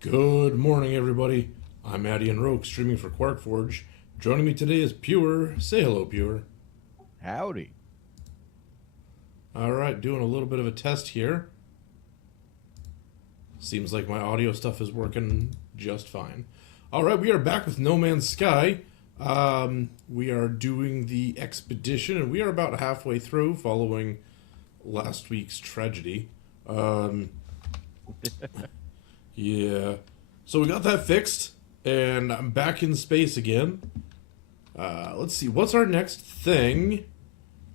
Good morning, everybody. I'm Addy and Roke, streaming for QuarkForge. Joining me today is Pure. Say hello, Pure. Howdy. All right, doing a little bit of a test here. Seems like my audio stuff is working just fine. All right, we are back with No Man's Sky. We are doing the expedition, and we are about halfway through, following last week's tragedy. Yeah. So we got that fixed, and I'm back in space again. Let's see, what's our next thing?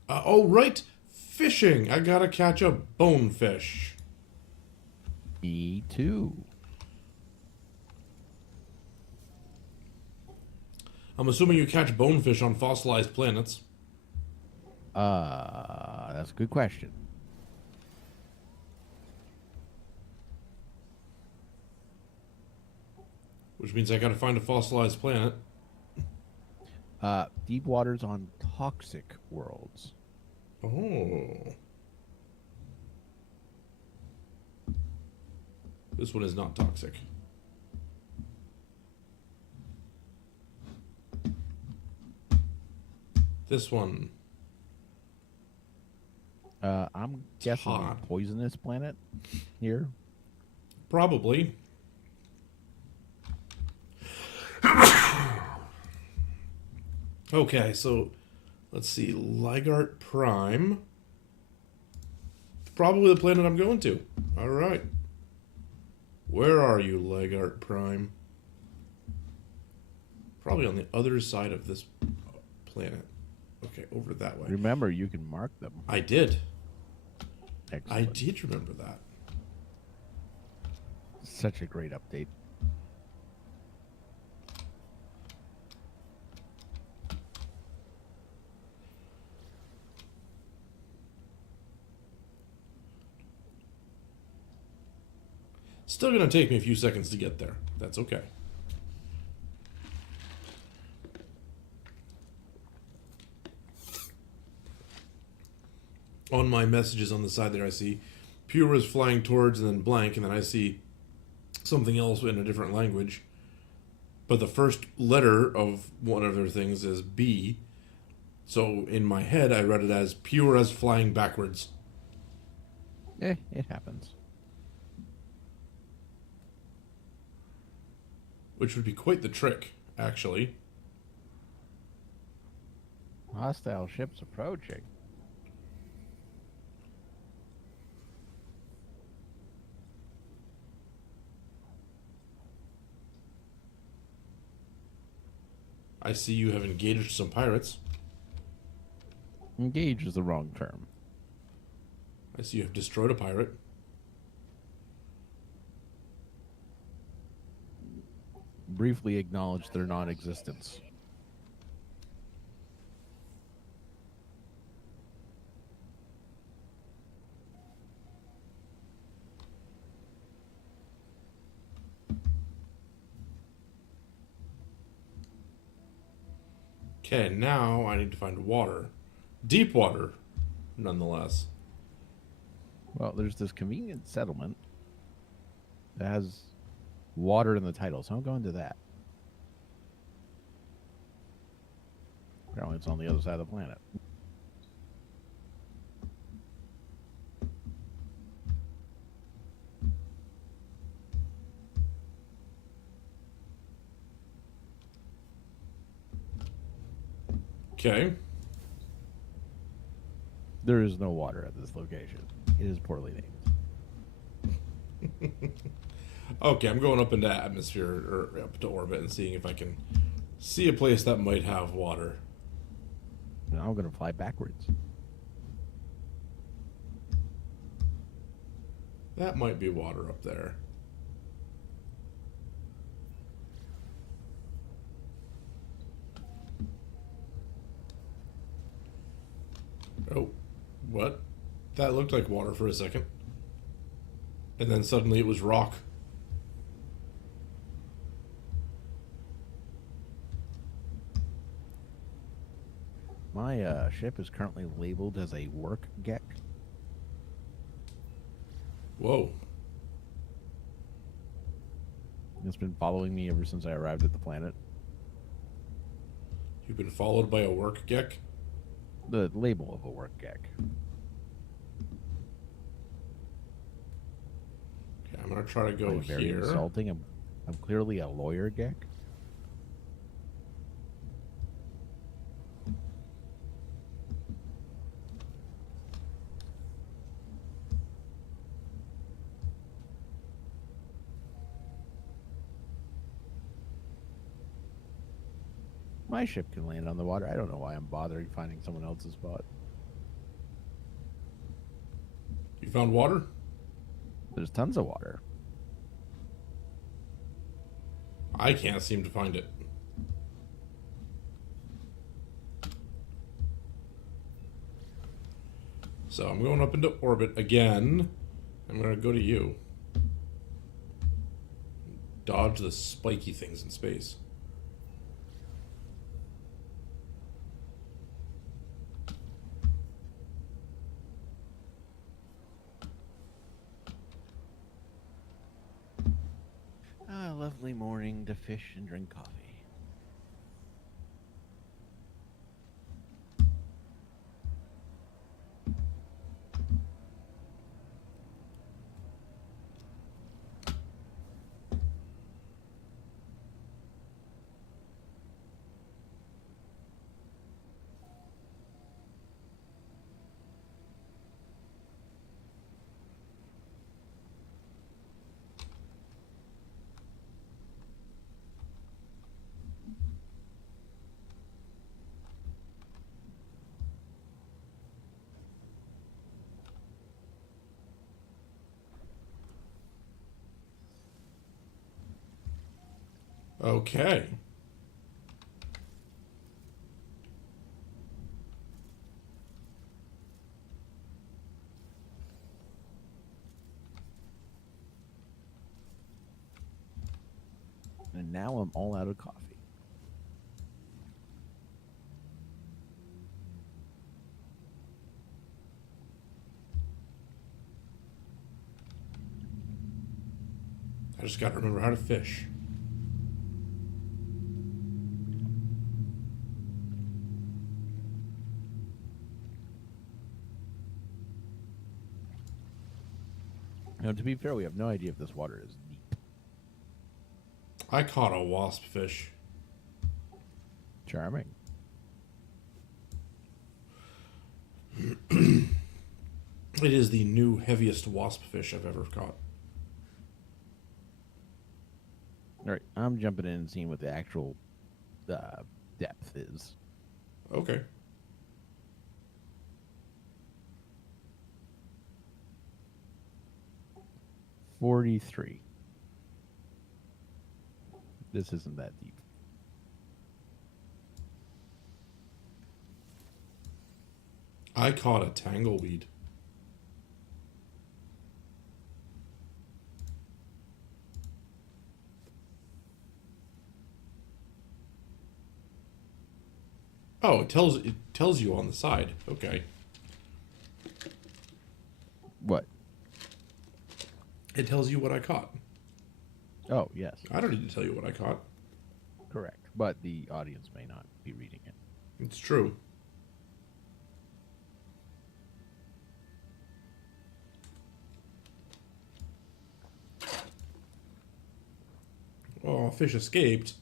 Oh, right, fishing. I gotta catch a bonefish. Me too. I'm assuming you catch bonefish on fossilized planets. That's a good question. Which means I gotta find a fossilized planet. Deep waters on toxic worlds. Oh. This one is not toxic. This one. I'm guessing a hot. poisonous planet here. Probably. Okay, so let's see. Ligart Prime. Probably the planet I'm going to. All right. Where are you, Ligart Prime? Probably on the other side of this planet. Okay, over that way. Remember, you can mark them. I did. Excellent. I did remember that. Such a great update. Still gonna take me a few seconds to get there. That's okay. On my messages on the side there, I see Pure is flying towards and then blank, and then I see something else in a different language. But the first letter of one of their things is B. So in my head, I read it as Pure as flying backwards. It happens. Which would be quite the trick, actually. Hostile ships approaching. I see you have engaged some pirates. Engage is the wrong term. I see you have destroyed a pirate. Briefly acknowledge their non-existence. Okay, now I need to find water. Deep water, nonetheless. Well, there's this convenient settlement that has water in the title, so I'm going to that. Apparently it's on the other side of the planet. Okay. There is no water at this location. It is poorly named. Okay, I'm going up into atmosphere, or up to orbit, and seeing if I can see a place that might have water. Now I'm going to fly backwards. That might be water up there. Oh, what? That looked like water for a second. And then suddenly it was rock. My ship is currently labeled as a work geck. Whoa. It's been following me ever since I arrived at the planet. You've been followed by a work geck? The label of a work gek. Okay, I'm going to try to go Like, very here. insulting. I'm clearly a lawyer gek. My ship can land on the water. I don't know why I'm bothering finding someone else's spot. You found water? There's tons of water. I can't seem to find it. So I'm going up into orbit again. I'm going to go to you. Dodge the spiky things in space. Ah, lovely morning to fish and drink coffee. Okay. And now I'm all out of coffee. I just got to remember how to fish. Now, to be fair, we have no idea if this water is deep. I caught a wasp fish. Charming. It is the new heaviest wasp fish I've ever caught. All right, I'm jumping in and seeing what the actual depth is. Okay. $43. This isn't that deep. I caught a tangleweed. Oh, it tells you on the side. Okay. What? It tells you what I caught. Oh, yes. I don't need to tell you what I caught. Correct. But the audience may not be reading it. It's true. Oh, fish escaped.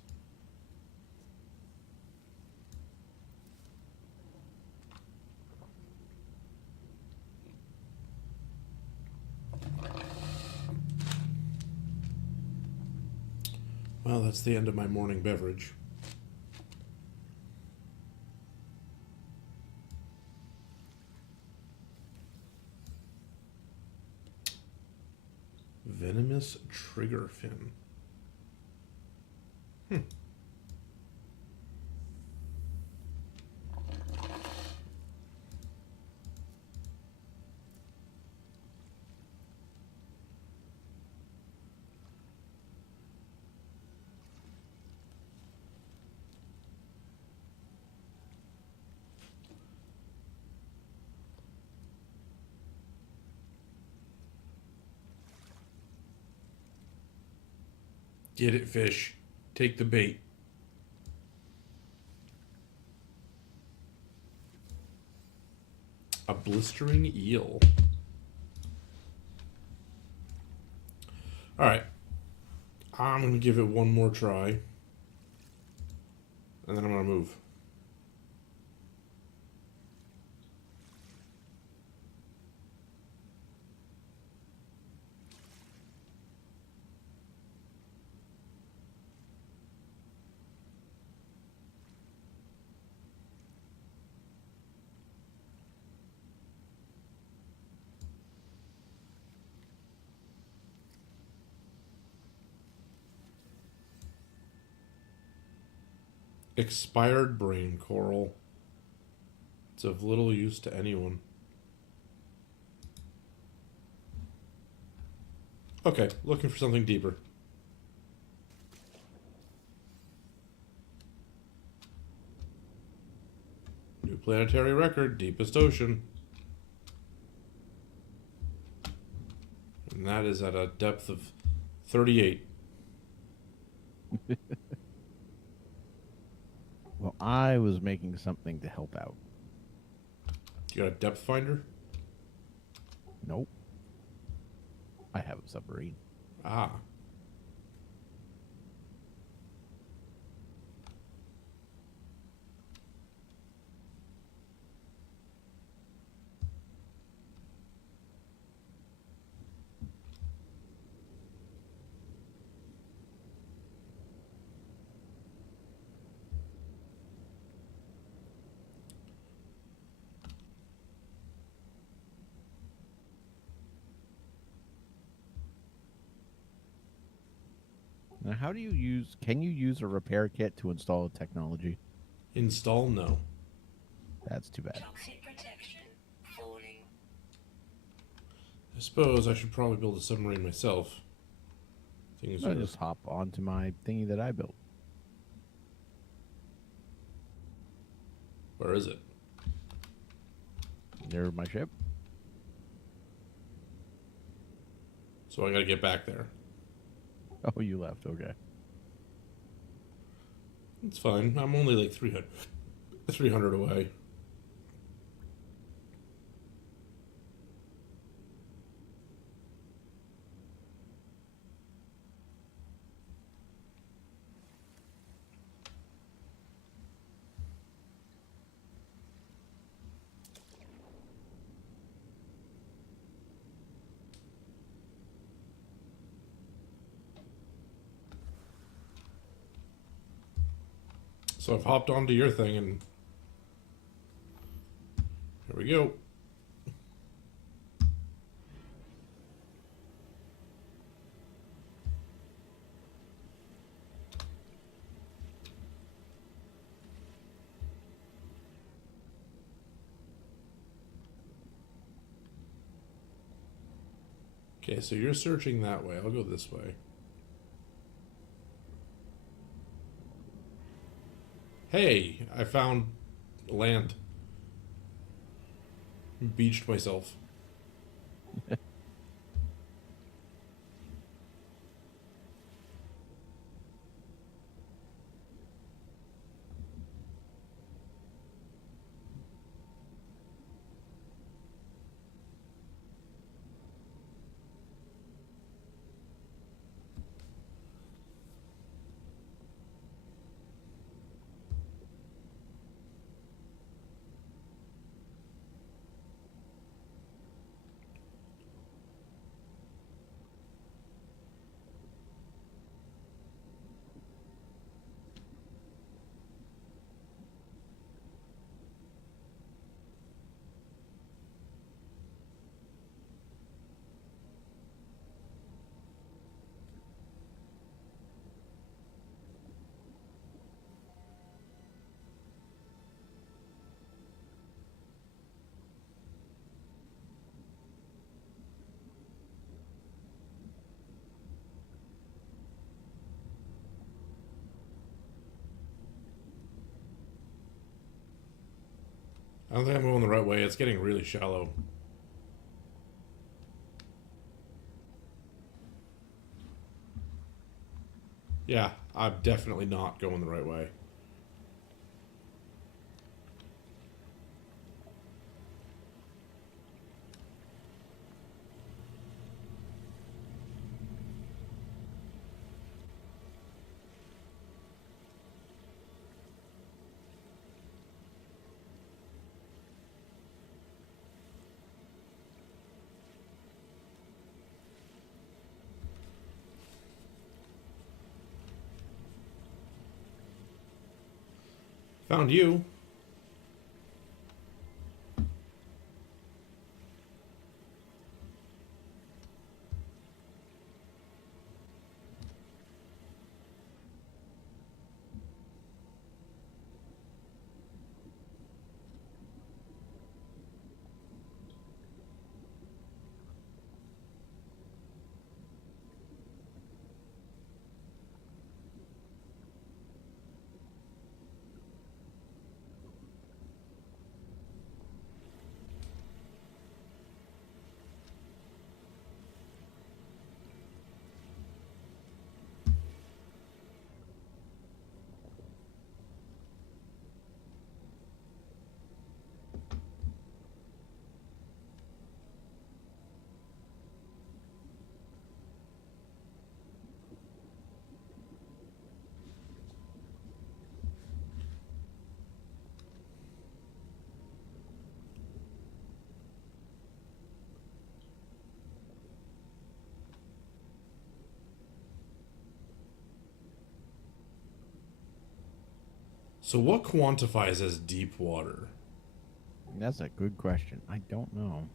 Well, that's the end of my morning beverage. Venomous triggerfin. Get it, fish. Take the bait. A blistering eel. Alright. I'm going to give it one more try. And then I'm going to move. Expired brain coral. It's of little use to anyone. Okay, looking for something deeper. New planetary record, deepest ocean. And that is at a depth of 38. Well, I was making something to help out. You got a depth finder? Nope. I have a submarine. Ah. Now, how do you use? Can you use a repair kit to install a technology? Install? No. That's too bad. Toxic protection falling. I suppose I should probably build a submarine myself. Things I are... just hop onto my thingy that I built. Where is it? Near my ship. So I gotta get back there. Oh, you left. Okay. It's fine. I'm only like 300 away. So I've hopped onto your thing and here we go. Okay, so you're searching that way. I'll go this way. Hey, I found land. Beached myself. I don't think I'm going the right way. It's getting really shallow. Yeah, I'm definitely not going the right way. Found you. So what quantifies as deep water? That's a good question. I don't know.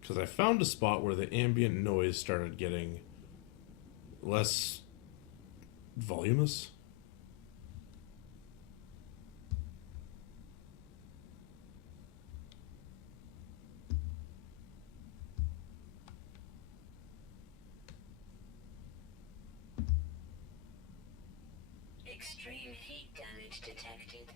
Because I found a spot where the ambient noise started getting less voluminous. Extreme heat damage detected.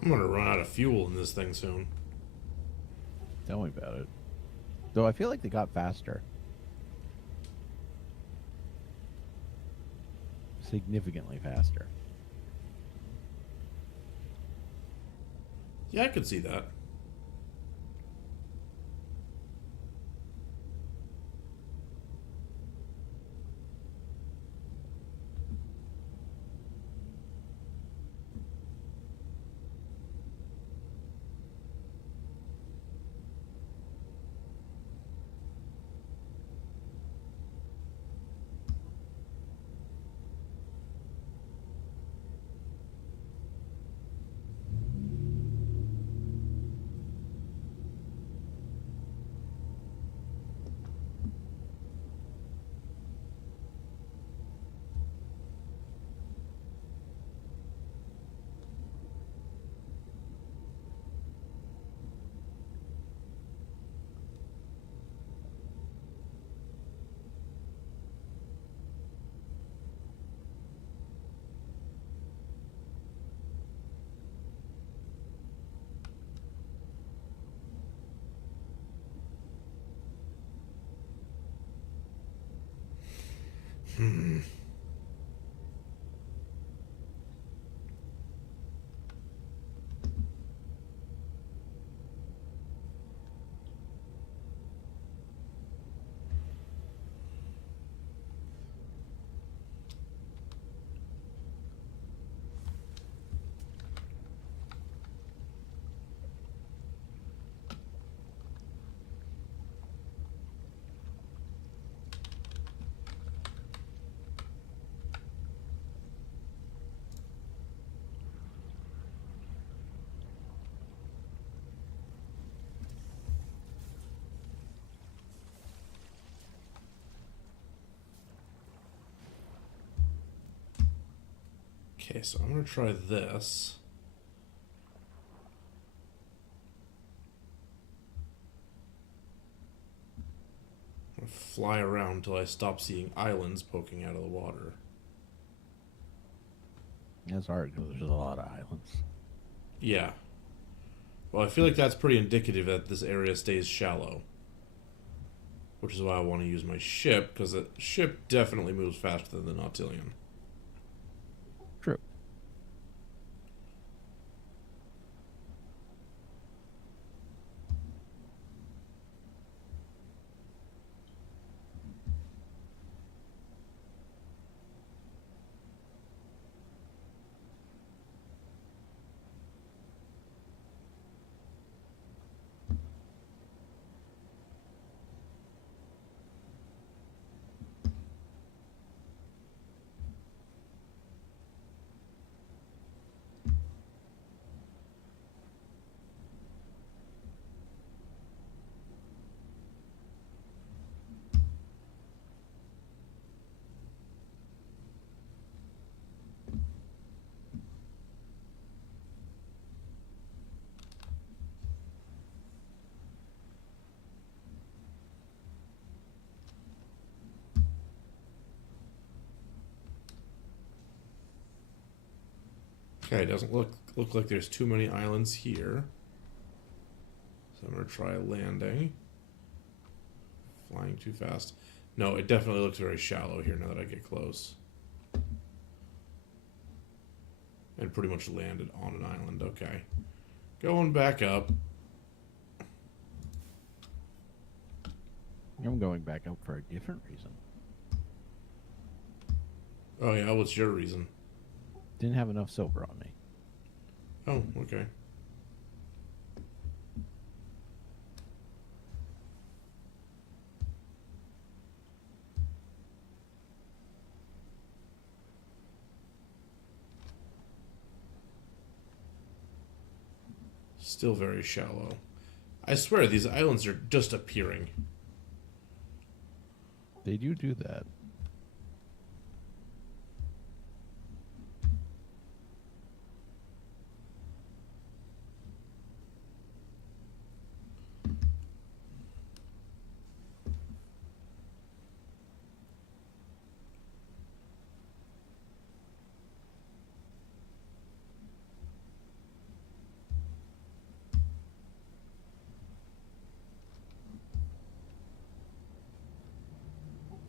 I'm gonna run out of fuel in this thing soon. Tell me about it. Though I feel like they got faster. Significantly faster. Yeah, I could see that. Okay, so I'm going to try this. I'm going to fly around until I stop seeing islands poking out of the water. That's hard because there's a lot of islands. Yeah. Well, I feel like that's pretty indicative that this area stays shallow. Which is why I want to use my ship, because the ship definitely moves faster than the Nautilian. True. Okay, it doesn't look like there's too many islands here. So I'm going to try landing. Flying too fast. No, it definitely looks very shallow here now that I get close. And pretty much landed on an island. Okay. Going back up. I'm going back up for a different reason. Oh yeah, what's your reason? Didn't have enough silver on me. Oh, okay. Still very shallow. I swear these islands are just appearing. They do that.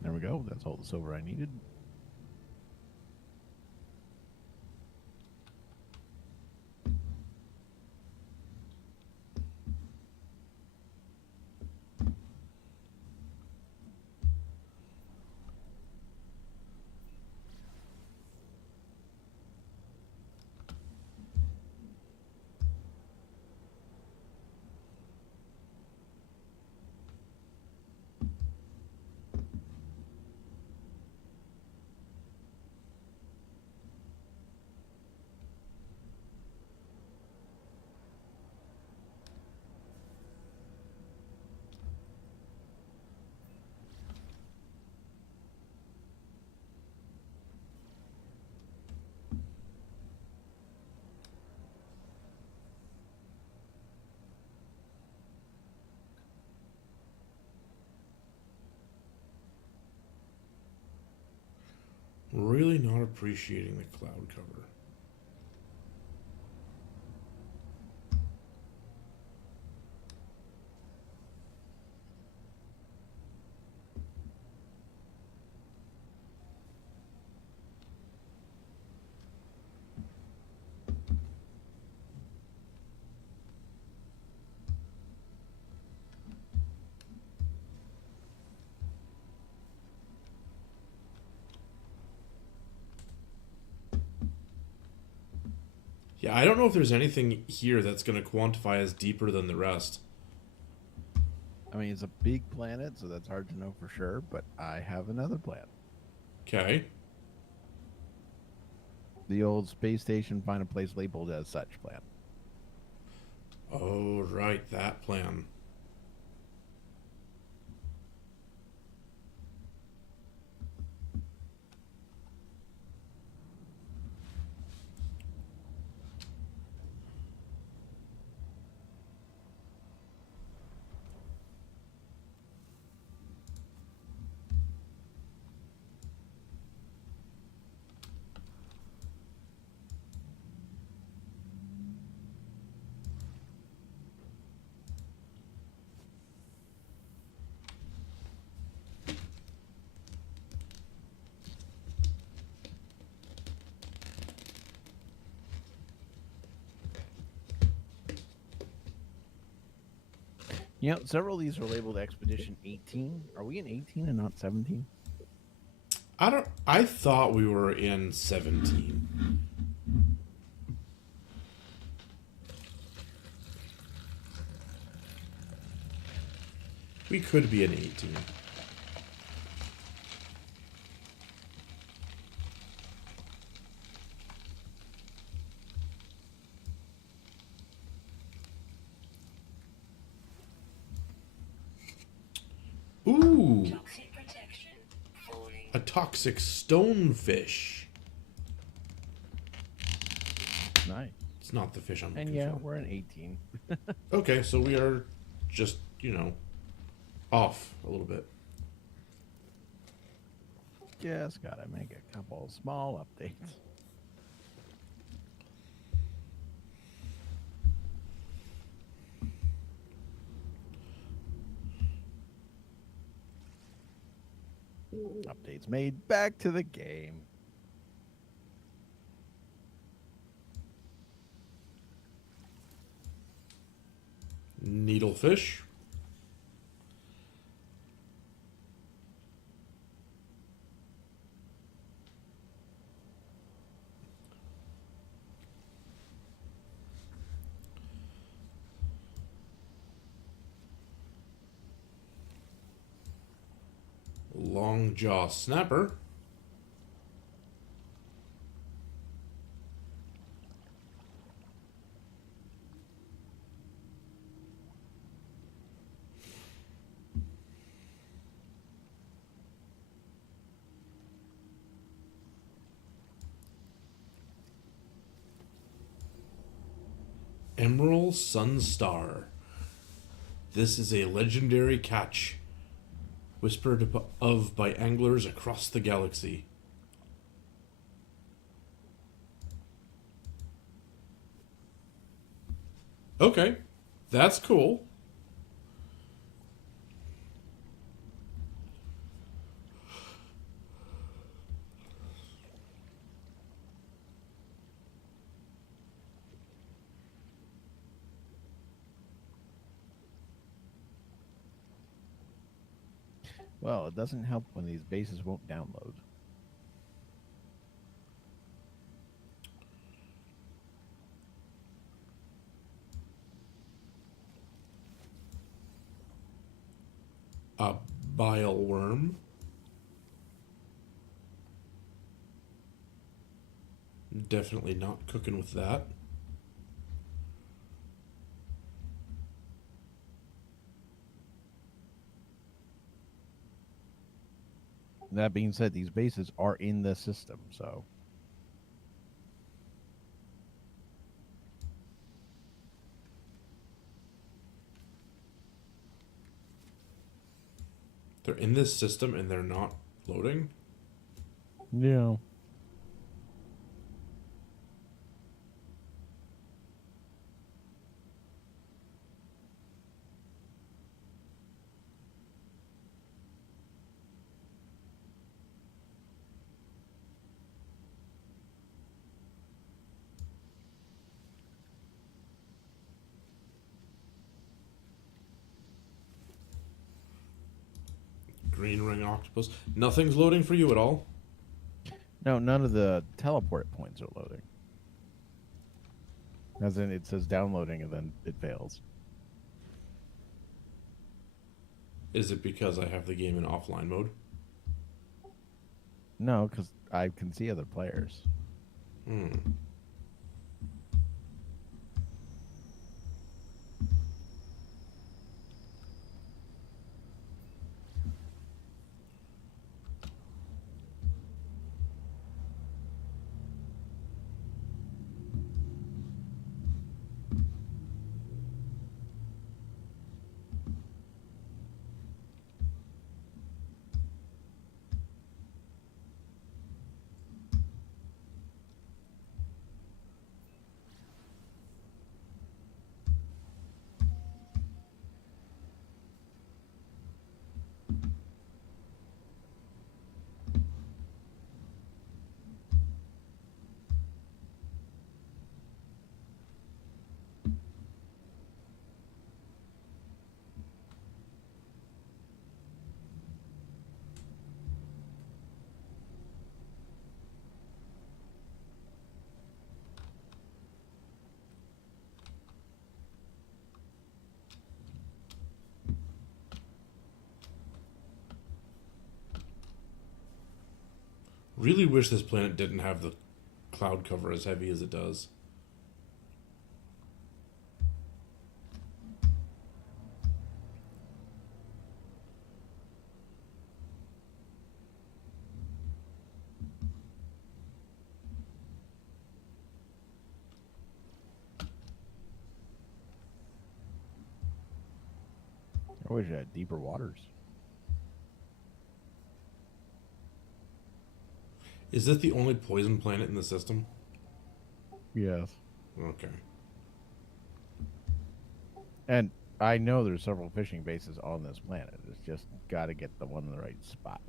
There we go. That's all the silver I needed. Really not appreciating the cloud cover. Yeah, I don't know if there's anything here that's going to quantify as deeper than the rest. I mean, it's a big planet, so that's hard to know for sure, but I have another plan. Okay. The old space station find a place labeled as such plan. Oh, right, that plan. You know, several of these are labeled Expedition 18. Are we in 18 and not 17? I thought we were in 17. We could be in 18. Ooh, Toxic protection. Falling. a toxic stonefish. Nice. It's not the fish I'm And looking yeah, for. we're in 18. Okay, so we are just, off a little bit. Just gotta make a couple small updates. Updates made. Back to the game. Needlefish. Long jaw snapper. Emerald Sunstar. This is a legendary catch, whispered of by anglers across the galaxy. Okay, that's cool. Well, it doesn't help when these bases won't download. A bile worm. Definitely not cooking with that. That being said, these bases are in the system, so They're in this system and they're not loading. yeah. Green ring octopus. Nothing's loading for you at all. No, none of the teleport points are loading. As in, it says downloading and then it fails. Is it because I have the game in offline mode? No, because I can see other players. Hmm. Really wish this planet didn't have the cloud cover as heavy as it does. I wish it had deeper waters. Is this the only poison planet in the system? Yes. Okay. And I know there's several fishing bases on this planet. It's just got to get the one in the right spot.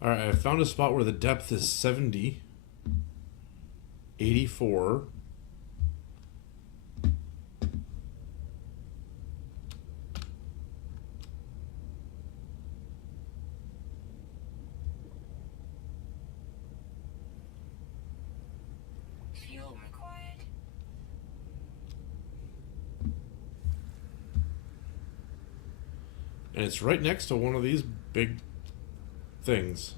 Alright, I found a spot where the depth is 70, 84, Fuel required. and it's right next to one of these big things.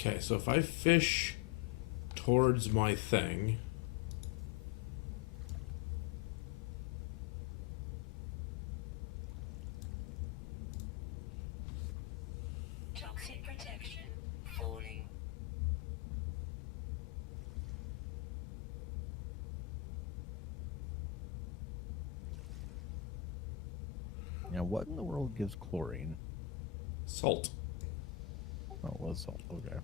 Okay, so if I fish towards my thing, Toxic protection. Falling. Now, what in the world gives chlorine? salt. Oh, it was salt. Okay.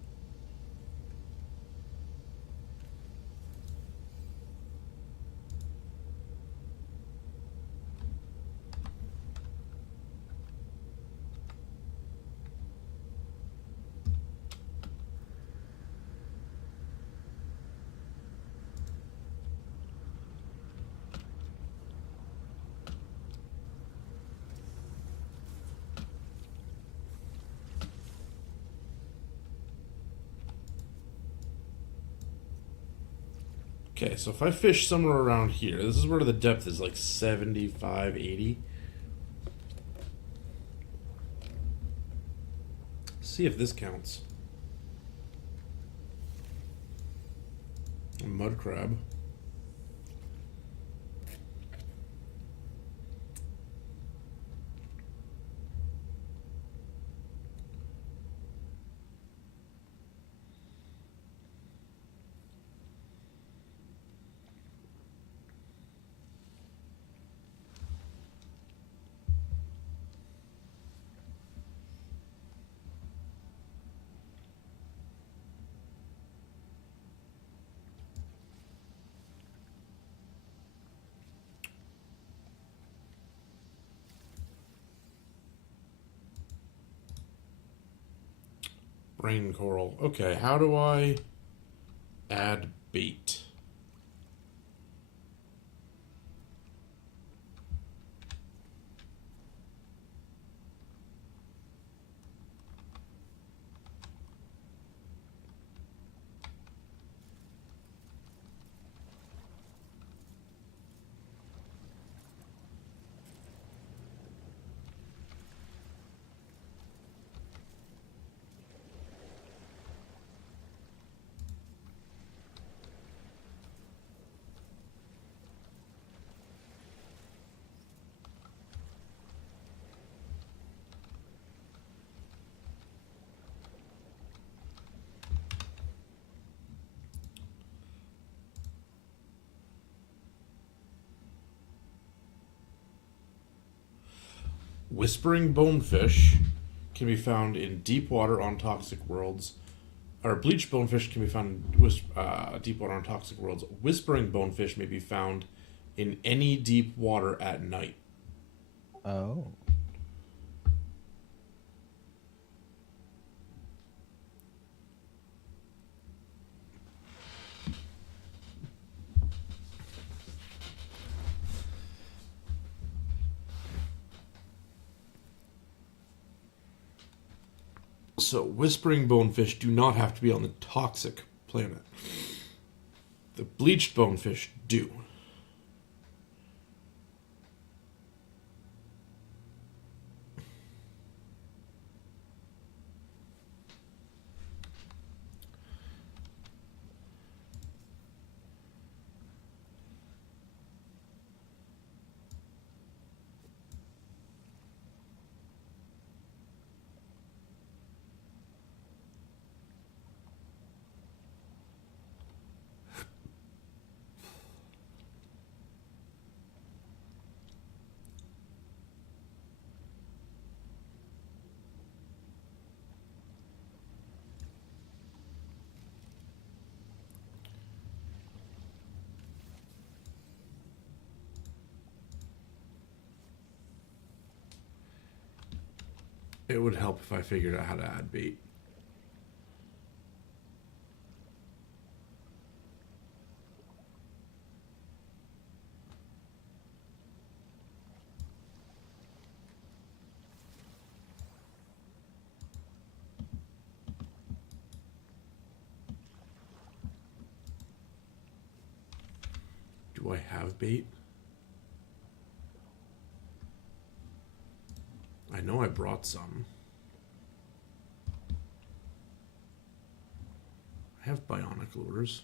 Okay, so if I fish somewhere around here, this is where the depth is like 75, 80. See if this counts. A mud crab. Brain coral. Okay, how do I add bait? Whispering bonefish can be found in deep water on toxic worlds. Or bleached bonefish can be found in deep water on toxic worlds. Whispering bonefish may be found in any deep water at night. Oh. So, whispering bonefish do not have to be on the toxic planet. The bleached bonefish do. It would help if I figured out how to add bait. Do I have bait? I know I brought some. I have bionic lures.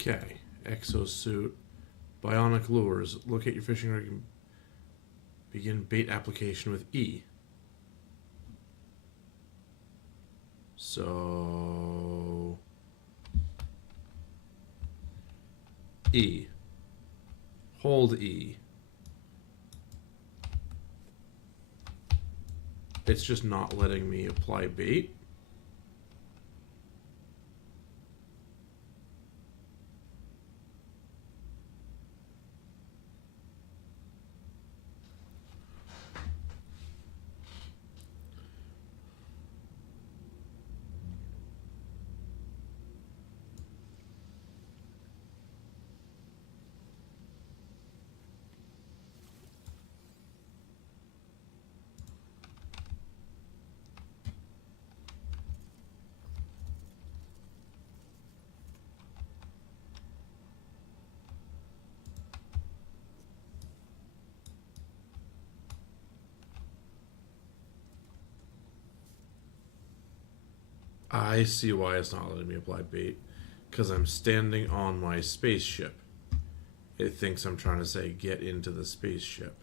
Okay, exosuit, bionic lures. Locate your fishing rig and begin bait application with E. So E. Hold E. It's just not letting me apply bait. I see why it's not letting me apply bait. Because I'm standing on my spaceship. It thinks I'm trying to say, get into the spaceship.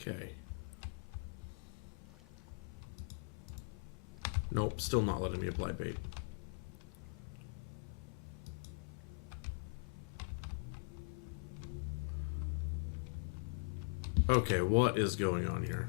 Okay. Nope, still not letting me apply bait. Okay, what is going on here?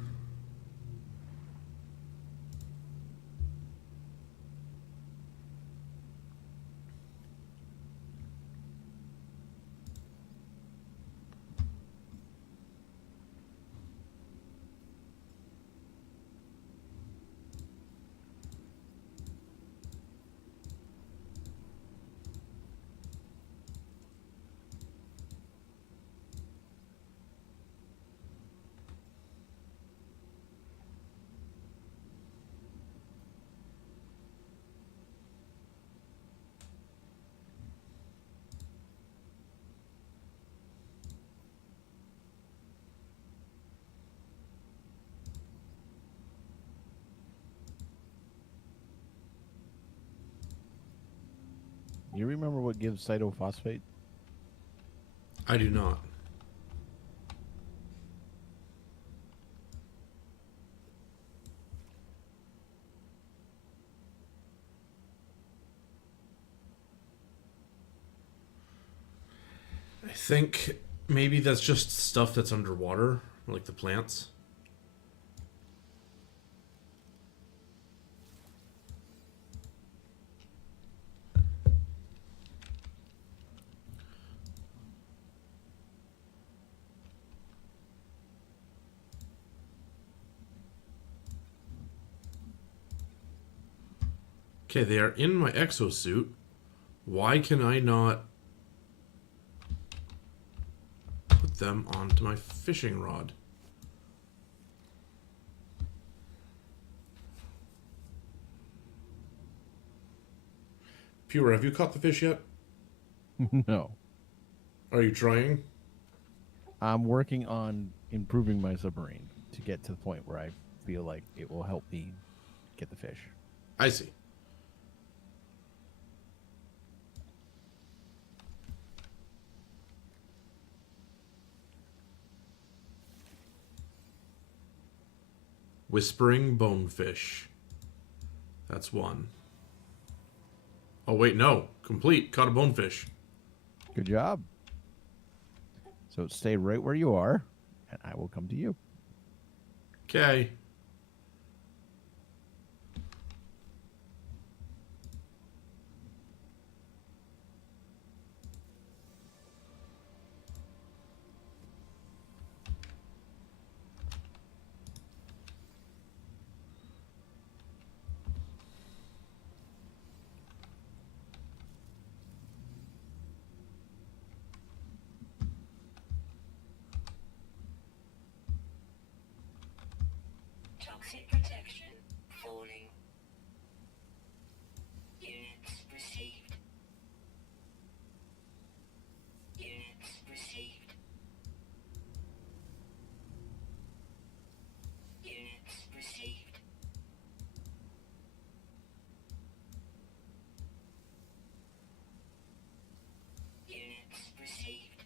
You remember what gives cytophosphate? I do not. I think maybe that's just stuff that's underwater, like the plants. Okay, they are in my exosuit. Why can I not put them onto my fishing rod? Pure, have you caught the fish yet? No. Are you trying? I'm working on improving my submarine to get to the point where I feel like it will help me get the fish. I see. Whispering bonefish. That's one. Oh, wait, no. Complete. Caught a bonefish. Good job. So stay right where you are, and I will come to you. Okay. Toxic protection. Falling. Units received. Units received. Units received. Units received.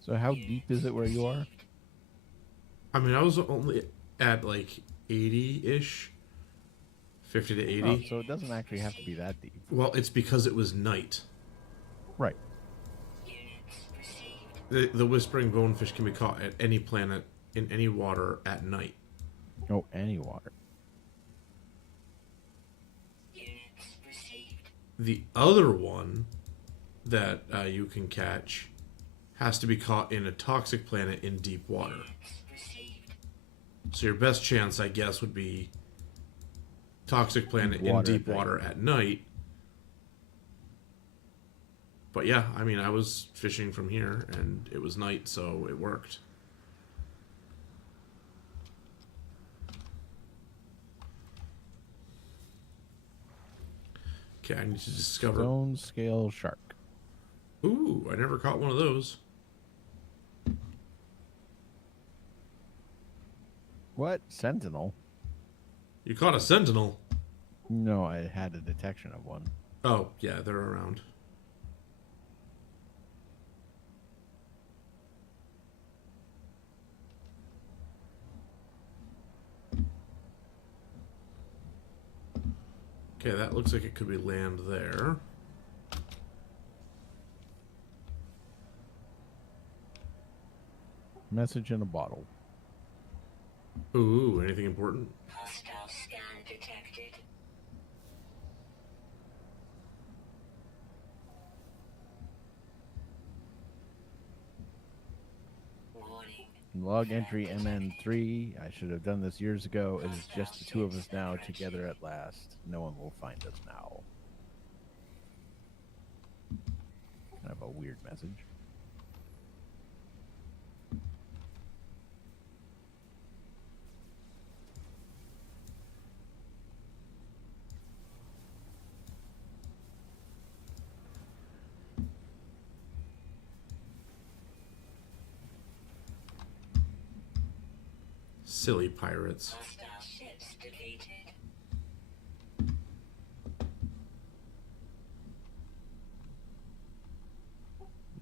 So how deep is it where you are? I mean, I was only at like 80-ish. 50 to 80. Oh, so it doesn't actually have to be that deep. Well, it's because it was night. Right. Units received. The whispering bonefish can be caught at any planet in any water at night. Oh, any water. Units received. The other one that you can catch has to be caught in a toxic planet in deep water. Units received. So your best chance, I guess, would be toxic planet in deep water at night. But yeah, I mean, I was fishing from here, and it was night, so it worked. Okay, I need to discover... Stone scale shark. Ooh, I never caught one of those. What? Sentinel? You caught a sentinel. No, I had a detection of one. Oh, yeah, they're around. Okay, that looks like it could be land there. Message in a bottle. Ooh, anything important? Hostile scan detected. Warning. Log entry MN3. I should have done this years ago. It is just the two of us now, together at last. No one will find us now. Kind of a weird message. Silly pirates. Hostile ships deleted.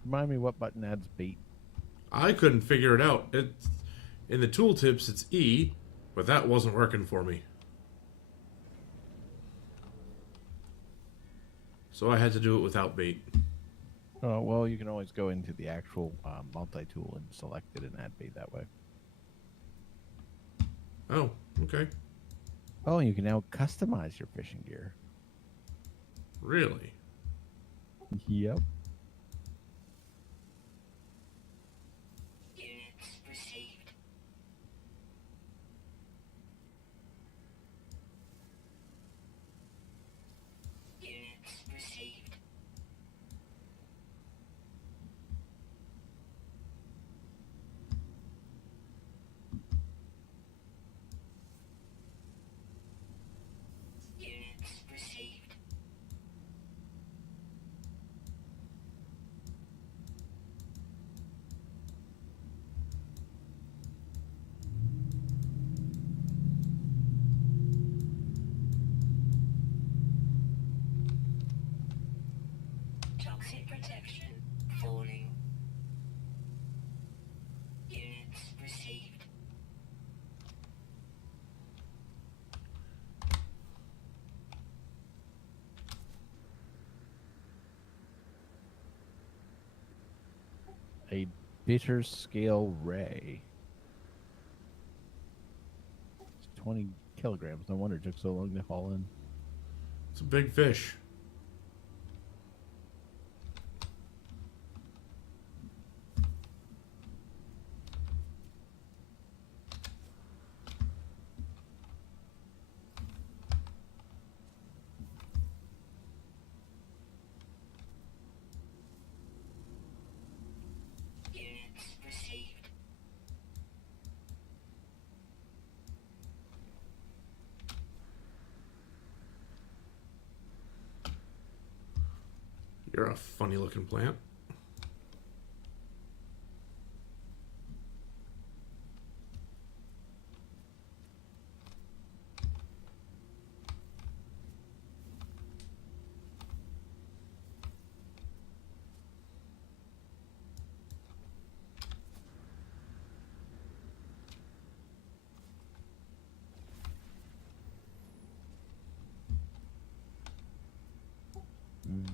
Remind me what button adds bait. I couldn't figure it out. It's in the tooltips. It's E, but that wasn't working for me. So I had to do it without bait. Oh, well, you can always go into the actual multi-tool and select it and add bait that way. Oh, okay. Oh, you can now customize your fishing gear. Really? Yep. Units received. Units received. Units received. Toxic protection falling. Units received. A bitter scale ray. It's 20 kilograms. No wonder it took so long to haul in. It's a big fish. Units received. You're a funny looking plant.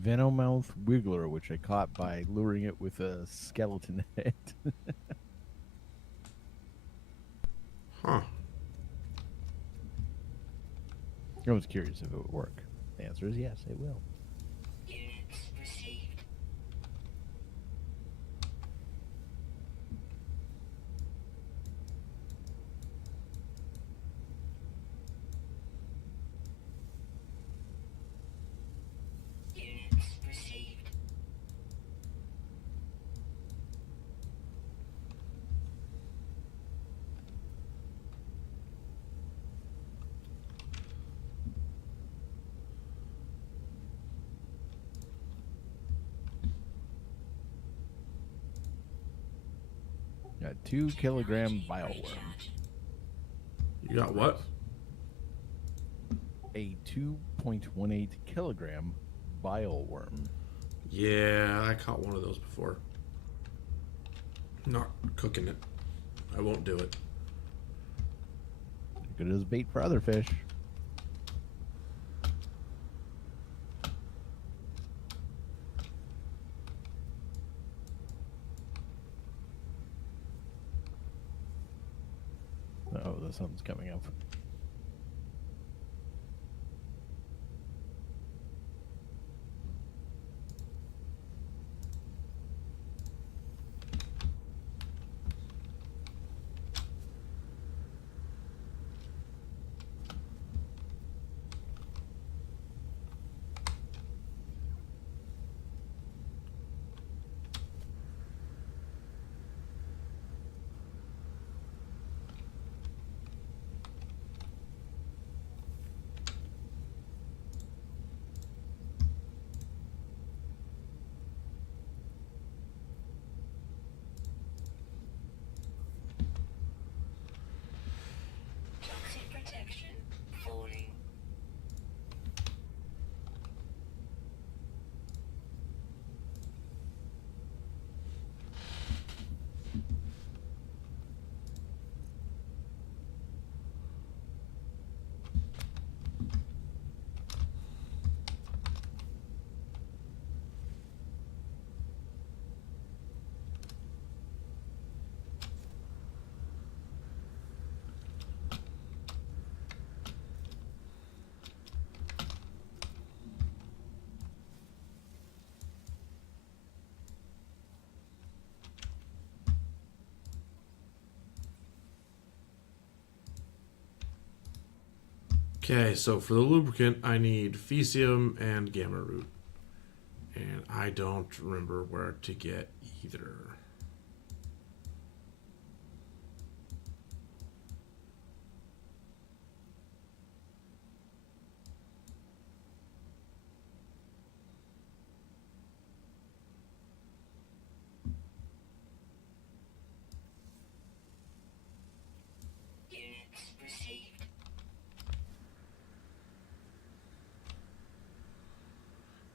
Venomouth wiggler, which I caught by luring it with a skeleton head. Huh. I was curious if it would work. The answer is yes, it will. Units received. Units received. Got 2-kilogram bileworm. You got what? A 2.18 kilogram bileworm. Yeah, I caught one of those before. Not cooking it. I won't do it. Good as bait for other fish. Oh, the sun's coming up. Okay, so for the lubricant, I need Fecium and Gamma Root. And I don't remember where to get either. Units received.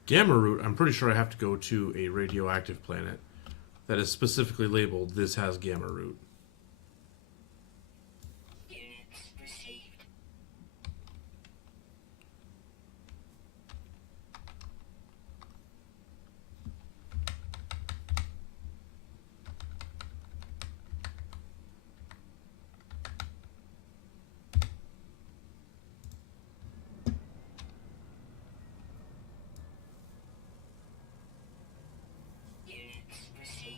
Gamma Root, I'm pretty sure I have to go to a radioactive planet that is specifically labeled, this has Gamma Root. Units received. Units received.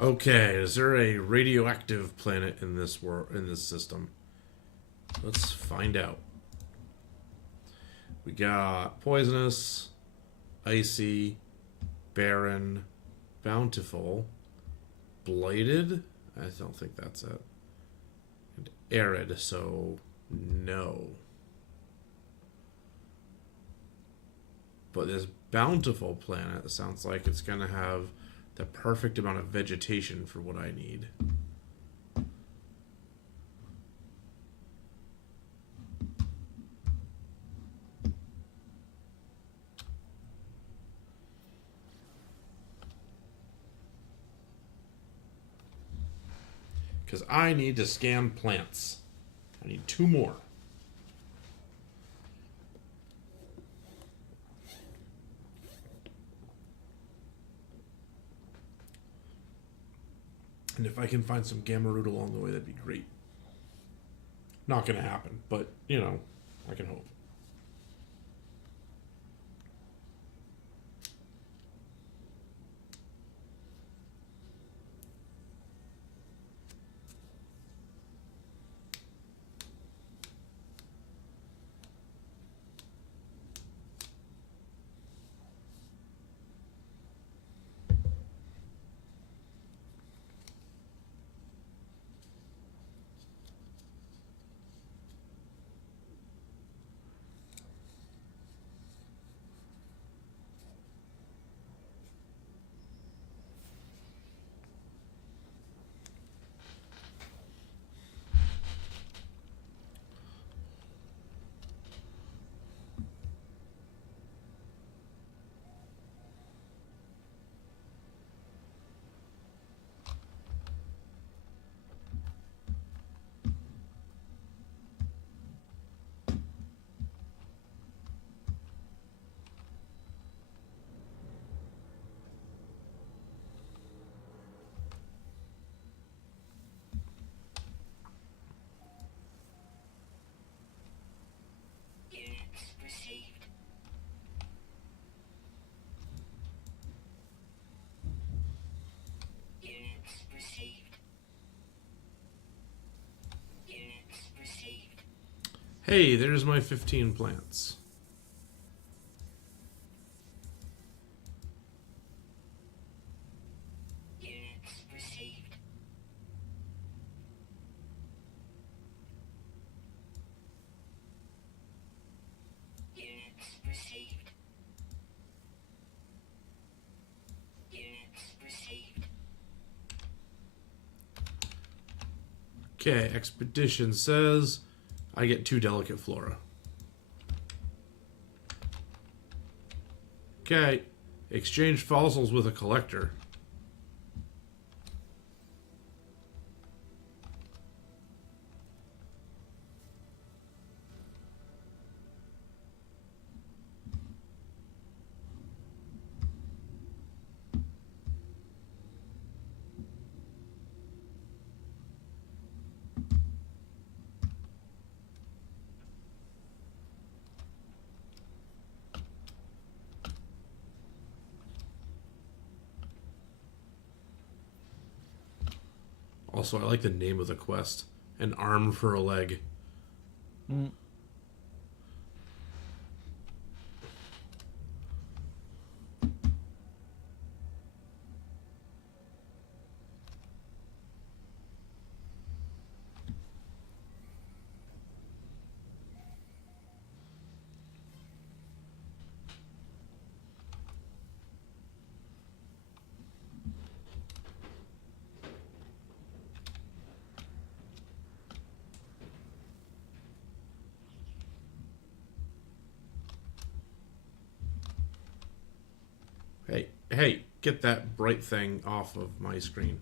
Okay, is there a radioactive planet in this world, in this system? Let's find out. We got poisonous, icy, barren, bountiful, blighted. I don't think that's it. And arid, so no. But this bountiful planet sounds like it's gonna have the perfect amount of vegetation for what I need. Because I need to scan plants. I need 2 more. And if I can find some Gamma Root along the way, that'd be great. Not going to happen, but, you know, I can hope. Units received. Units received. Units received. Hey, there's my 15 plants. Units received. Units received. Units received. Okay, Expedition says I get 2 delicate flora. Okay, exchange fossils with a collector. Also, I like the name of the quest. An arm for a leg. Mm. Hey, get that bright thing off of my screen.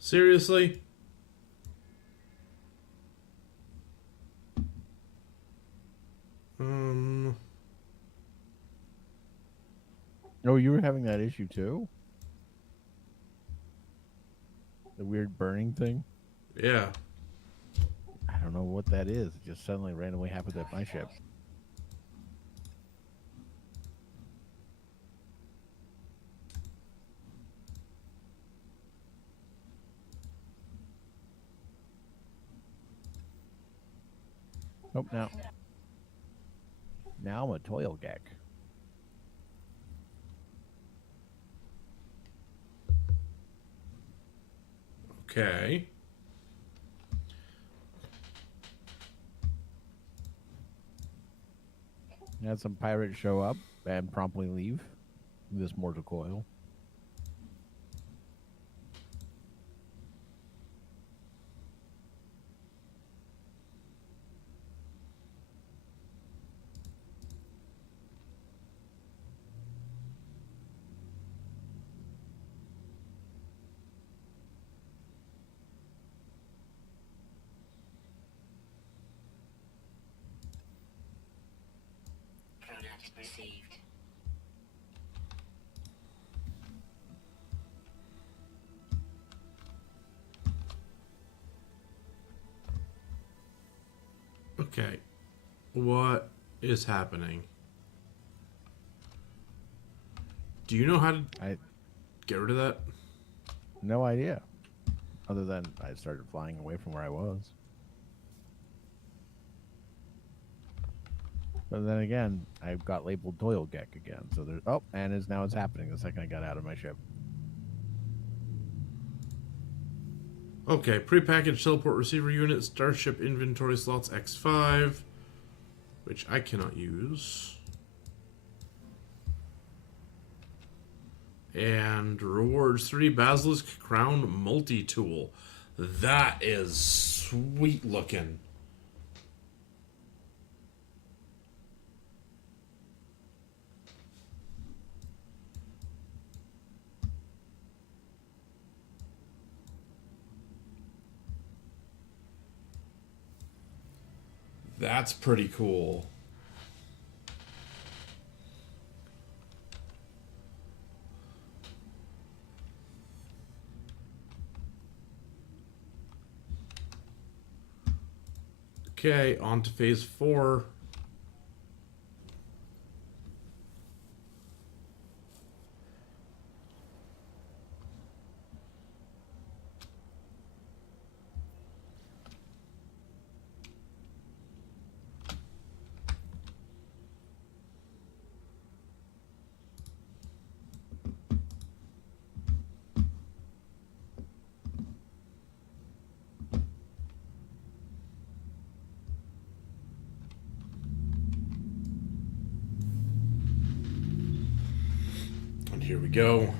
Seriously? Oh, you were having that issue too? The weird burning thing? Yeah. I don't know what that is. It just suddenly randomly happened at my ship. Oh, now I'm a toil geck. Okay. Had some pirates show up and promptly leave this mortal coil. Product received. Okay. What is happening? Do you know how to I get rid of that? no idea. Other than I started flying away from where I was. But then again, I got labeled toil geck again. So there's and it's happening the second I got out of my ship. Okay, prepackaged teleport receiver unit, starship inventory slots X5, which I cannot use. And rewards 3 Basilisk Crown multi-tool. That is sweet looking. That's pretty cool. Okay, on to phase 4. And here we go.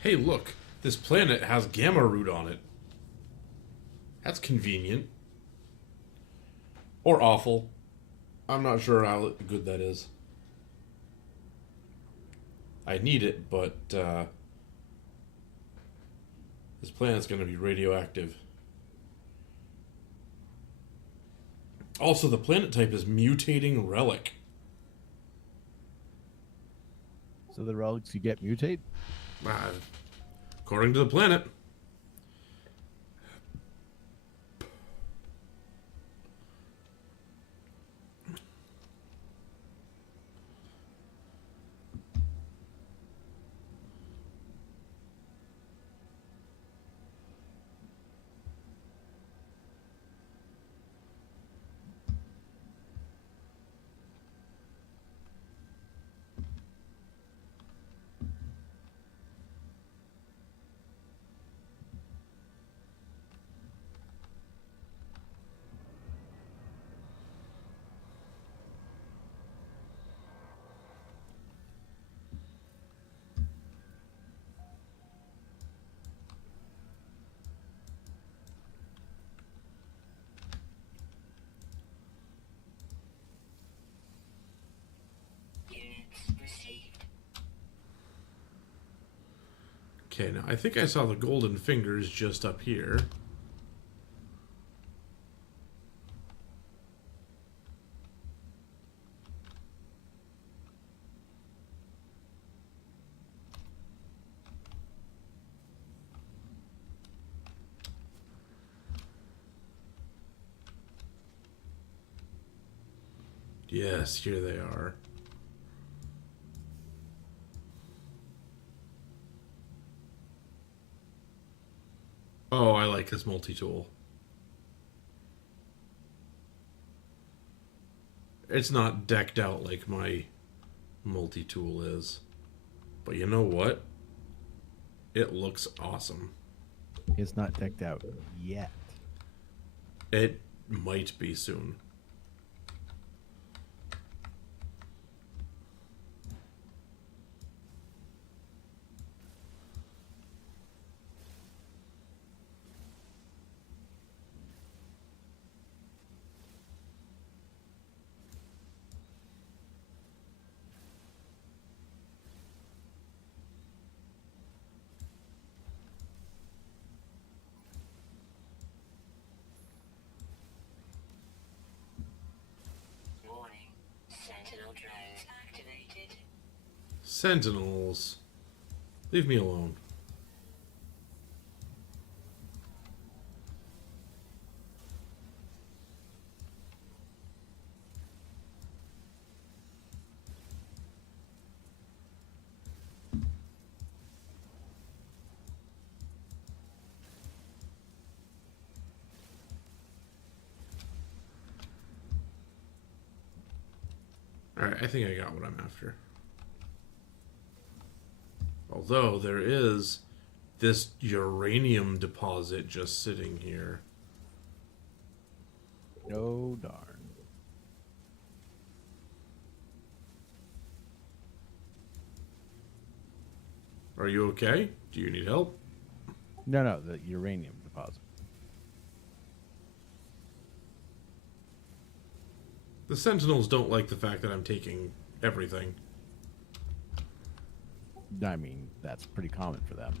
Hey, look, this planet has gamma root on it. That's convenient. Or awful. I'm not sure how good that is. I need it, but this planet's going to be radioactive. Also, the planet type is mutating relic. So the relics you get mutate? Uh, according to the planet. Units received. Okay, now I think I saw the golden fingers just up here. Yes, here they are. Oh, I like this multi-tool. It's not decked out like my multi-tool is. But you know what? It looks awesome. It's not decked out yet. It might be soon. Warning. Sentinel drones activated. Sentinels. Leave me alone. Alright, I think I got what I'm after. Although there is this uranium deposit just sitting here. Oh, darn. Are you okay? Do you need help? No, the uranium deposit. The Sentinels don't like the fact that I'm taking everything. I mean, that's pretty common for them.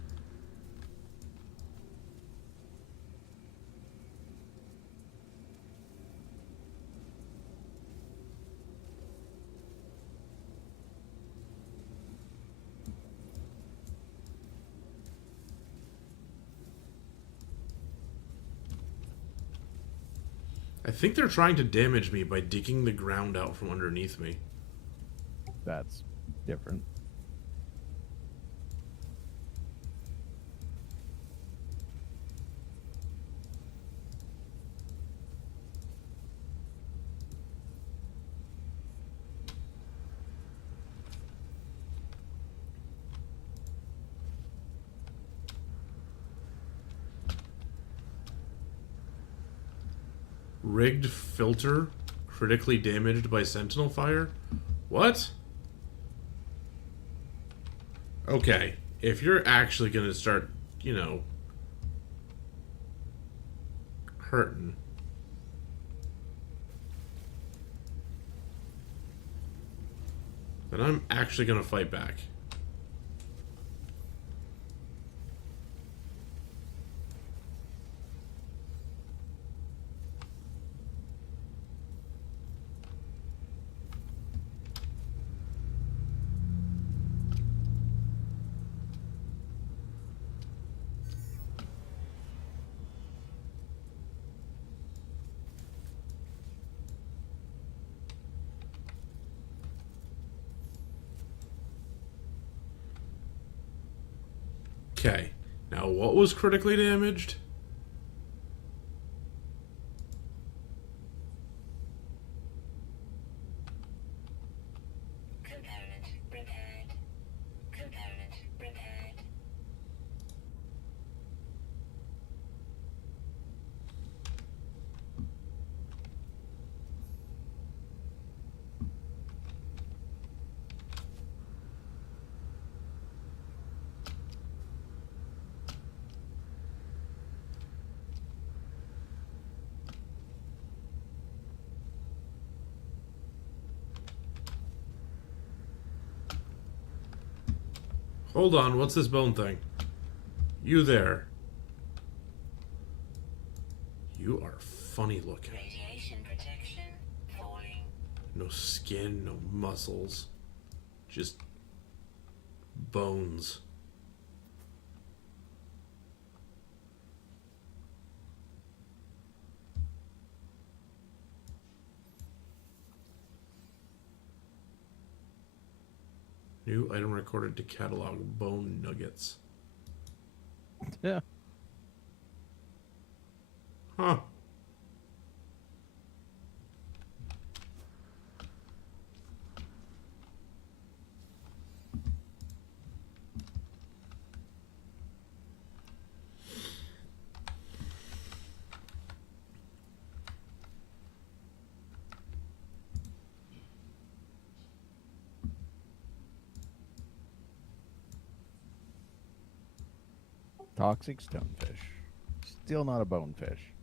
I think they're trying to damage me by digging the ground out from underneath me. That's different. Rigged filter critically damaged by Sentinel fire? What? Okay, if you're actually going to start, you know, hurting. And I'm actually going to fight back. Okay. Now, what was critically damaged? Component repaired. Component repaired. Hold on, what's this bone thing? You there. You are funny looking. Radiation protection falling. No skin, no muscles. Just bones. New item recorded to catalog bone nuggets. Yeah. Huh. Toxic stonefish. Still not a bonefish.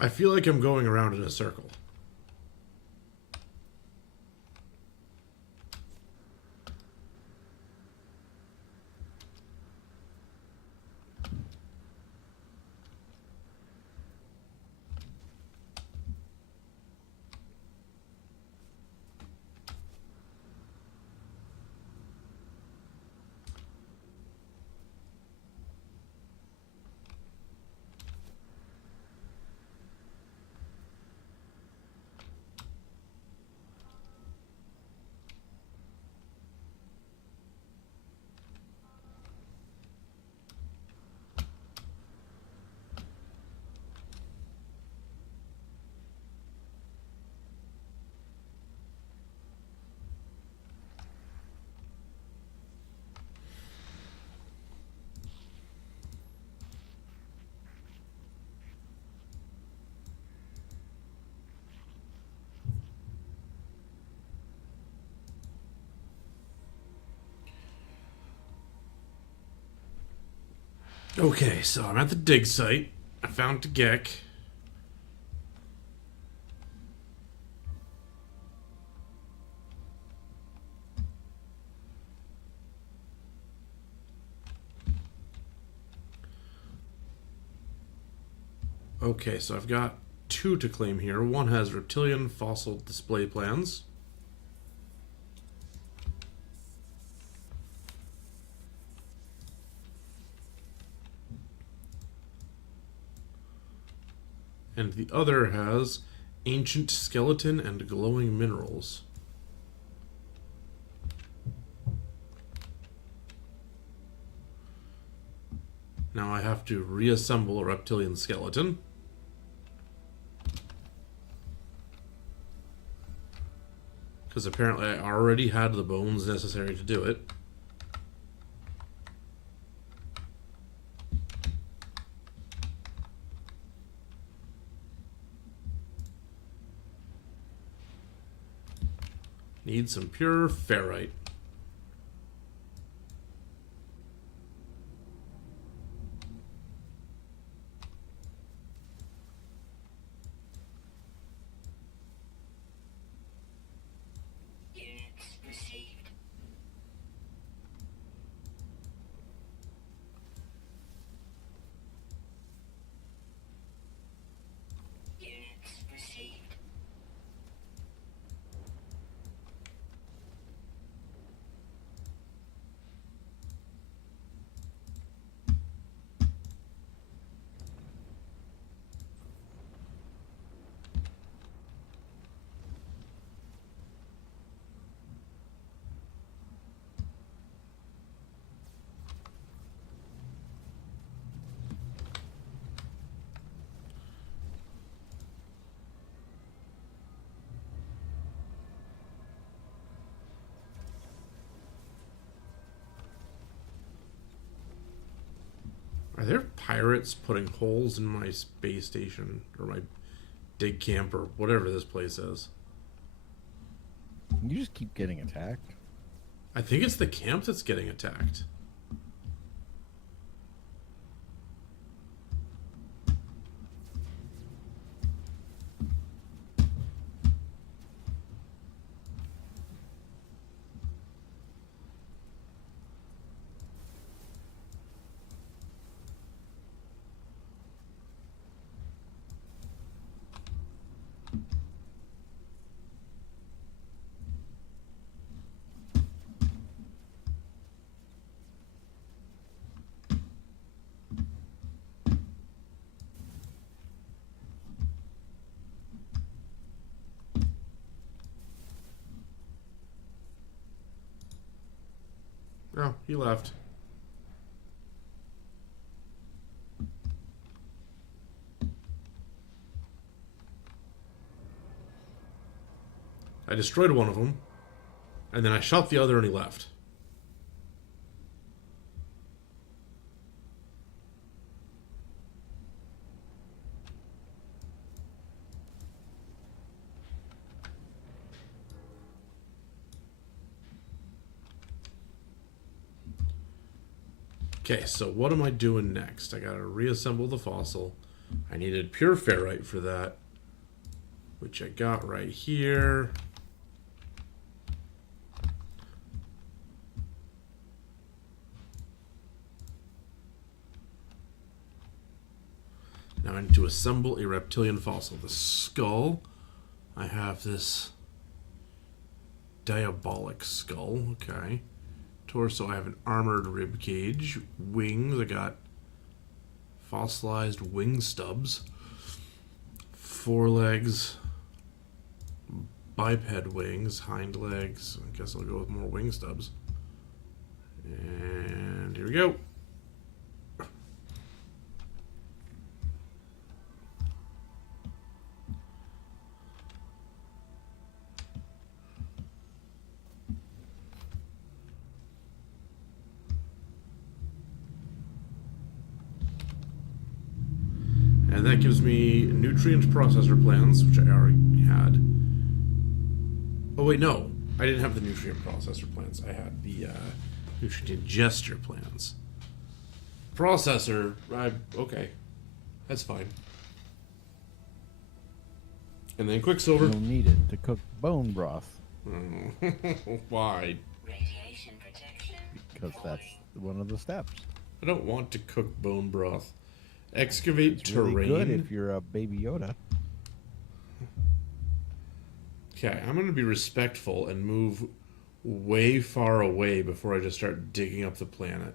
I feel like I'm going around in a circle. Okay, so I'm at the dig site. I found Tegek. Okay, so I've got two to claim here. One has reptilian fossil display plans. And the other has ancient skeleton and glowing minerals. Now I have to reassemble a reptilian skeleton. Because apparently I already had the bones necessary to do it. Need some pure ferrite. Units received. Units received. Are there pirates putting holes in my space station or my dig camp or whatever this place is? You just keep getting attacked. I think it's the camp that's getting attacked. Oh, he left. I destroyed one of them, and then I shot the other and he left. Okay, so what am I doing next? I gotta reassemble the fossil. I needed pure ferrite for that, which I got right here. Now I need to assemble a reptilian fossil. The skull, I have this diabolic skull, okay. Torso, I have an armored rib cage. Wings, I got fossilized wing stubs. Forelegs, biped wings, hind legs. I guess I'll go with more wing stubs. And here we go. And that gives me nutrient processor plans, which I already had. Oh wait, no. I didn't have the nutrient processor plans. I had the nutrient ingester plans. Processor. Okay. That's fine. And then Quicksilver. You'll need it to cook bone broth Why? Radiation protection. because that's one of the steps. I don't want to cook bone broth. Excavate It's terrain. really good if you're a Baby Yoda. Okay, I'm going to be respectful and move way far away before I just start digging up the planet.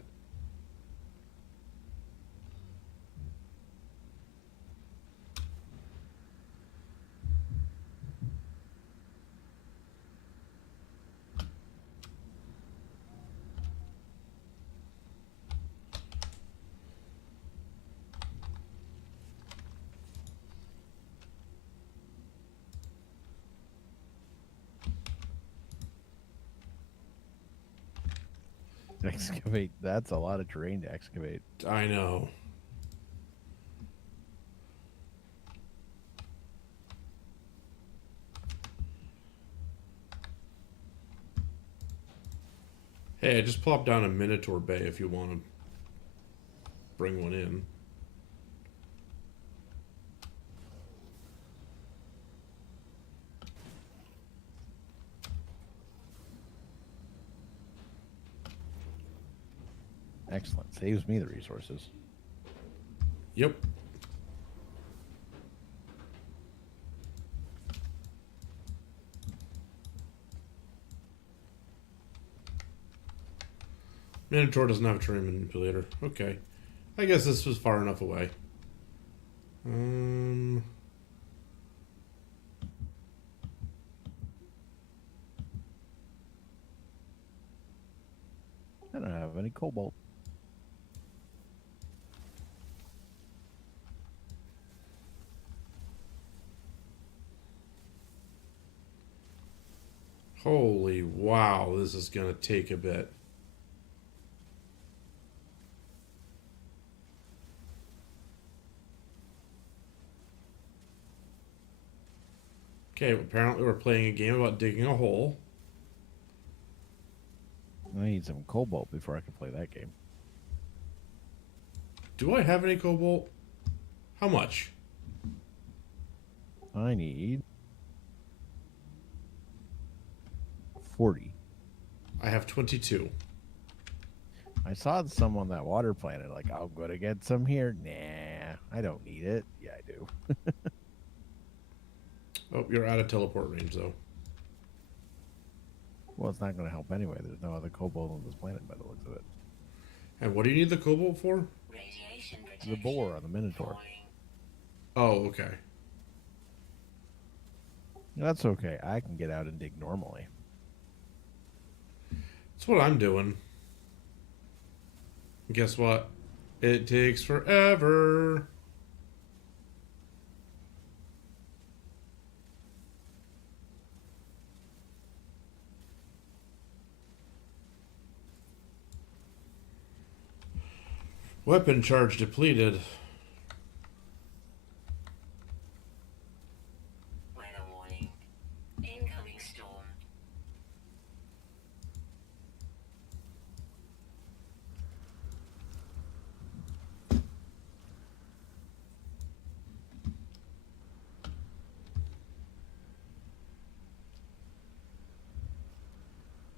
Excavate. That's a lot of terrain to excavate. I know. Hey, I just plopped down a Minotaur Bay if you want to bring one in. Excellent. Saves me the resources. Yep. Minotaur doesn't have a terrain manipulator. Okay. I guess this was far enough away. I don't have any cobalt. Holy wow, this is going to take a bit. Okay, apparently we're playing a game about digging a hole. I need some cobalt before I can play that game. Do I have any cobalt? How much? I need 40. I have 22. I saw some on that water planet. Like, I'm going to get some here. Nah, I don't need it. Yeah, I do. Oh, you're out of teleport range, though. Well, it's not going to help anyway. There's no other cobalt on this planet by the looks of it. And what do you need the cobalt for? Radiation protection. The boar on the Minotaur. Oh, okay. That's okay. I can get out and dig normally. That's what I'm doing. Guess what? It takes forever. Weapon charge depleted. Weather warning. Incoming storm.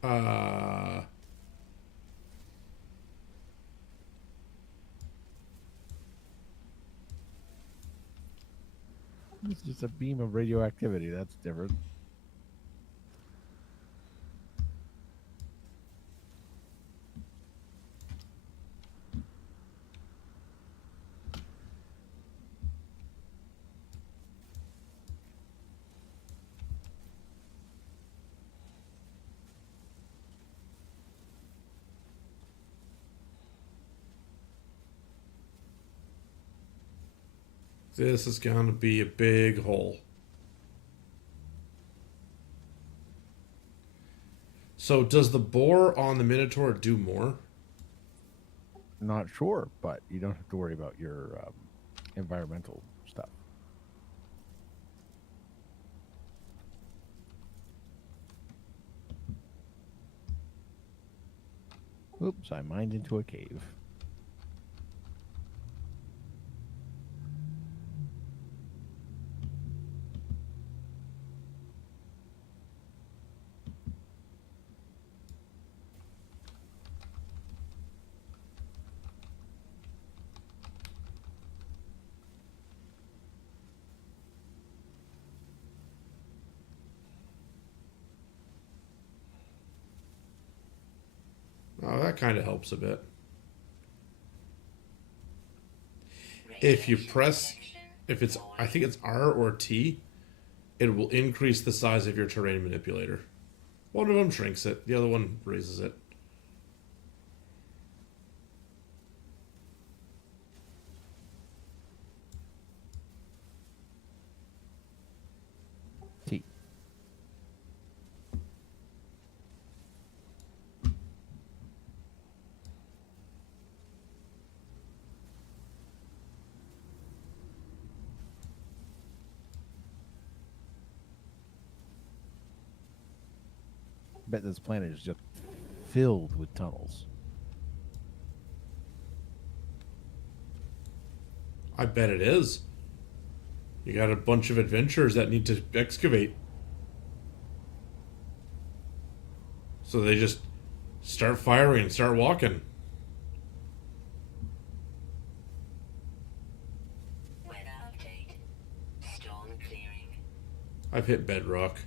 Uh, It's just a beam of radioactivity. That's different. this is going to be a big hole. So does the boar on the Minotaur do more? Not sure, but you don't have to worry about your environmental stuff. Oops, I mined into a cave. kind of helps a bit. If you press, if it's, I think it's R or T, it will increase the size of your terrain manipulator. One of them shrinks it, the other one raises it. T. Bet this planet is just filled with tunnels. I bet it is. You got a bunch of adventurers that need to excavate. So they just start firing and start walking. Weather update. Storm clearing. I've hit bedrock.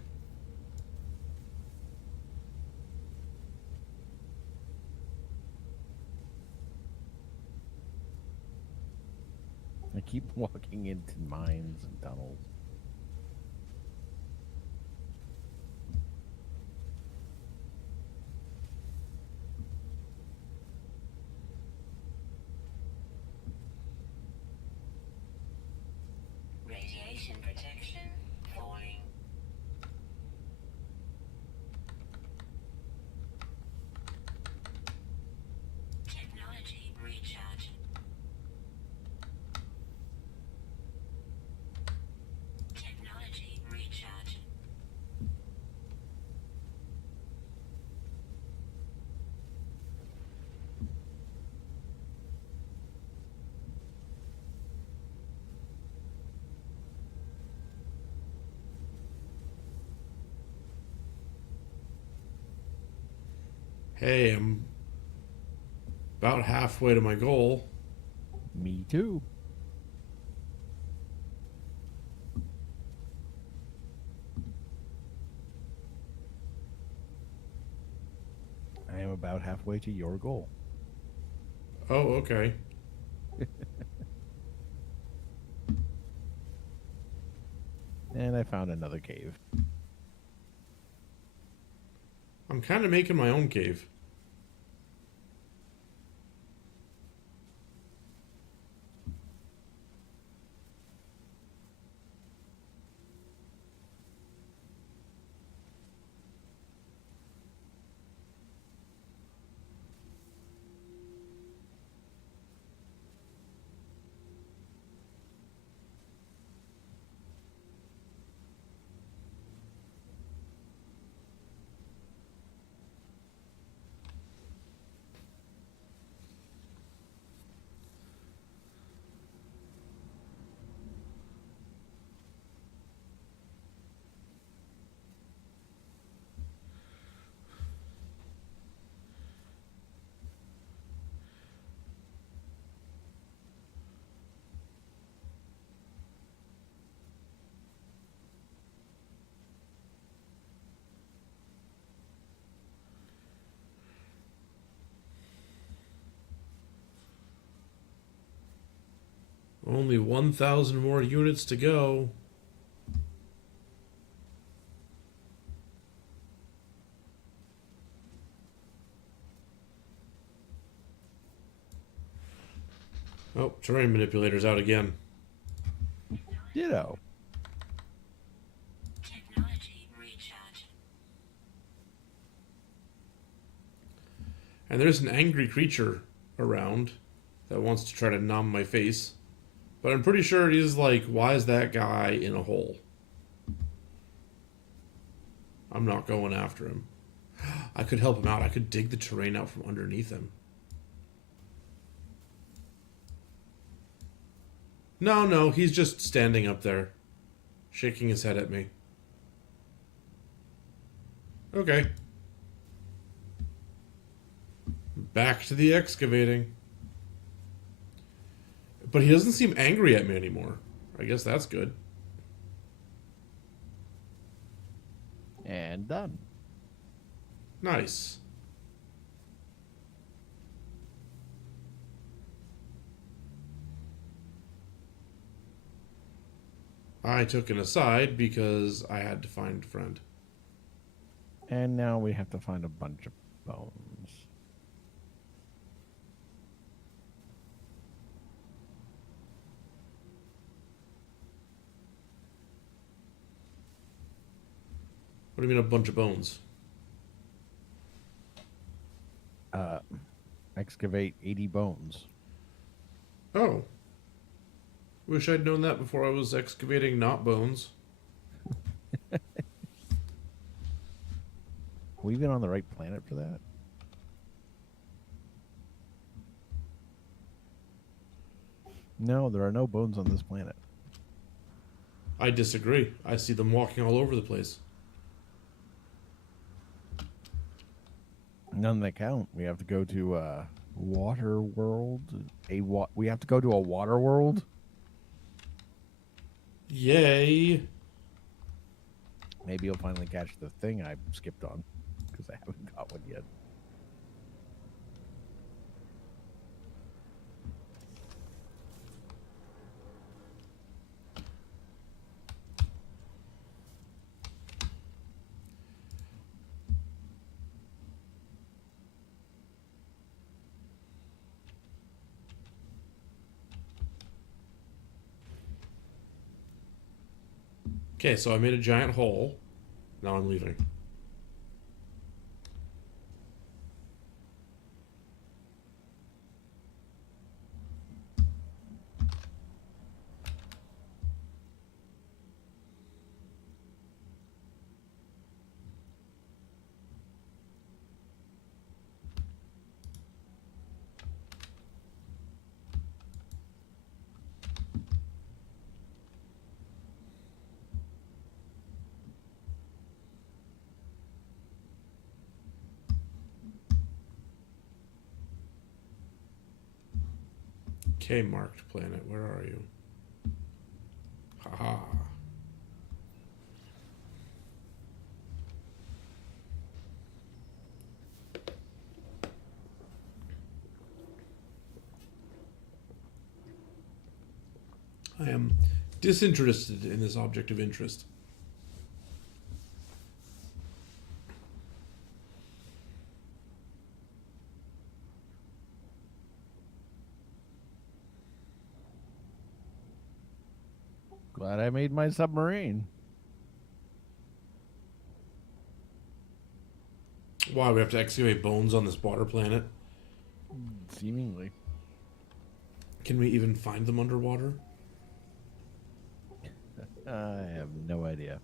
I keep walking into mines and tunnels. Radiation protection falling. Technology recharge. Technology recharge. Hey, I'm about halfway to my goal. Me too. I am about halfway to your goal. Oh, okay. And I found another cave. I'm kind of making my own cave. Only 1,000 more units to go. Oh, terrain manipulator's out again. Ditto. Technology recharge. And there's an angry creature around that wants to try to numb my face. But I'm pretty sure it is like, why is that guy in a hole? I'm not going after him. I could help him out. I could dig the terrain out from underneath him. No, he's just standing up there, shaking his head at me. Okay. Back to the excavating. But he doesn't seem angry at me anymore. I guess that's good. And done. Nice. I took an aside because I had to find a friend. And now we have to find a bunch of bones. What do you mean a bunch of bones? Excavate 80 bones. Oh. Wish I'd known that before I was excavating not bones. We been on the right planet for that? No, there are no bones on this planet. I disagree. I see them walking all over the place. None that count. We have to go to water world. We have to go to a water world. Yay! Maybe you'll finally catch the thing I skipped on because I haven't got one yet. Okay, so I made a giant hole. Now I'm leaving. Okay, marked planet, where are you? Haha. I am disinterested in this object of interest. Glad I made my submarine. Why, we have to excavate bones on this water planet? Seemingly. Can we even find them underwater? I have no idea.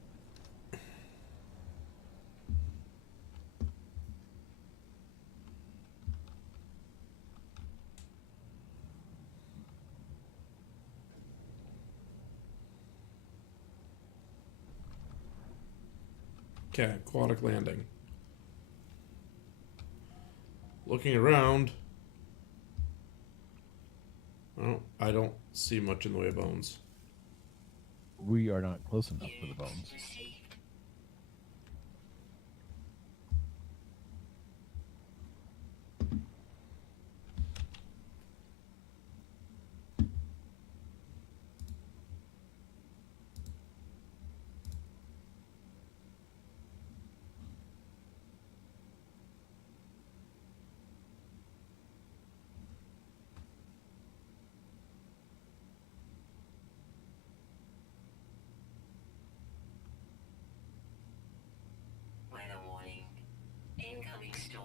Okay, aquatic landing. Looking around. Well, I don't see much in the way of bones. We are not close enough for the bones. Received. Weather warning. Incoming storm.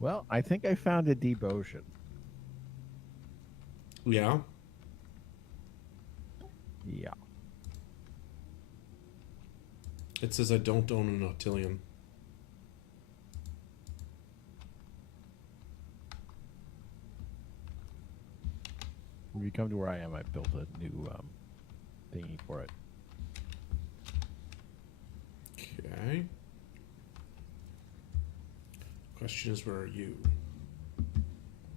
Well, I think I found a deep ocean. Yeah? Yeah. It says I don't own an Octillion. When you come to where I am, I built a new thingy for it. Okay. Question is, where are you?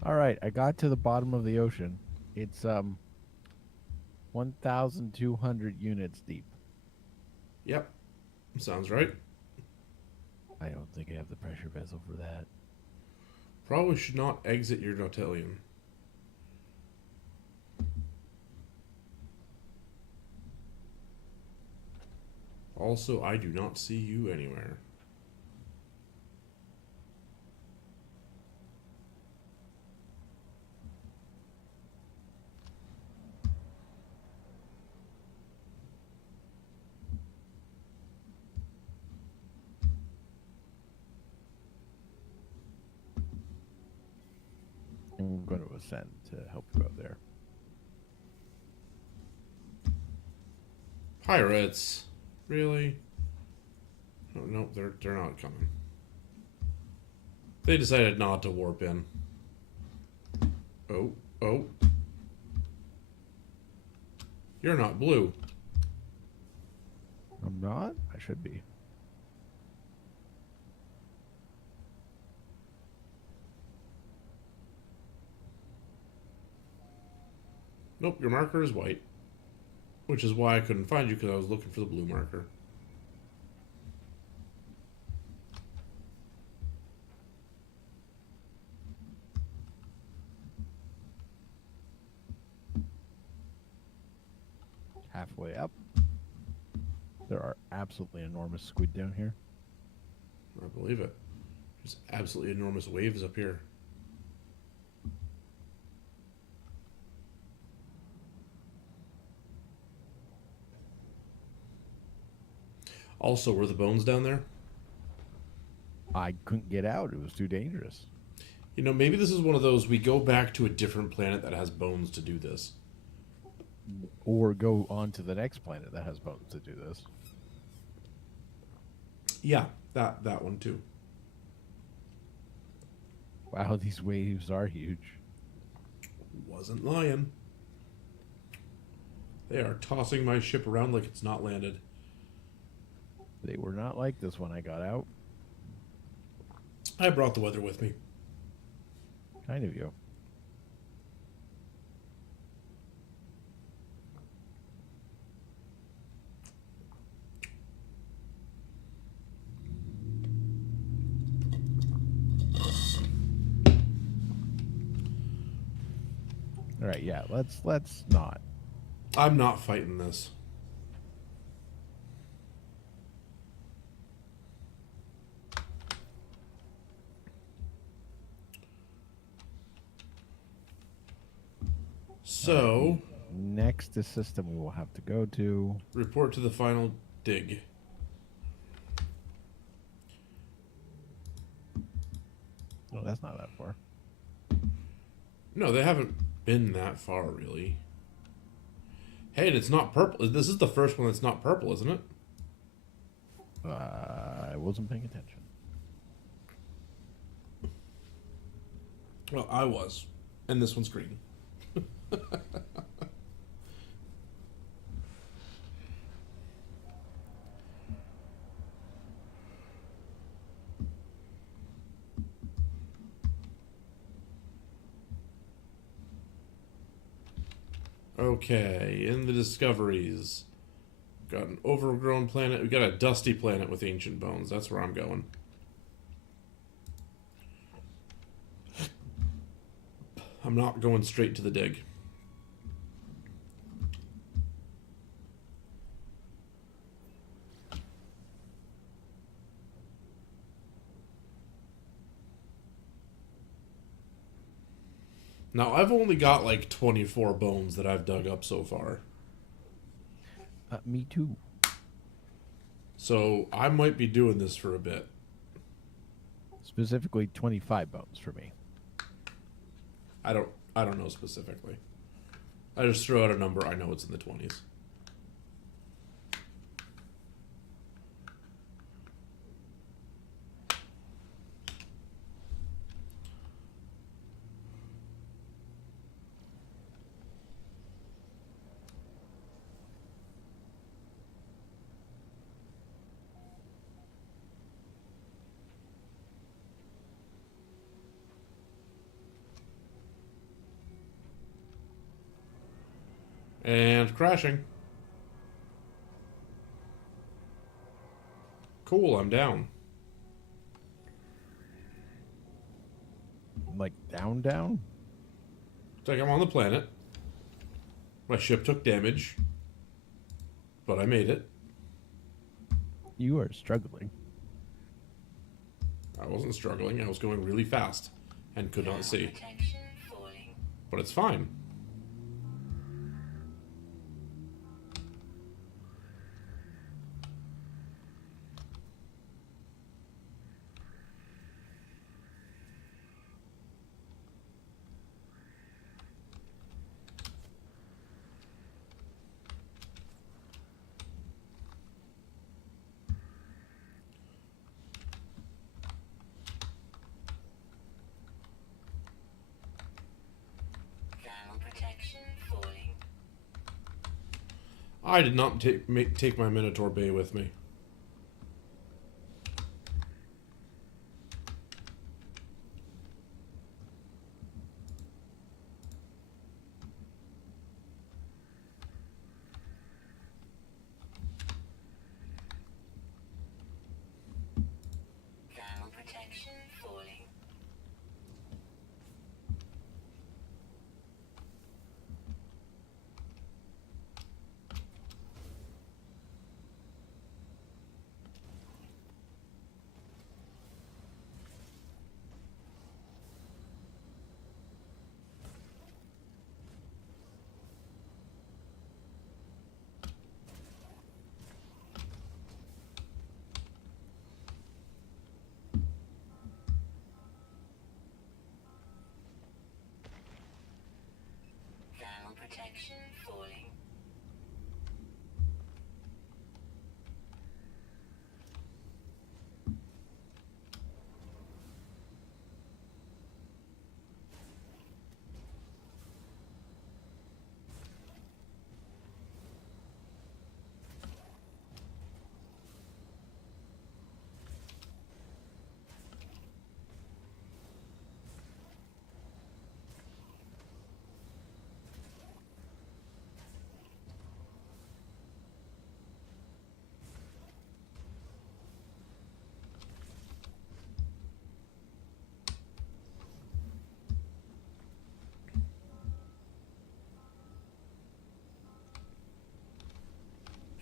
All right, I got to the bottom of the ocean. It's 1,200 units deep. Yep. Sounds right. I don't think I have the pressure vessel for that. Probably should not exit your Octillion. Also, I do not see you anywhere. I'm going to ascend to help you out there. Pirates? Really? Oh, no, they're not coming. They decided not to warp in. Oh. You're not blue. I'm not? I should be. Nope, your marker is white. Which is why I couldn't find you, because I was looking for the blue marker. Halfway up. There are absolutely enormous squid down here. I believe it. There's absolutely enormous waves up here. Also, were the bones down there? I couldn't get out. It was too dangerous. You know, maybe this is one of those, we go back to a different planet that has bones to do this. Or go on to the next planet that has bones to do this. Yeah, that one too. Wow, these waves are huge. Wasn't lying. They are tossing my ship around like it's not landed. They were not like this when I got out. I brought the weather with me. Kind of you. All right, yeah, let's not. I'm not fighting this. So, Next system we will have to go to. report to the final dig. Oh, that's not that far. No, they haven't been that far, really. Hey, and it's not purple. This is the first one that's not purple, isn't it? I wasn't paying attention. Well, I was. And this one's green. Okay, in the discoveries. Got an overgrown planet. We got a dusty planet with ancient bones. That's where I'm going. I'm not going straight to the dig. Now, I've only got like 24 bones that I've dug up so far. Me too. So, I might be doing this for a bit. Specifically, 25 bones for me. I don't know specifically. I just throw out a number. I know it's in the 20s. And crashing. Cool, I'm down. Like down? It's like I'm on the planet. My ship took damage. But I made it. You are struggling. I wasn't struggling. I was going really fast and could not see. Protection falling. But it's fine. Thermal protection falling. I did not take my Minotaur Bay with me. Thermal protection falling. Thermal protection falling.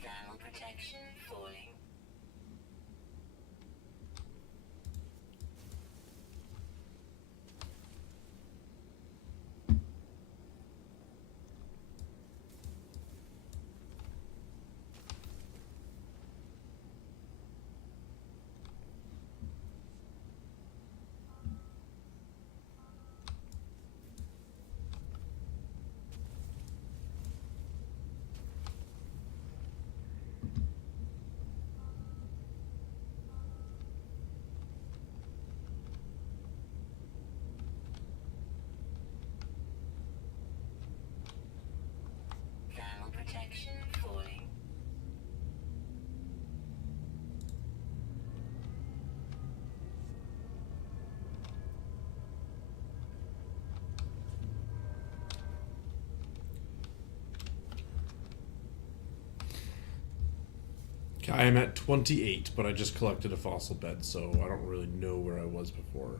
Thermal protection falling. Thermal protection falling. Okay, I am at 28, but I just collected a fossil bed, so I don't really know where I was before.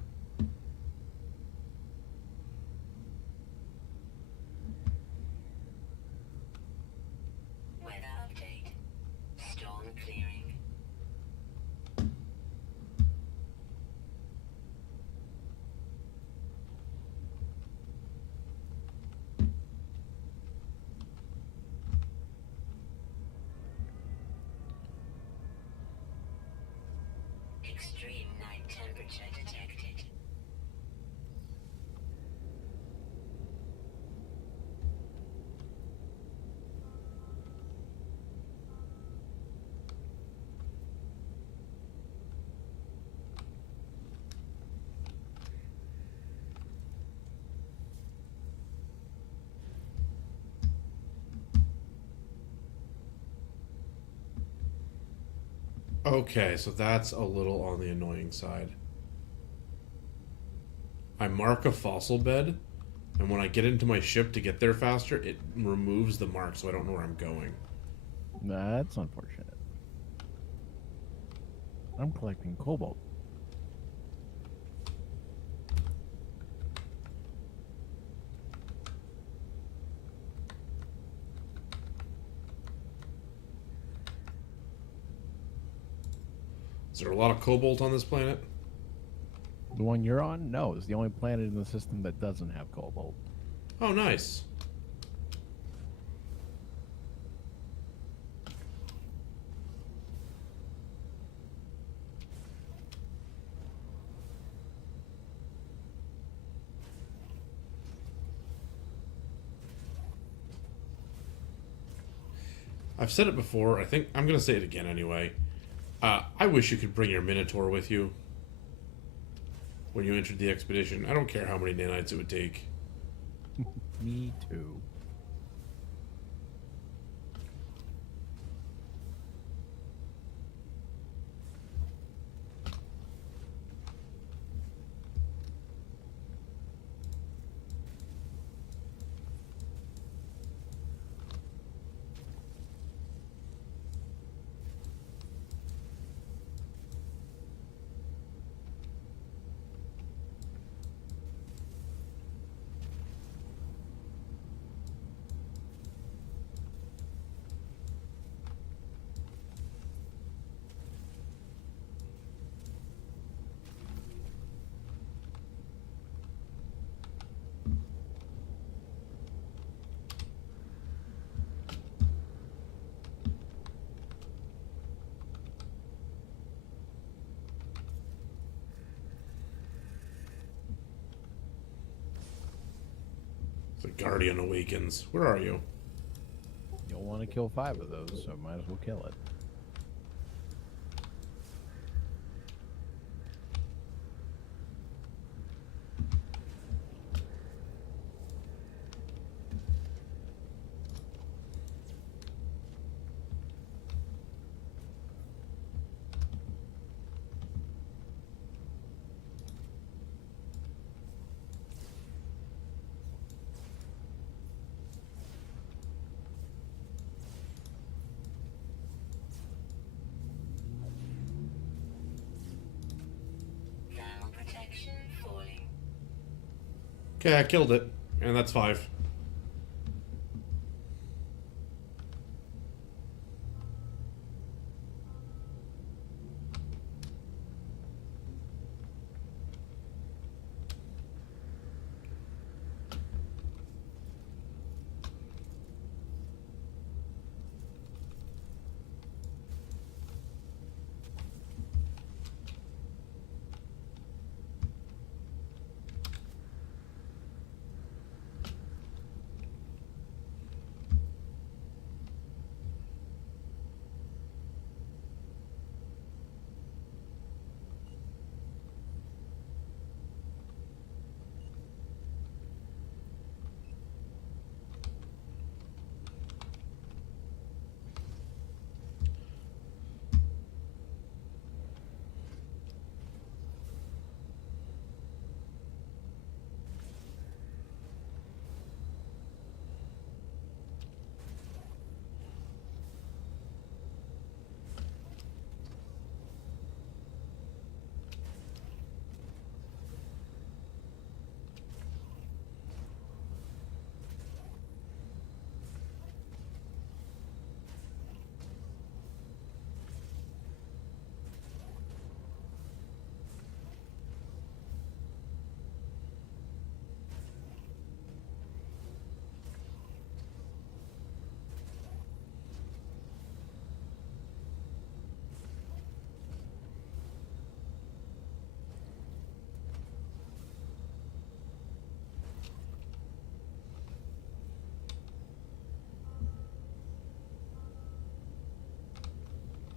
Weather update. Storm clearing. Extreme night temperature detected. Okay, so that's a little on the annoying side. I mark a fossil bed, and when I get into my ship to get there faster, it removes the mark, so I don't know where I'm going. That's unfortunate. I'm collecting cobalt. Is there a lot of cobalt on this planet? The one you're on? No, it's the only planet in the system that doesn't have cobalt. Oh, nice. I've said it before. I think I'm going to say it again anyway. I wish you could bring your Minotaur with you when you entered the expedition. I don't care how many nanites it would take. Me too. The Guardian awakens. Where are you? You'll want to kill 5 of those, so might as well kill it. Thermal protection falling. Okay, I killed it. And that's 5.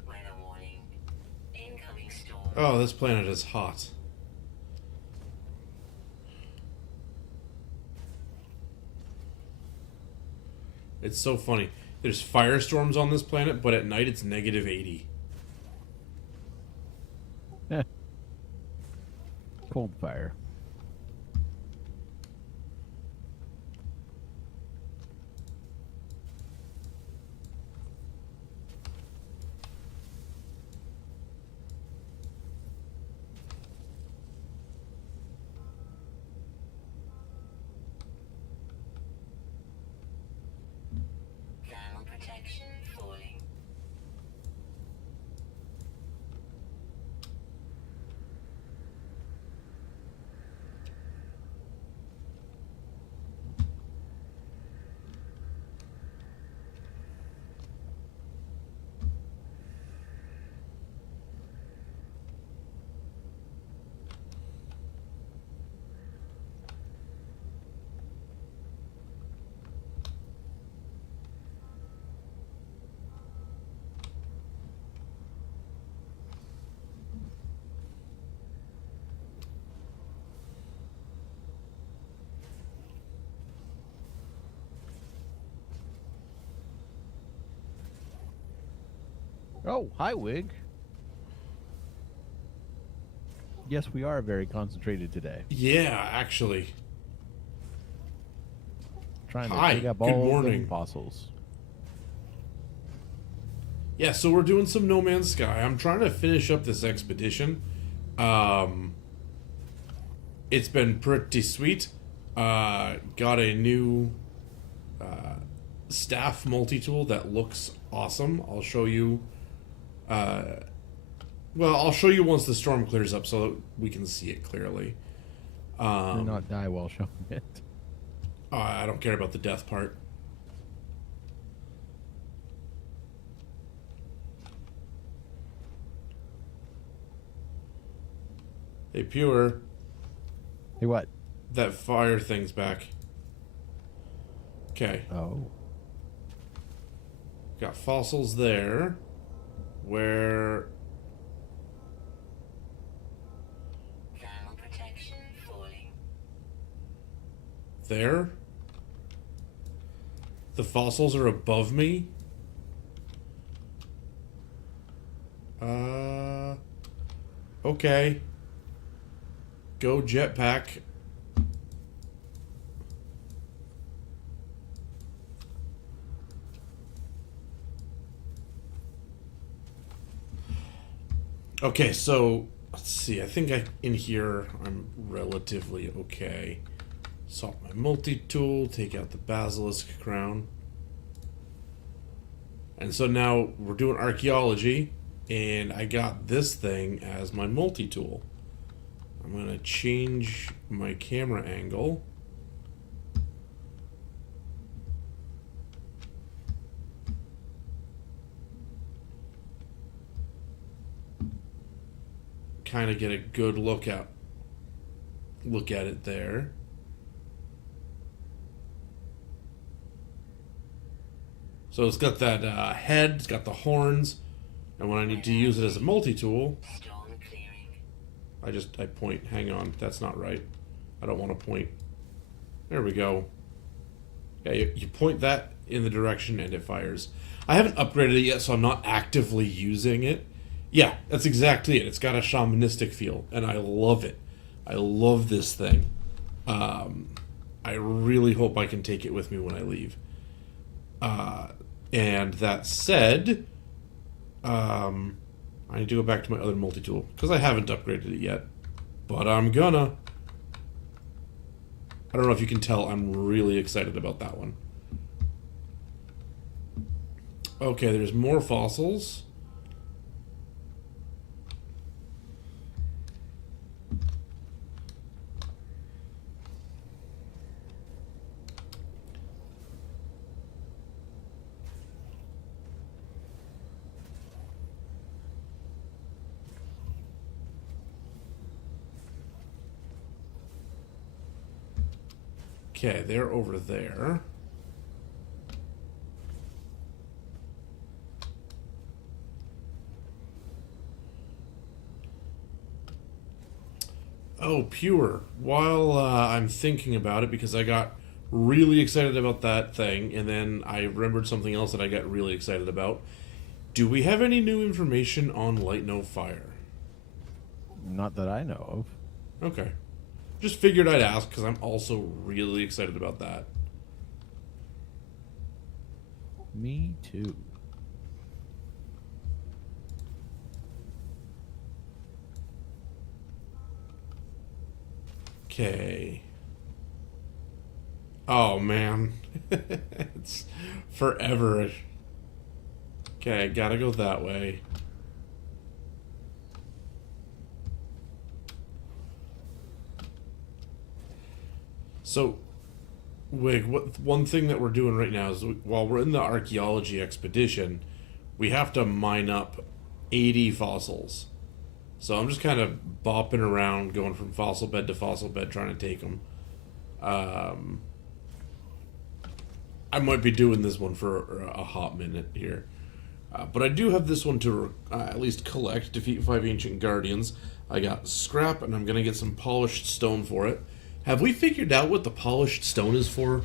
Weather warning. Incoming storm. Oh, this planet is hot. It's so funny. There's firestorms on this planet, but at night it's negative 80. Cold fire. Thermal protection falling. Oh, hi, Wig. Yes, we are very concentrated today. Yeah, actually. Trying to Hi, dig up good all morning. them fossils. Yeah, so we're doing some No Man's Sky. I'm trying to finish up this expedition. It's been pretty sweet. Got a new staff multi-tool that looks awesome. I'll show you. Well, I'll show you once the storm clears up so that we can see it clearly. Do not die while showing it. I don't care about the death part. Hey, Pure, Hey, what? that fire thing's back. Okay, Oh. got fossils there. Where... Thermal protection falling. There? The fossils are above me? Okay. Go jetpack. Okay, so let's see. I think in here I'm relatively okay. Salt my multi-tool, take out the basilisk crown. And so now we're doing archaeology, and I got this thing as my multi-tool. I'm going to change my camera angle. Kind of get a good look at it there. So it's got that head, it's got the horns, and when I need to use it as a multi-tool, Storm clearing. I point. Hang on, that's not right. I don't want to point. There we go. Yeah, you point that in the direction and it fires. I haven't upgraded it yet, so I'm not actively using it. Yeah, that's exactly it. It's got a shamanistic feel, and I love it. I love this thing. I really hope I can take it with me when I leave. And that said, I need to go back to my other multi-tool, because I haven't upgraded it yet. But I'm gonna. I don't know if you can tell, I'm really excited about that one. Okay, there's more fossils. Okay, they're over there. Oh, Pure. While I'm thinking about it, because I got really excited about that thing, and then I remembered something else that I got really excited about. Do we have any new information on Light No Fire? Not that I know of. Okay. Just figured I'd ask, because I'm also really excited about that. Me too. Okay. Oh, man. It's forever. Okay, gotta go that way. So, Wig, one thing that we're doing right now is while we're in the archaeology expedition, we have to mine up 80 fossils. So I'm just kind of bopping around, going from fossil bed to fossil bed, trying to take them. I might be doing this one for a hot minute here. But I do have this one to at least collect, defeat 5 ancient guardians. I got scrap, and I'm going to get some polished stone for it. Have we figured out what the polished stone is for?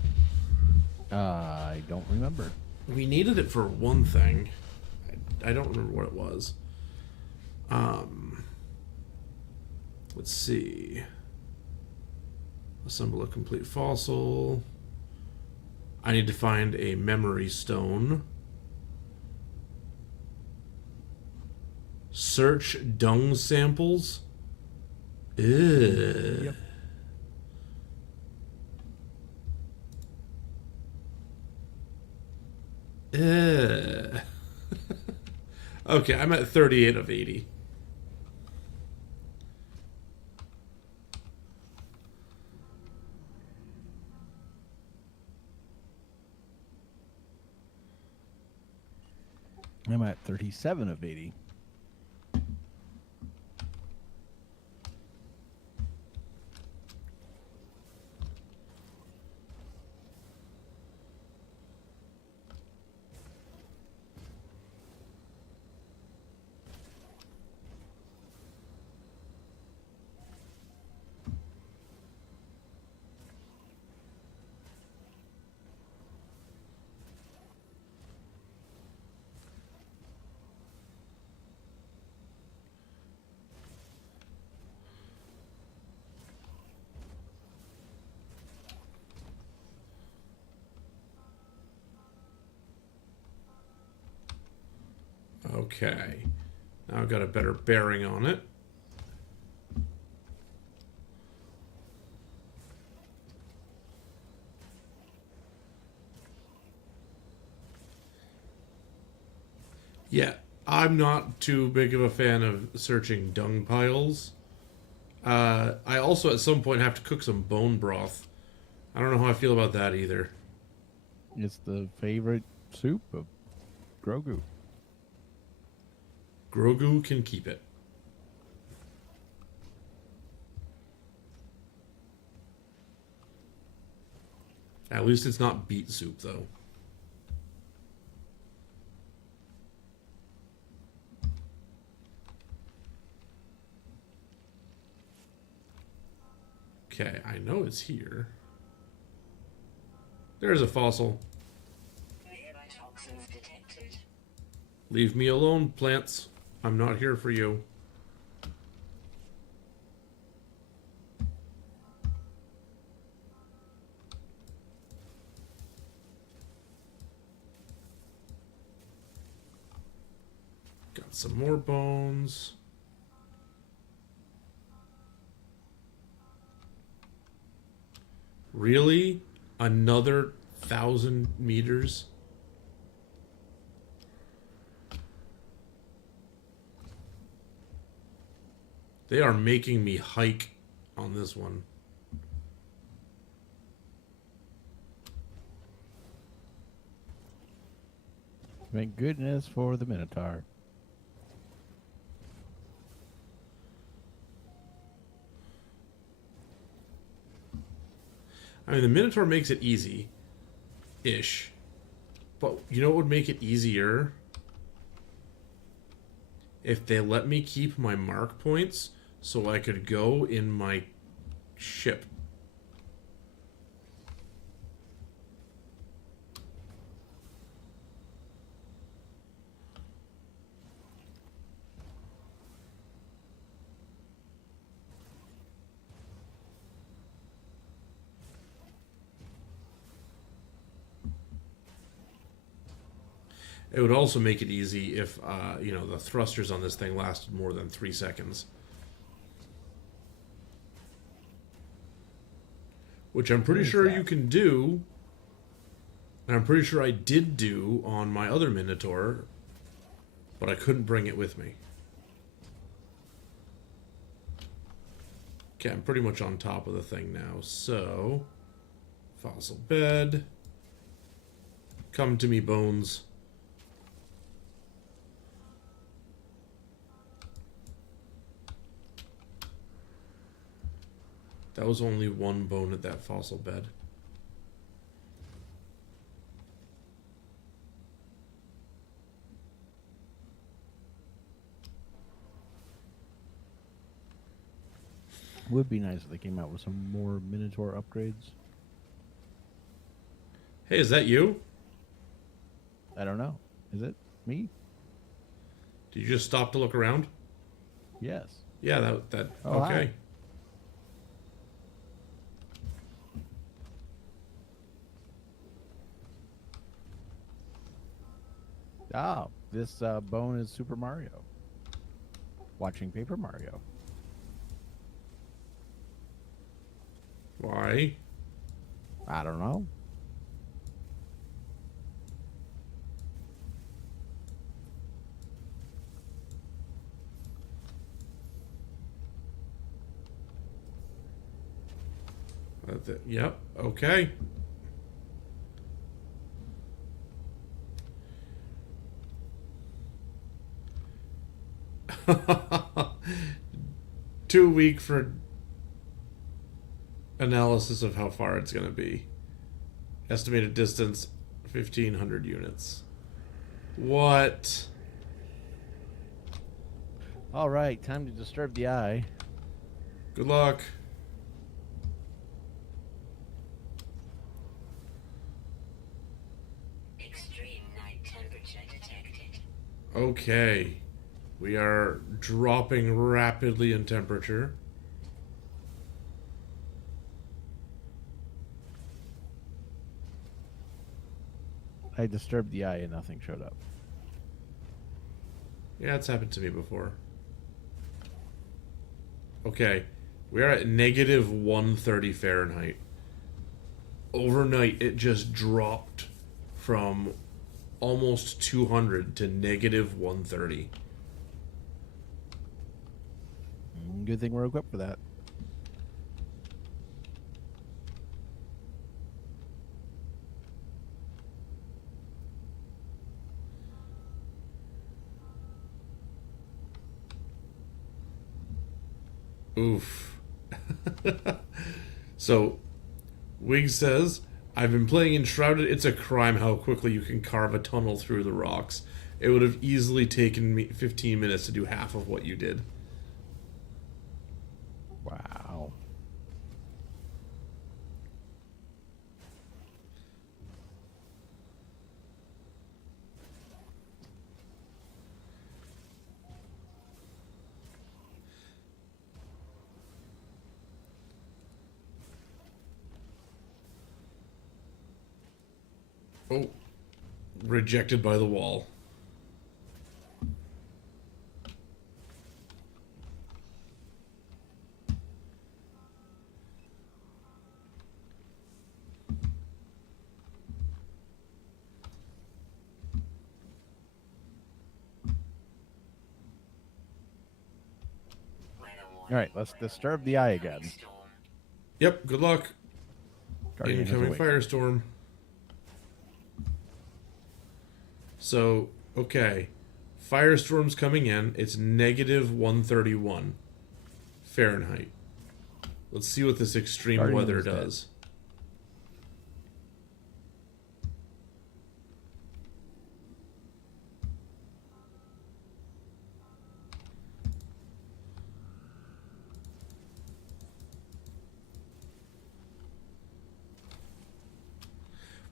I don't remember. We needed it for one thing. I don't remember what it was. Let's see. Assemble a complete fossil. I need to find a memory stone. Search dung samples. Ew. Yep. Okay, I'm at 38 of 80. I'm at 37 of 80. Okay. Now I've got a better bearing on it. Yeah, I'm not too big of a fan of searching dung piles. I also at some point have to cook some bone broth. I don't know how I feel about that either. It's the favorite soup of Grogu. Grogu can keep it. At least it's not beet soup, though. Okay, I know it's here. There's a fossil. Nearby toxins detected. Leave me alone, plants. I'm not here for you. Got some more bones. Really? Another 1,000 meters? They are making me hike on this one. Thank goodness for the Minotaur. I mean, the Minotaur makes it easy-ish. But you know what would make it easier? If they let me keep my mark points so I could go in my ship. It would also make it easy if, you know, the thrusters on this thing lasted more than 3 seconds. Which I'm pretty sure you can do. And I'm pretty sure I did do on my other Minotaur. But I couldn't bring it with me. Okay, I'm pretty much on top of the thing now. So, fossil bed. Come to me, bones. That was only one bone at that fossil bed. Would be nice if they came out with some more Minotaur upgrades. Hey, is that you? I don't know. Is it me? Did you just stop to look around? Yes. Yeah, that Oh, okay. hi. Oh, this bone is Super Mario. Watching Paper Mario. Why? I don't know. Yep. Okay. Too weak for analysis of how far it's going to be. Estimated distance 1,500 units. What? All right, time to disturb the eye. Good luck. Extreme night temperature detected. Okay. We are dropping rapidly in temperature. I disturbed the eye and nothing showed up. Yeah, it's happened to me before. Okay. We are at negative 130 Fahrenheit. Overnight, it just dropped from almost 200 to negative 130. Good thing we're equipped for that. Oof. So, Wiggs says, I've been playing Enshrouded. It's a crime how quickly you can carve a tunnel through the rocks. It would have easily taken me 15 minutes to do half of what you did. Wow. Oh. Rejected by the wall. All right, let's disturb the eye again. Yep, good luck. Guardian is Incoming awake. firestorm. So, okay. Firestorm's coming in. It's negative 131 Fahrenheit. Let's see what this extreme Guardian weather is dead. does.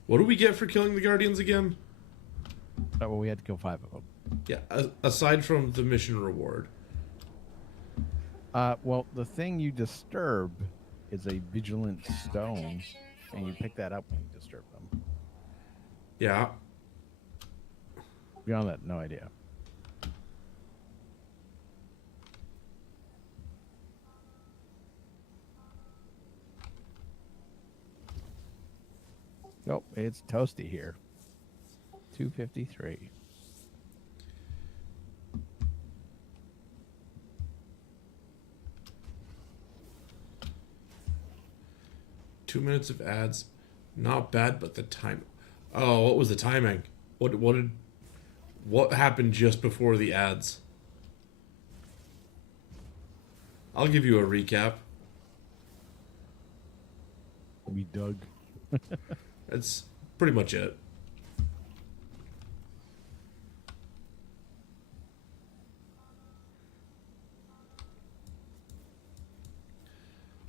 What do we get for killing the Guardians again? Oh, well, we had to kill 5 of them. Yeah, aside from the mission reward. Well, the thing you disturb is a vigilant stone, and you pick that up when you disturb them. Yeah. Beyond that, no idea. Nope, it's toasty here. 253. Two minutes of ads. Not bad, but the time. Oh, what was the timing? What happened just before the ads? I'll give you a recap. We dug. That's pretty much it.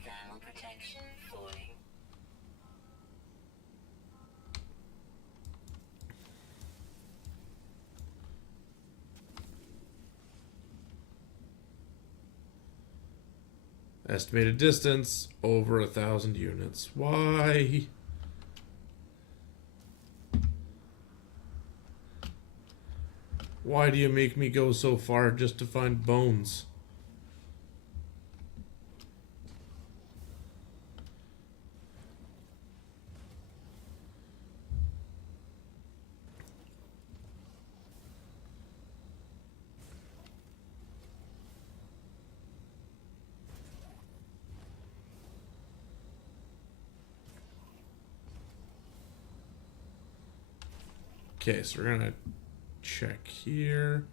Thermal protection falling. Estimated distance over 1,000 units. Why? Why do you make me go so far just to find bones? Okay, so we're gonna check here.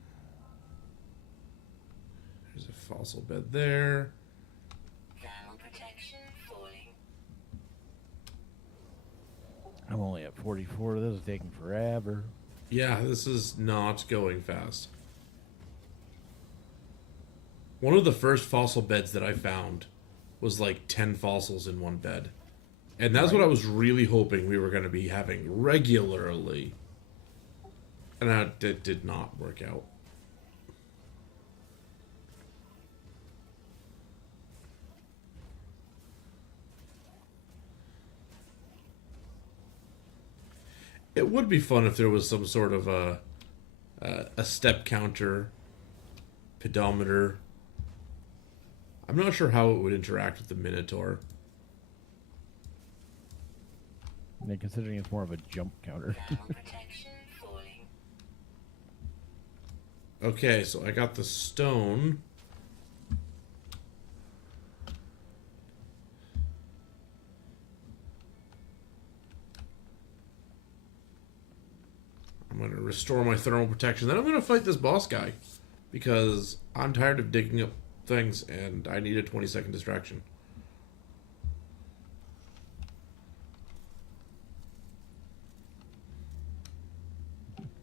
There's a fossil bed there. Thermal protection falling. I'm only at 44. This is taking forever. Yeah, this is not going fast. One of the first fossil beds that I found was like 10 fossils in one bed. And that's what I was really hoping we were going to be having regularly. And it did not work out. It would be fun if there was some sort of a step counter, pedometer. I'm not sure how it would interact with the Minotaur. And considering it's more of a jump counter. Thermal protection falling. Okay, so I got the stone. I'm going to restore my thermal protection. Then I'm going to fight this boss guy. Because I'm tired of digging up things and I need a 20-second distraction.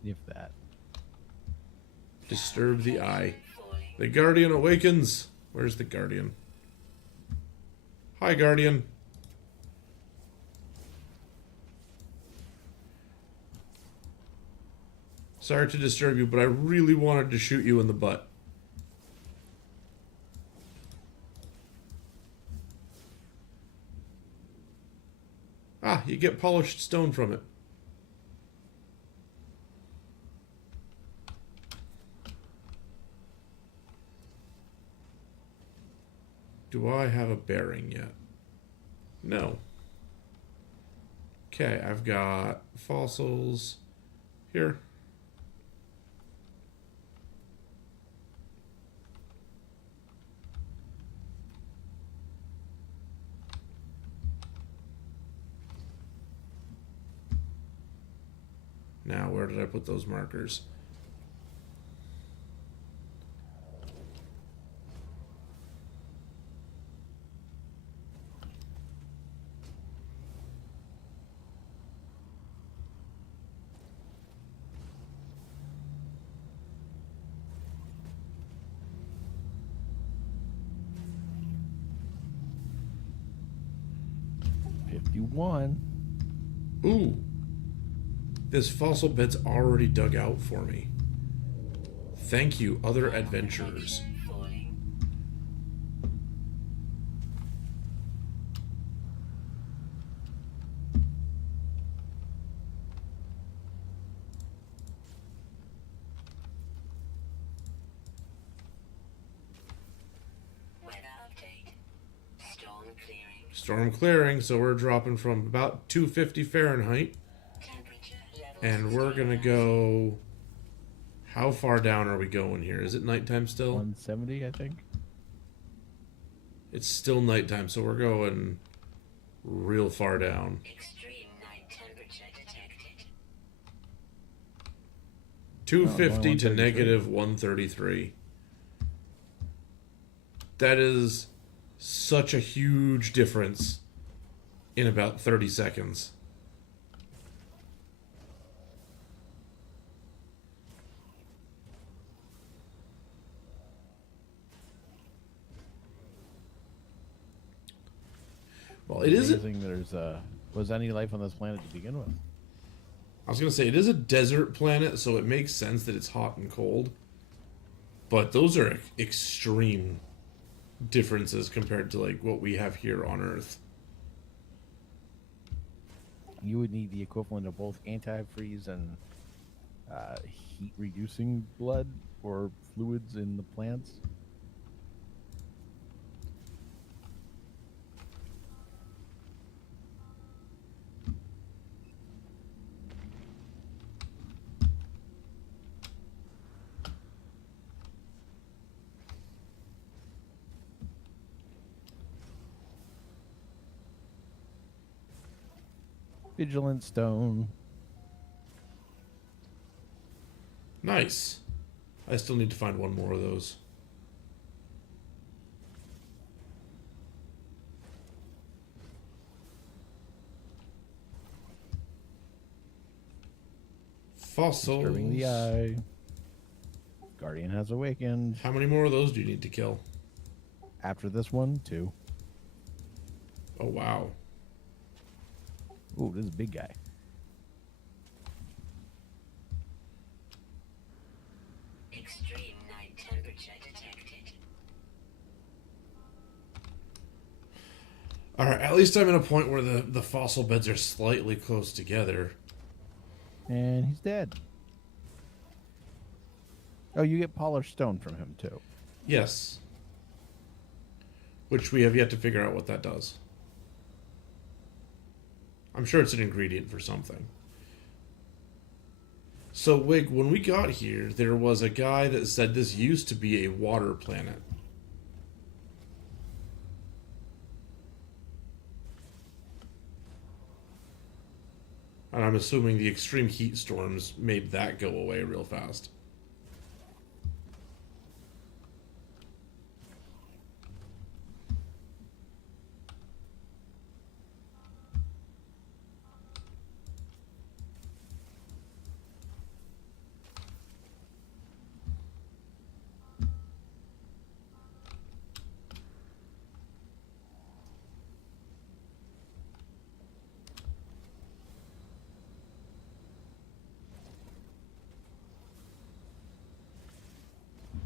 If that. Disturb the eye. Falling. The Guardian awakens. Where's the Guardian? Hi, Guardian. Sorry to disturb you, but I really wanted to shoot you in the butt. Ah, you get polished stone from it. Do I have a bearing yet? No. Okay, I've got fossils here. Now, where did I put those markers? One. Ooh. This fossil bed's already dug out for me. Thank you, other adventurers. Falling. Weather update. Storm clearing. Storm clearing, so we're dropping from about 250 Fahrenheit. Temperature level. And we're gonna go... How far down are we going here? Is it nighttime still? 170, I think. It's still nighttime, so we're going real far down. Extreme night temperature detected. 250 to 133. negative 133. That is such a huge difference in about 30 seconds. Well, it isn't. Amazing there's was any life on this planet to begin with. I was going to say, it is a desert planet, so it makes sense that it's hot and cold. But those are extreme differences compared to like what we have here on Earth. You would need the equivalent of both antifreeze and heat reducing blood or fluids in the plants. Vigilant stone. Nice. I still need to find one more of those. Fossils. Disturbing the eye. Guardian has awakened. How many more of those do you need to kill? After this one, 2. Oh, wow. Ooh, this is a big guy. Extreme night temperature detected. Alright, at least I'm at a point where the fossil beds are slightly close together. And he's dead. Oh, you get polished stone from him, too. Yes. Which we have yet to figure out what that does. I'm sure it's an ingredient for something. So, Wig, when we got here, there was a guy that said this used to be a water planet. And I'm assuming the extreme heat storms made that go away real fast.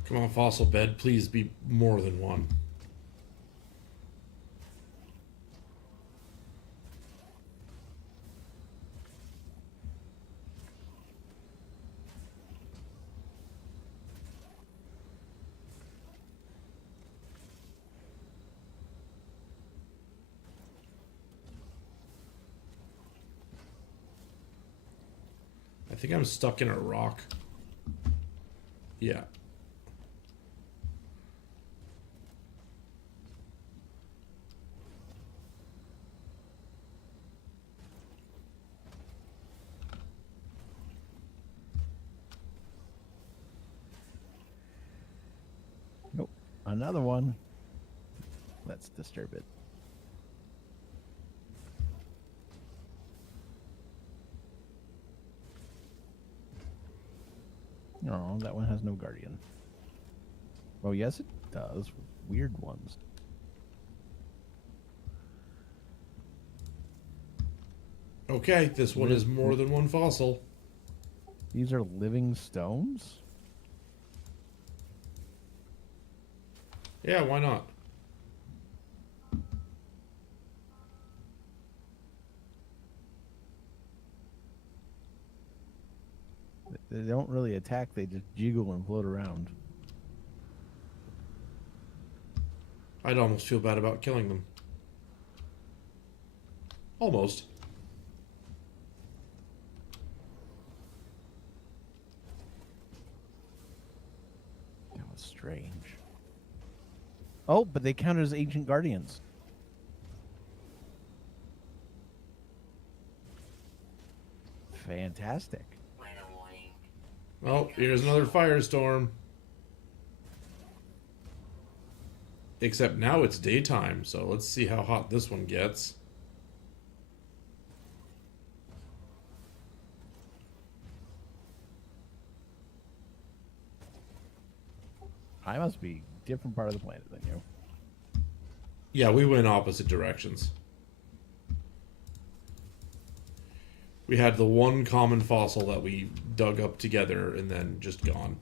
Come on, fossil bed, please be more than one. I think I'm stuck in a rock. Yeah. Nope. Another one. Let's disturb it. No, that one has no guardian. Oh, yes, it does. Weird ones. Okay, this one is more than one fossil. These are living stones? Yeah, why not? They don't really attack, they just jiggle and float around. I'd almost feel bad about killing them. Almost. That was strange. Oh, but they count as ancient guardians. Fantastic. Weather warning. Oh, here's another firestorm. Except now it's daytime, so let's see how hot this one gets. I must be a different part of the planet than you. Yeah, we went opposite directions. We had the one common fossil that we dug up together and then just gone.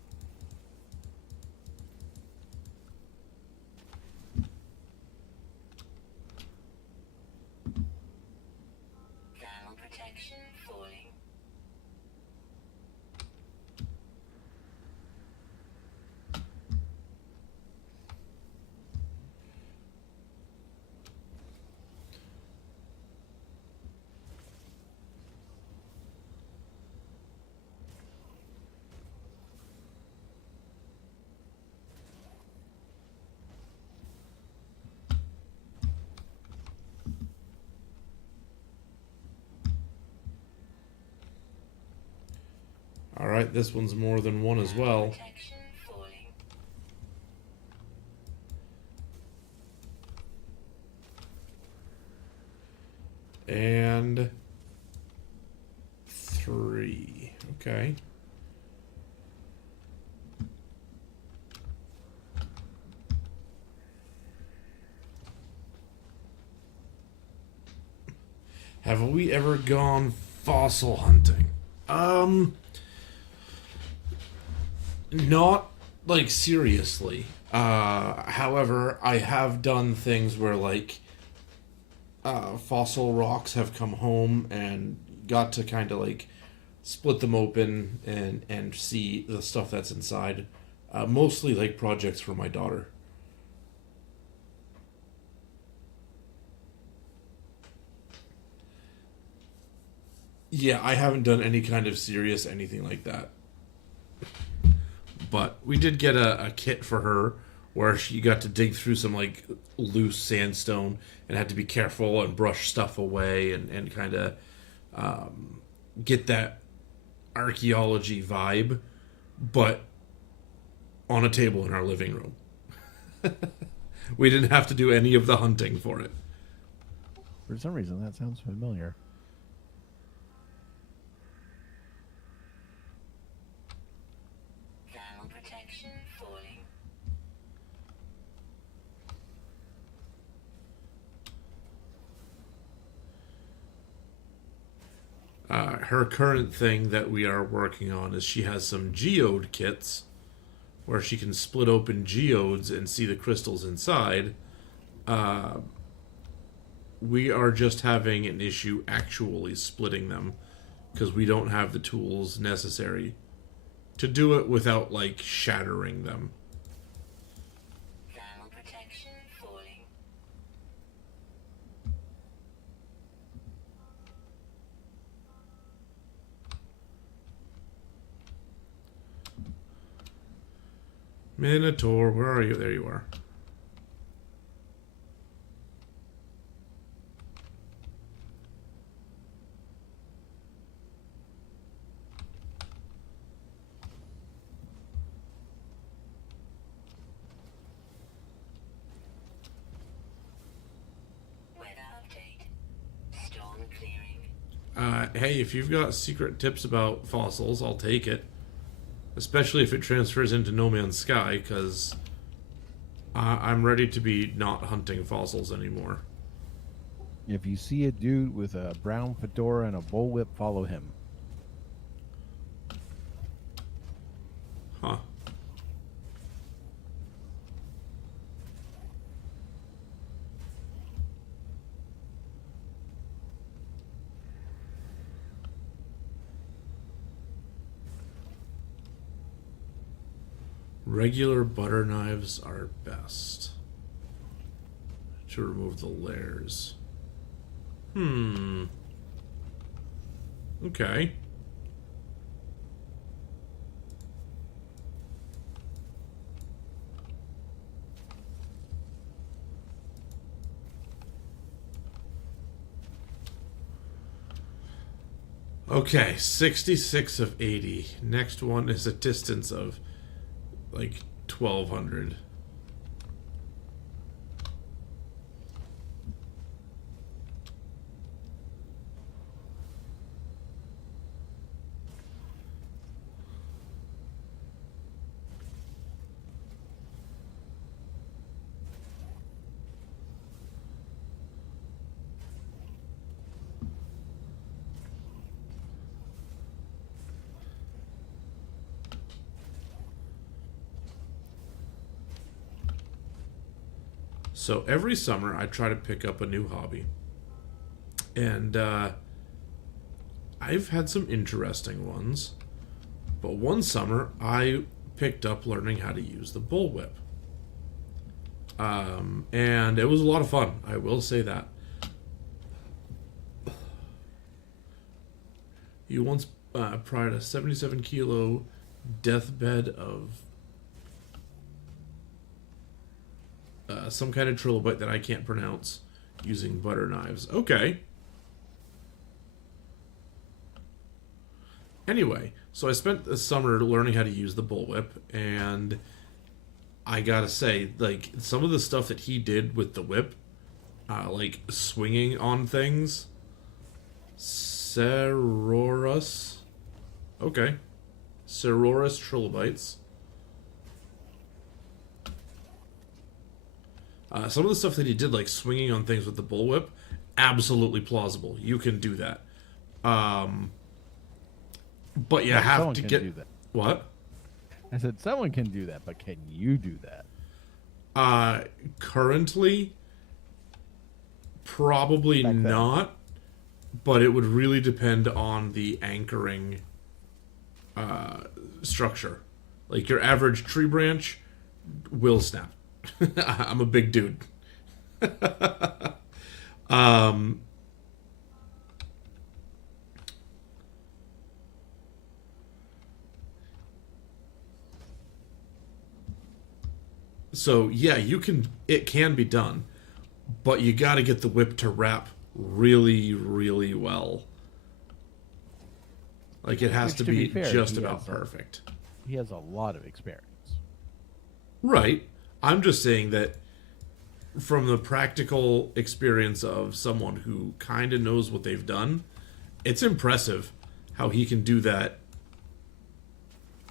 Alright, this one's more than one as well. Protection falling. And 3. Okay. Have we ever gone fossil hunting? Not like seriously. However, I have done things where like fossil rocks have come home and got to kind of like split them open and see the stuff that's inside. Mostly like projects for my daughter. Yeah, I haven't done any kind of serious anything like that. But we did get a kit for her where she got to dig through some like loose sandstone and had to be careful and brush stuff away and kind of get that archaeology vibe, but on a table in our living room. We didn't have to do any of the hunting for it. For some reason, that sounds familiar. Thermal protection falling. Her current thing that we are working on is she has some geode kits where she can split open geodes and see the crystals inside. We are just having an issue actually splitting them because we don't have the tools necessary to do it without like shattering them. Thermal protection falling. Minotaur, where are you? There you are. Weather update. Storm clearing. Hey, if you've got secret tips about fossils, I'll take it. Especially if it transfers into No Man's Sky, because I'm ready to be not hunting fossils anymore. If you see a dude with a brown fedora and a bullwhip, follow him. Huh. Regular butter knives are best to remove the layers. Okay. Okay, 66 of 80. Next one is a distance of like 1,200. So every summer I try to pick up a new hobby. And I've had some interesting ones. But one summer I picked up learning how to use the bullwhip. And it was a lot of fun, I will say that. You once pried a 77 kilo deathbed of some kind of trilobite that I can't pronounce using butter knives. Okay. Anyway, so I spent the summer learning how to use the bullwhip, and I gotta say, like, some of the stuff that he did with the whip, like swinging on things, Cerorus, okay, Cerorus trilobites. Some of the stuff that he did, like swinging on things with the bullwhip, absolutely plausible. You can do that. But you No, have someone to can get do that. what? I said someone can do that, but can you do that? Currently, probably Back then. not. But it would really depend on the anchoring structure. Like your average tree branch will snap. I'm a big dude. um, so yeah, you can. It can be done, but you got to get the whip to wrap really, really well. Like it has Which, to to be be fair, just he about has a- perfect. He has a lot of experience. Right. I'm just saying that from the practical experience of someone who kind of knows what they've done, it's impressive how he can do that,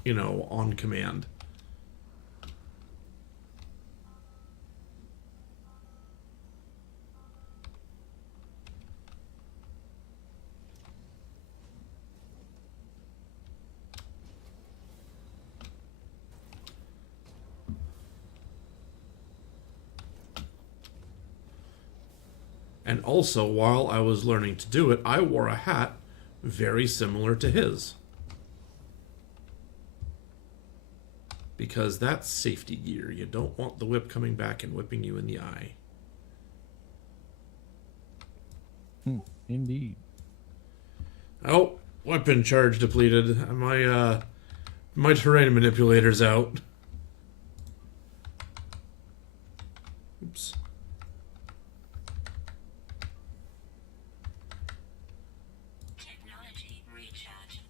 on command. And also, while I was learning to do it, I wore a hat very similar to his. Because that's safety gear. You don't want the whip coming back and whipping you in the eye. Indeed. Oh, weapon charge depleted. My terrain manipulator's out. Oops. Technology recharge.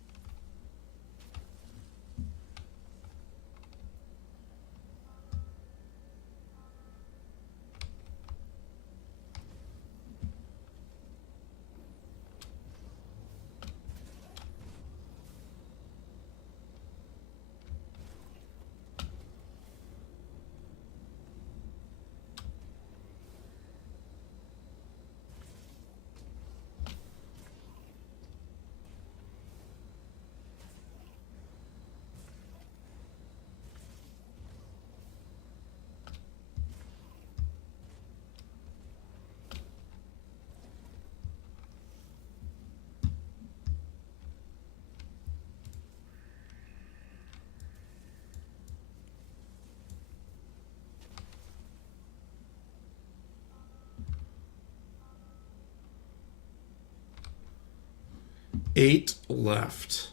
Eight left.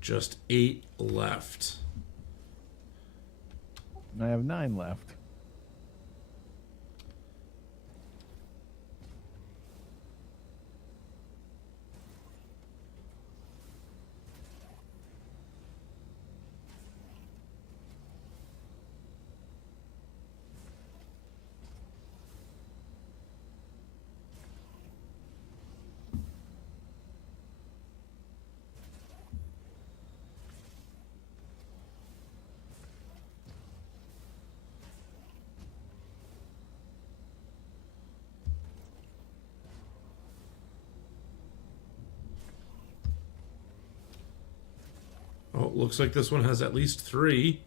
Just 8 left. I have 9 left. Oh, looks like this one has at least 3.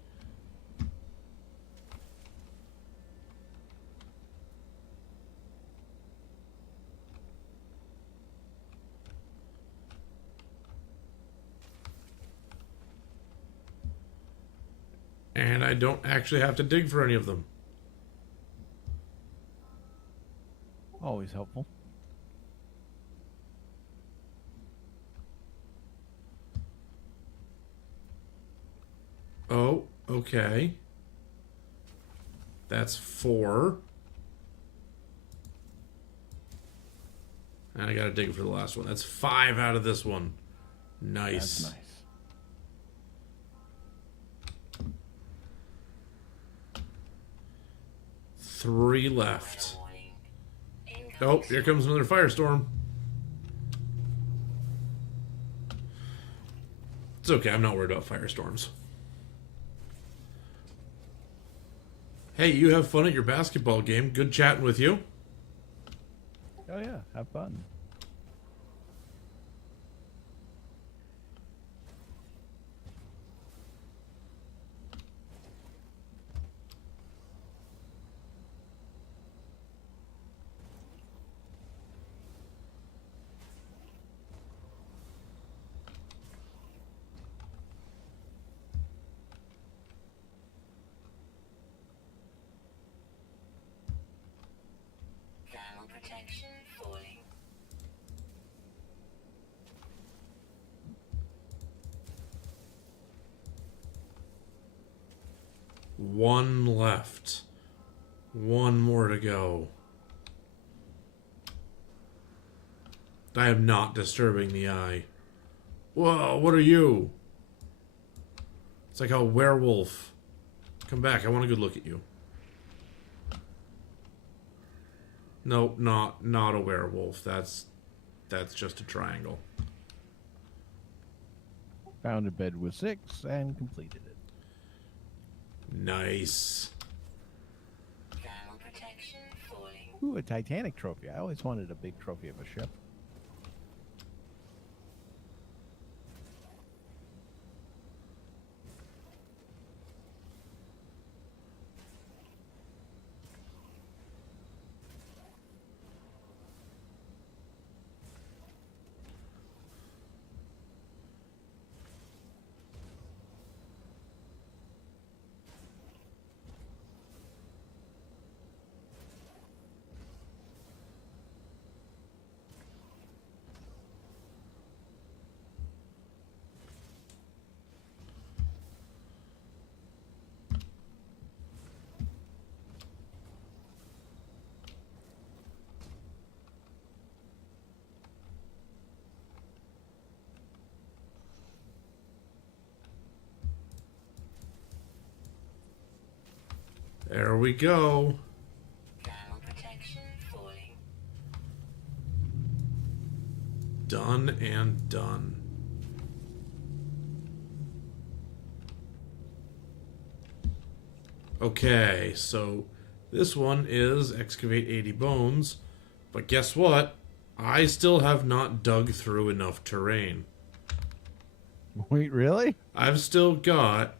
And I don't actually have to dig for any of them. Always helpful. Oh, okay. That's 4. And I gotta dig for the last one. That's 5 out of this one. Nice. That's nice. Three left. Warning. Incoming Oh, here comes another firestorm. It's okay, I'm not worried about firestorms. Hey, you have fun at your basketball game. Good chatting with you. Oh yeah, have fun. thermal protection falling. One left. One more to go. I am not disturbing the eye. Whoa, what are you? It's like a werewolf. Come back, I want a good look at you. Nope, not a werewolf. That's just a triangle. Found a bed with 6 and completed it. Nice. Thermal protection falling. Ooh, a Titanic trophy. I always wanted a big trophy of a ship. There we go. Thermal protection falling. Done and done. Okay, so this one is excavate 80 bones, but guess what? I still have not dug through enough terrain. Wait, really? I've still got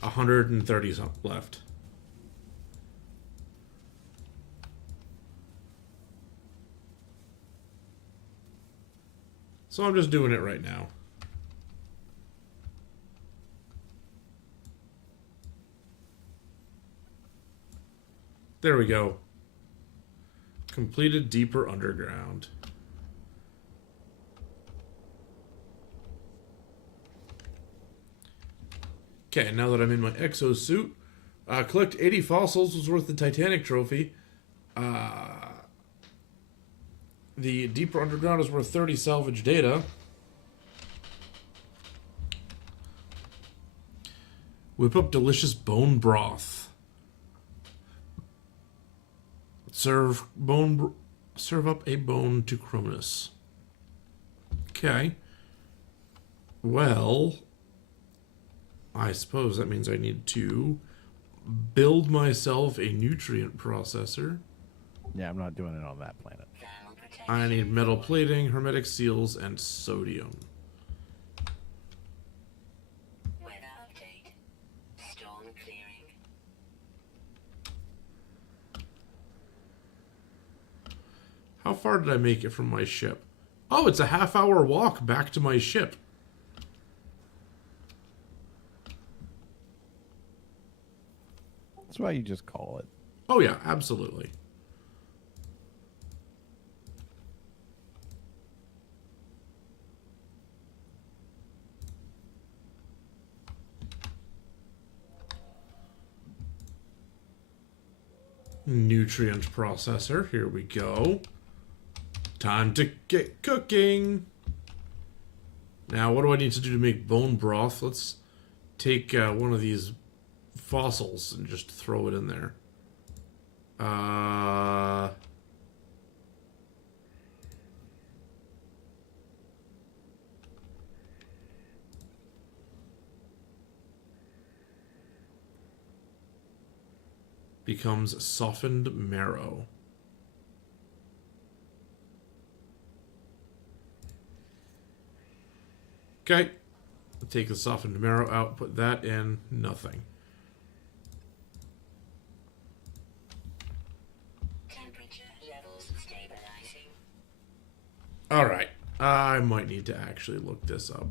130 some left. So I'm just doing it right now. There we go. Completed deeper underground. Okay, now that I'm in my exosuit, collect 80 fossils was worth the Titanic trophy. The deeper underground is worth 30 salvage data. Whip up delicious bone broth. Serve up a bone to Cronus. Okay. Well, I suppose that means I need to build myself a nutrient processor. Yeah, I'm not doing it on that planet. Thermal protection. I need metal plating, hermetic seals, and sodium. Weather update. Storm clearing. How far did I make it from my ship? Oh, it's a half-hour walk back to my ship. That's why you just call it. Oh yeah, absolutely. Nutrient processor, here we go. Time to get cooking. Now, what do I need to do to make bone broth? Let's take one of these fossils and just throw it in there. Becomes softened marrow. Okay. Take the softened marrow out, put that in, nothing. Temperature levels stabilizing. Alright. I might need to actually look this up.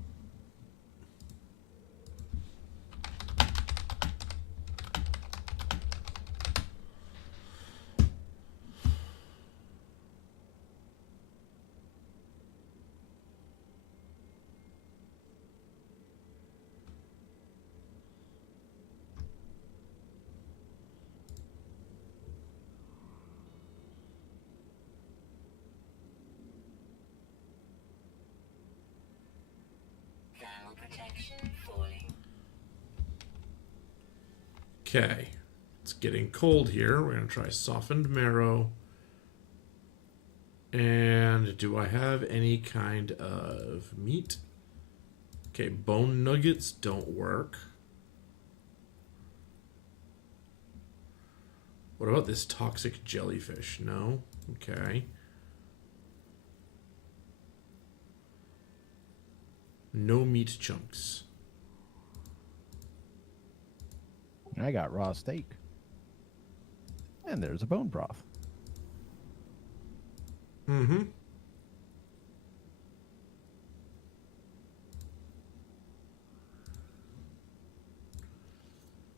Thermal protection falling. Okay. It's getting cold here. We're going to try softened marrow. And do I have any kind of meat? Okay, bone nuggets don't work. What about this toxic jellyfish? No? Okay. No meat chunks. I got raw steak. And there's a bone broth. Mm-hmm.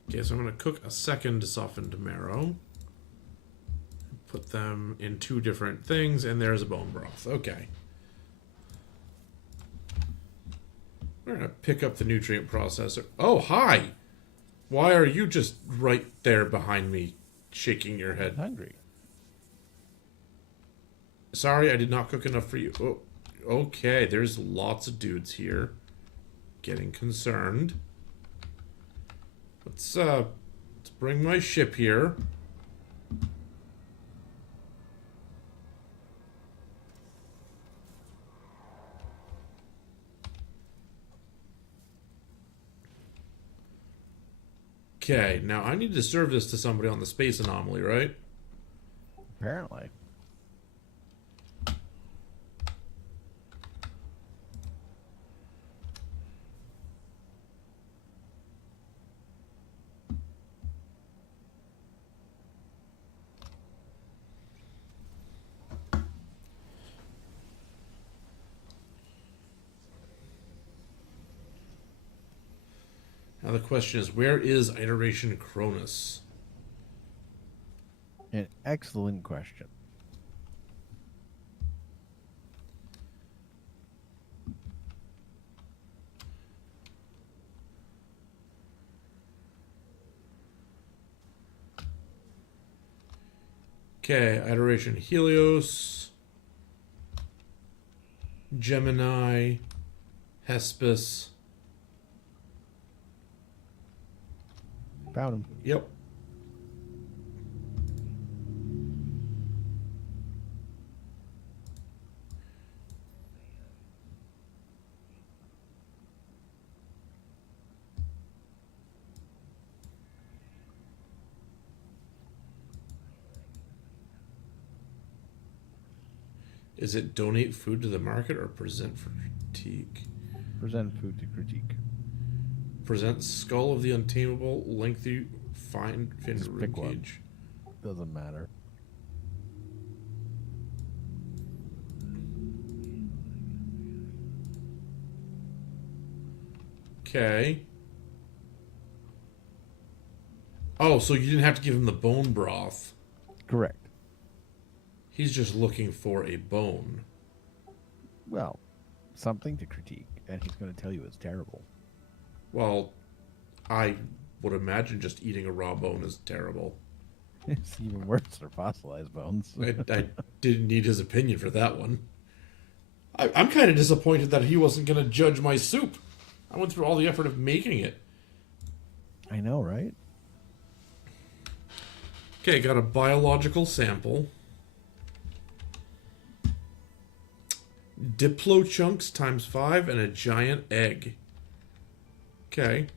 Okay, so I'm going to cook a second softened marrow. Put them in two different things, and there's a bone broth. Okay. We're going to pick up the nutrient processor. Oh, hi! Why are you just right there behind me, shaking your head? Hungry. Sorry, I did not cook enough for you. Oh, okay, there's lots of dudes here. Getting concerned. Let's bring my ship here. Okay, now I need to serve this to somebody on the space anomaly, right? Apparently. Now the question is, where is Iteration Cronus? An excellent question. Okay, Iteration Helios, Gemini, Hespus. Found him. Yep. Is it donate food to the market or present for critique? Present food to critique. Present skull of the untamable, lengthy, fine fin Just pick one. ribcage. Doesn't matter. Okay. Oh, so you didn't have to give him the bone broth. Correct. He's just looking for a bone. Well, something to critique, and he's going to tell you it's terrible. Well, I would imagine just eating a raw bone is terrible. It's even worse for fossilized bones. I didn't need his opinion for that one. I'm kind of disappointed that he wasn't going to judge my soup. I went through all the effort of making it. I know, right? Okay, got a biological sample. Diplo chunks times 5 and a giant egg. Okay.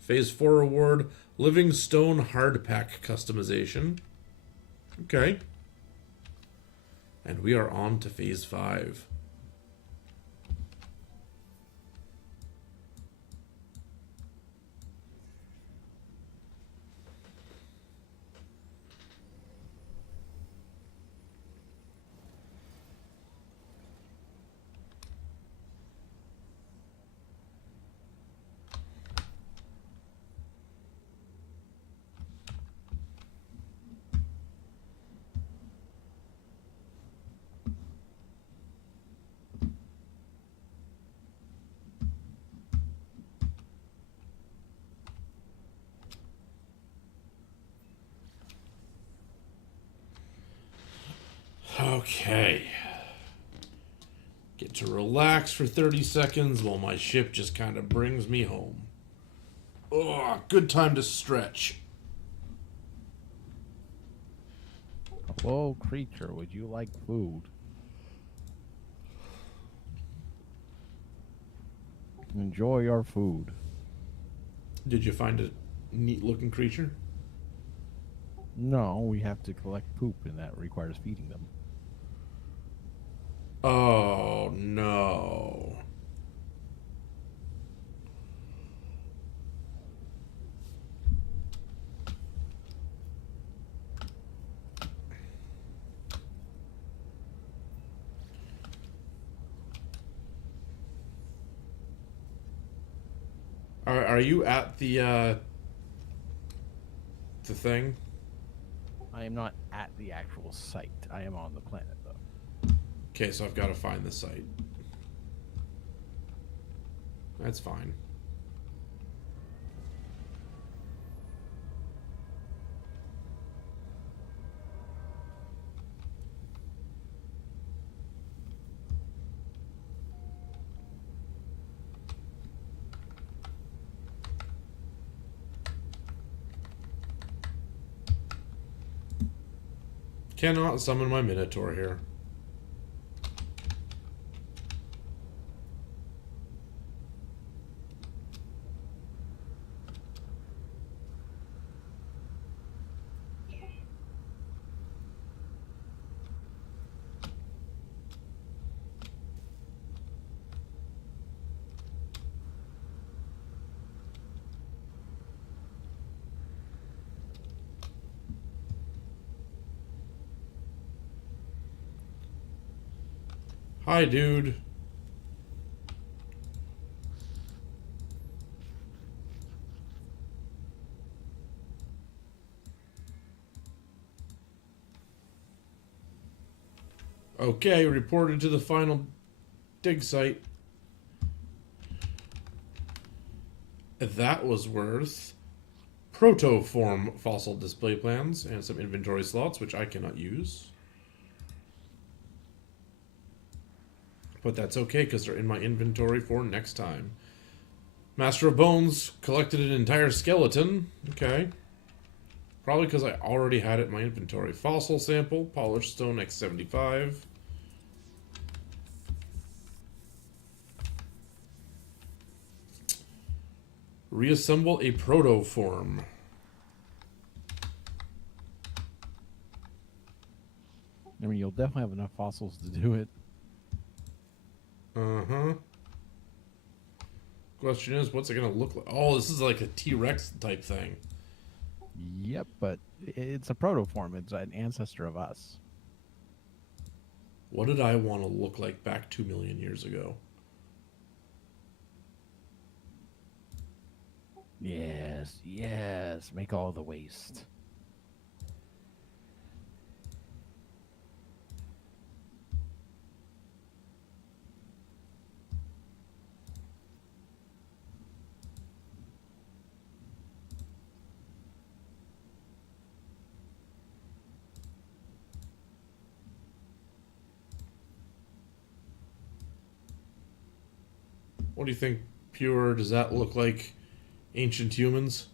Phase 4 award, Living Stone hard pack customization. Okay. And we are on to phase 5. Okay. Get to relax for 30 seconds while my ship just kind of brings me home. Oh, good time to stretch. Hello, creature. Would you like food? Enjoy your food. Did you find a neat looking creature? No, we have to collect poop, and that requires feeding them. Oh, no. Are you at the thing? I am not at the actual site. I am on the planet, though. Okay, so I've got to find the site. That's fine. Cannot summon my Minotaur here. Hi, dude. Okay, reported to the final dig site. That was worth protoform fossil display plans and some inventory slots, which I cannot use. But that's okay, because they're in my inventory for next time. Master of Bones collected an entire skeleton. Okay. Probably because I already had it in my inventory. Fossil sample, polished stone X75. Reassemble a protoform. I mean, you'll definitely have enough fossils to do it. Uh-huh. Question is, what's it gonna look like? Oh, this is like a T-Rex type thing. Yep, but it's a protoform. It's an ancestor of us. What did I want to look like back 2 million years ago? Yes, yes. Make all the waste. What do you think, Pure? Does that look like ancient humans?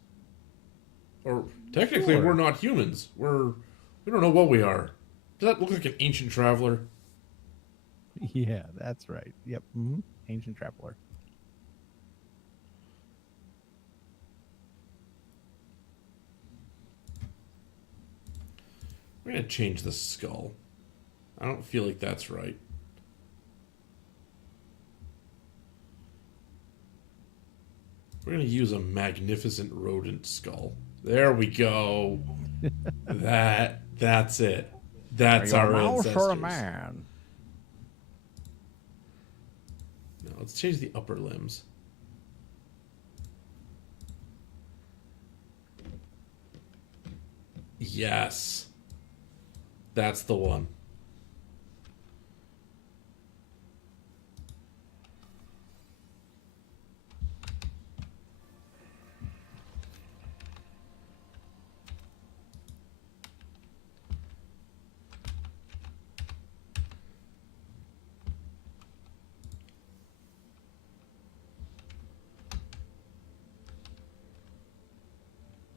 Or technically, Sure. we're not humans. We don't know what we are. Does that look like an ancient traveler? Yeah, that's right. Yep. Ancient traveler. We're gonna change the skull. I don't feel like that's right. We're gonna use a magnificent rodent skull. There we go. That's it. That's Are you our a mouse ancestors. or a man? No, let's change the upper limbs. Yes. That's the one.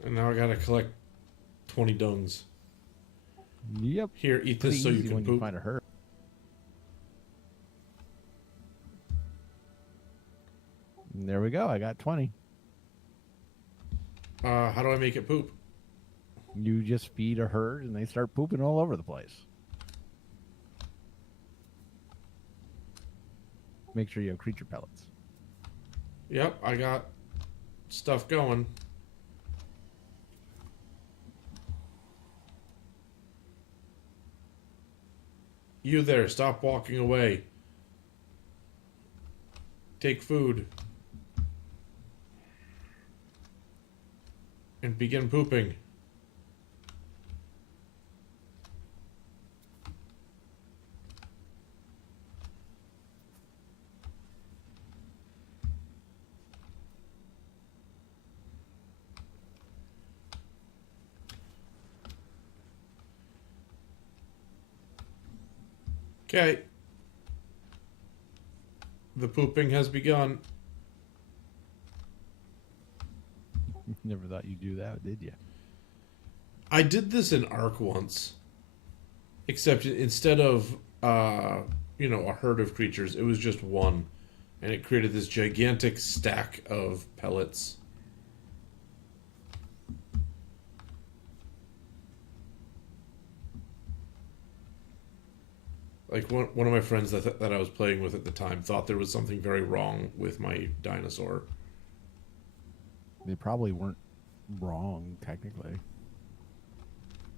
And now I gotta collect 20 dungs. Yep. Here, eat Pretty this so you easy can when poop. you find a herd. And there we go. I got 20. How do I make it poop? You just feed a herd and they start pooping all over the place. Make sure you have creature pellets. Yep, I got stuff going. You there, stop walking away. Take food. And begin pooping. Okay. The pooping has begun. Never thought you'd do that, did you? I did this in Ark once. Except instead of, a herd of creatures, it was just one. And it created this gigantic stack of pellets. Like, one of my friends that I was playing with at the time thought there was something very wrong with my dinosaur. They probably weren't wrong, technically.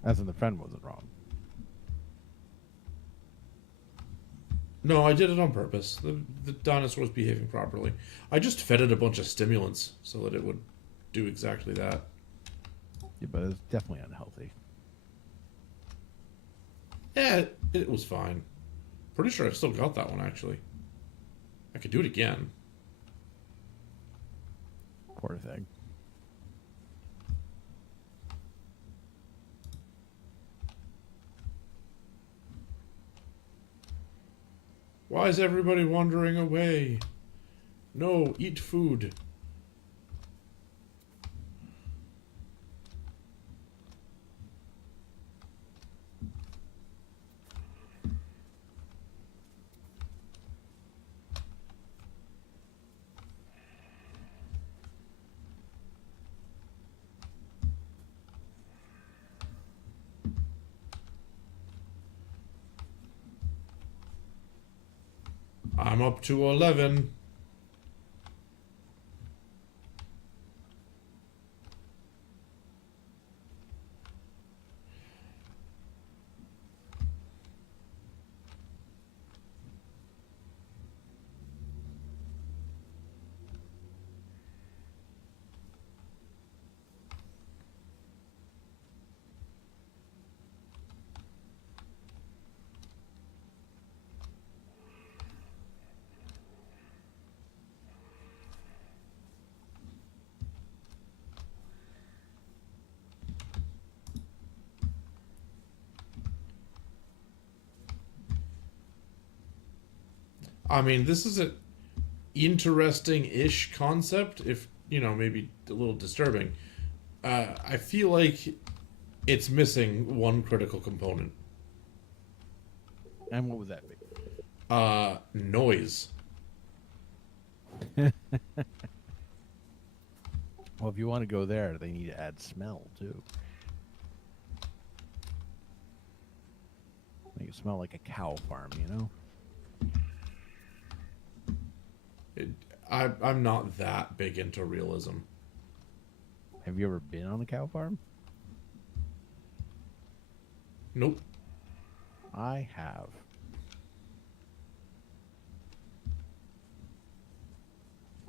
As in, the friend wasn't wrong. No, I did it on purpose. The dinosaur was behaving properly. I just fed it a bunch of stimulants so that it would do exactly that. Yeah, but it's definitely unhealthy. Yeah, it was fine. Pretty sure I've still got that one, actually. I could do it again. Poor thing. Why is everybody wandering away? No, eat food. I'm up to 11. I mean, this isn't interesting-ish concept, if maybe a little disturbing. I feel like it's missing one critical component. And what would that be? Noise. Well, if you want to go there, they need to add smell too. Make it smell like a cow farm, I'm not that big into realism. Have you ever been on a cow farm? Nope. I have.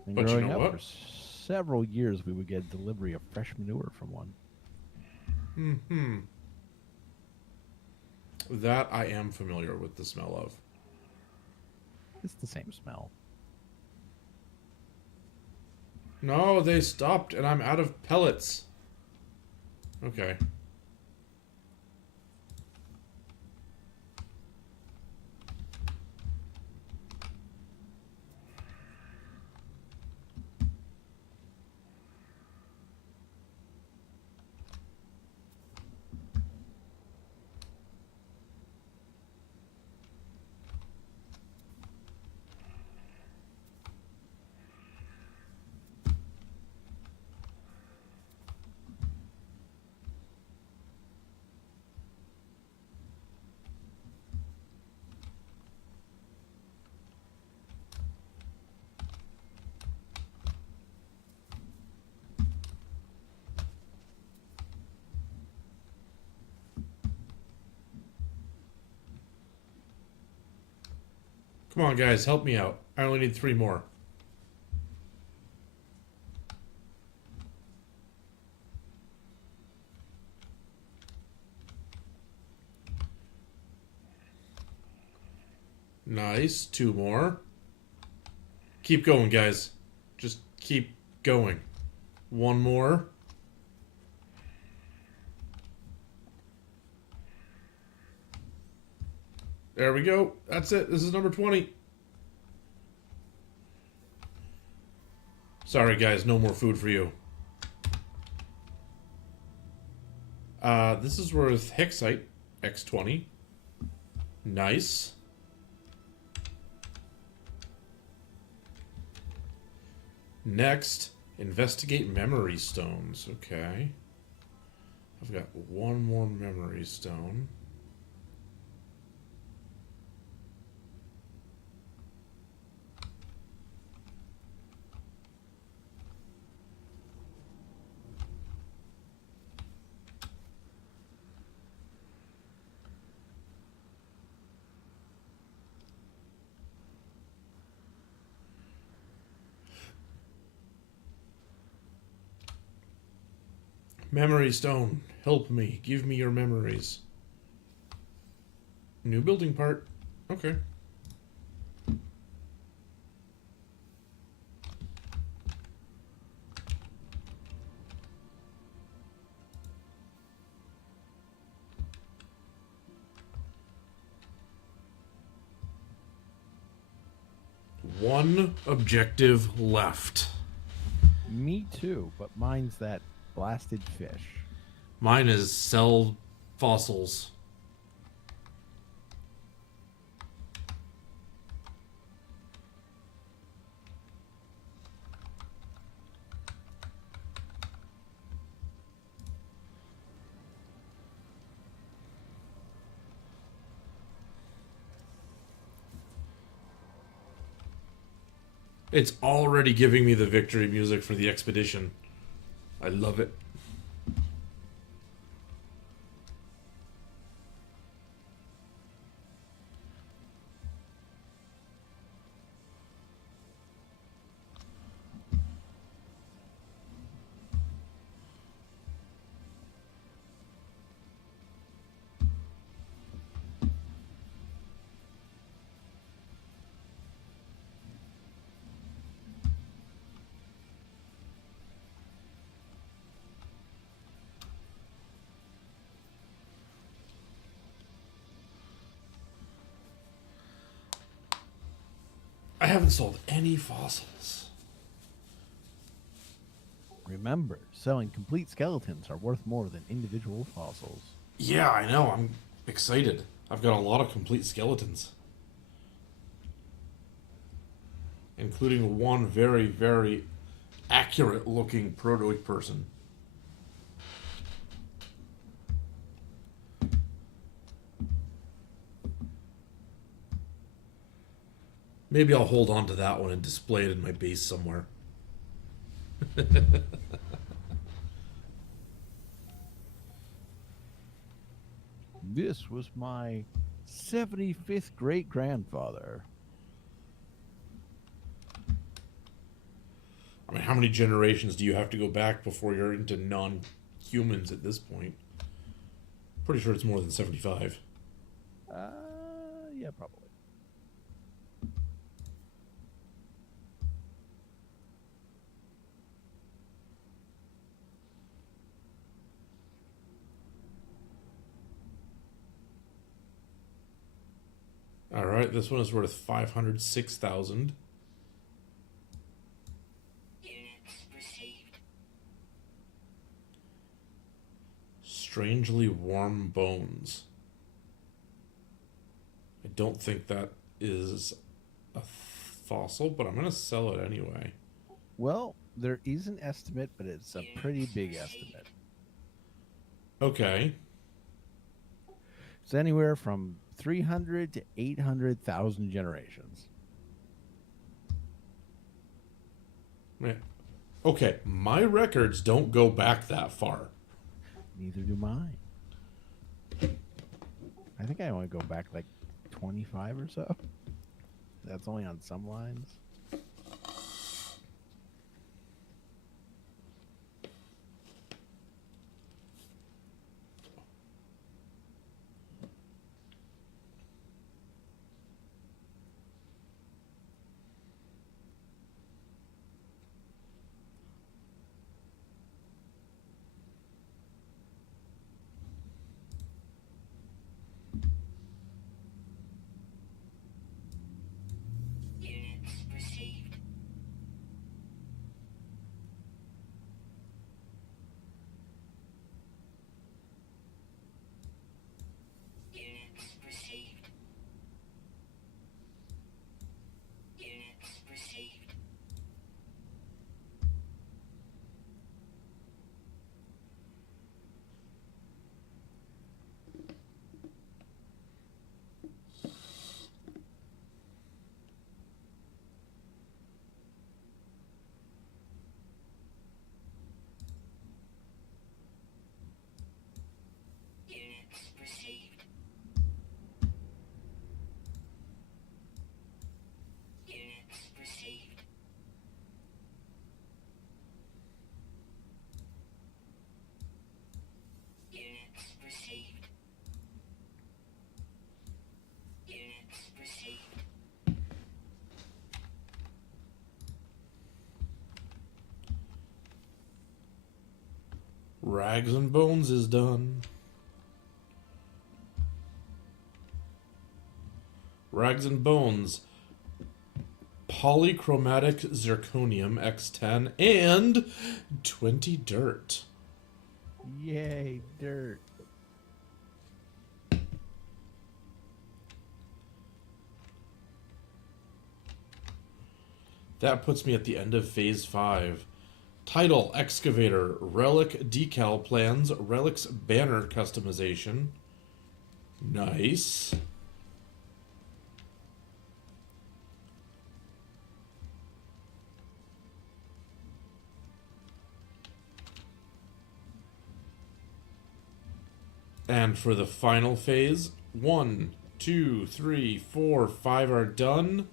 And But you growing know up what? for several years, we would get delivery of fresh manure from one. Hmm. That I am familiar with the smell of. It's the same smell. No, they stopped and I'm out of pellets. Okay. Come on, guys, help me out. I only need 3 more. Nice. 2 more. Keep going, guys. Just keep going. 1 more. There we go. That's it. This is number 20. Sorry, guys. No more food for you. This is worth Hexite. X20. Nice. Next, investigate memory stones. Okay. I've got 1 more memory stone. Memory stone, help me. Give me your memories. New building part. Okay. One objective left. Me too, but mine's that blasted fish. Mine is sell fossils. It's already giving me the victory music for the expedition. I love it. I haven't sold any fossils. Remember, selling complete skeletons are worth more than individual fossils. Yeah, I know. I'm excited. I've got a lot of complete skeletons. Including one very, very accurate looking protoid person. Maybe I'll hold on to that one and display it in my base somewhere. This was my 75th great grandfather. I mean, how many generations do you have to go back before you're into non-humans at this point? Pretty sure it's more than 75. Yeah, probably. All right, this one is worth 506,000. Units received. Strangely warm bones. I don't think that is a fossil, but I'm going to sell it anyway. Well, there is an estimate, but it's a pretty big estimate. Okay. It's anywhere from 300 to 800,000 generations. Yeah. Okay, my records don't go back that far. Neither do mine. I think I only go back like 25 or so. That's only on some lines. Units received. Units received. Units received. Units received. Units received. Units received. Units received. Rags and Bones is done. Rags and Bones, Polychromatic Zirconium X10, and 20 dirt. Yay, dirt. That puts me at the end of Phase 5. Title, Excavator, Relic Decal Plans, Relics Banner Customization. Nice. And for the final phase, 1, 2, 3, 4, 5 are done.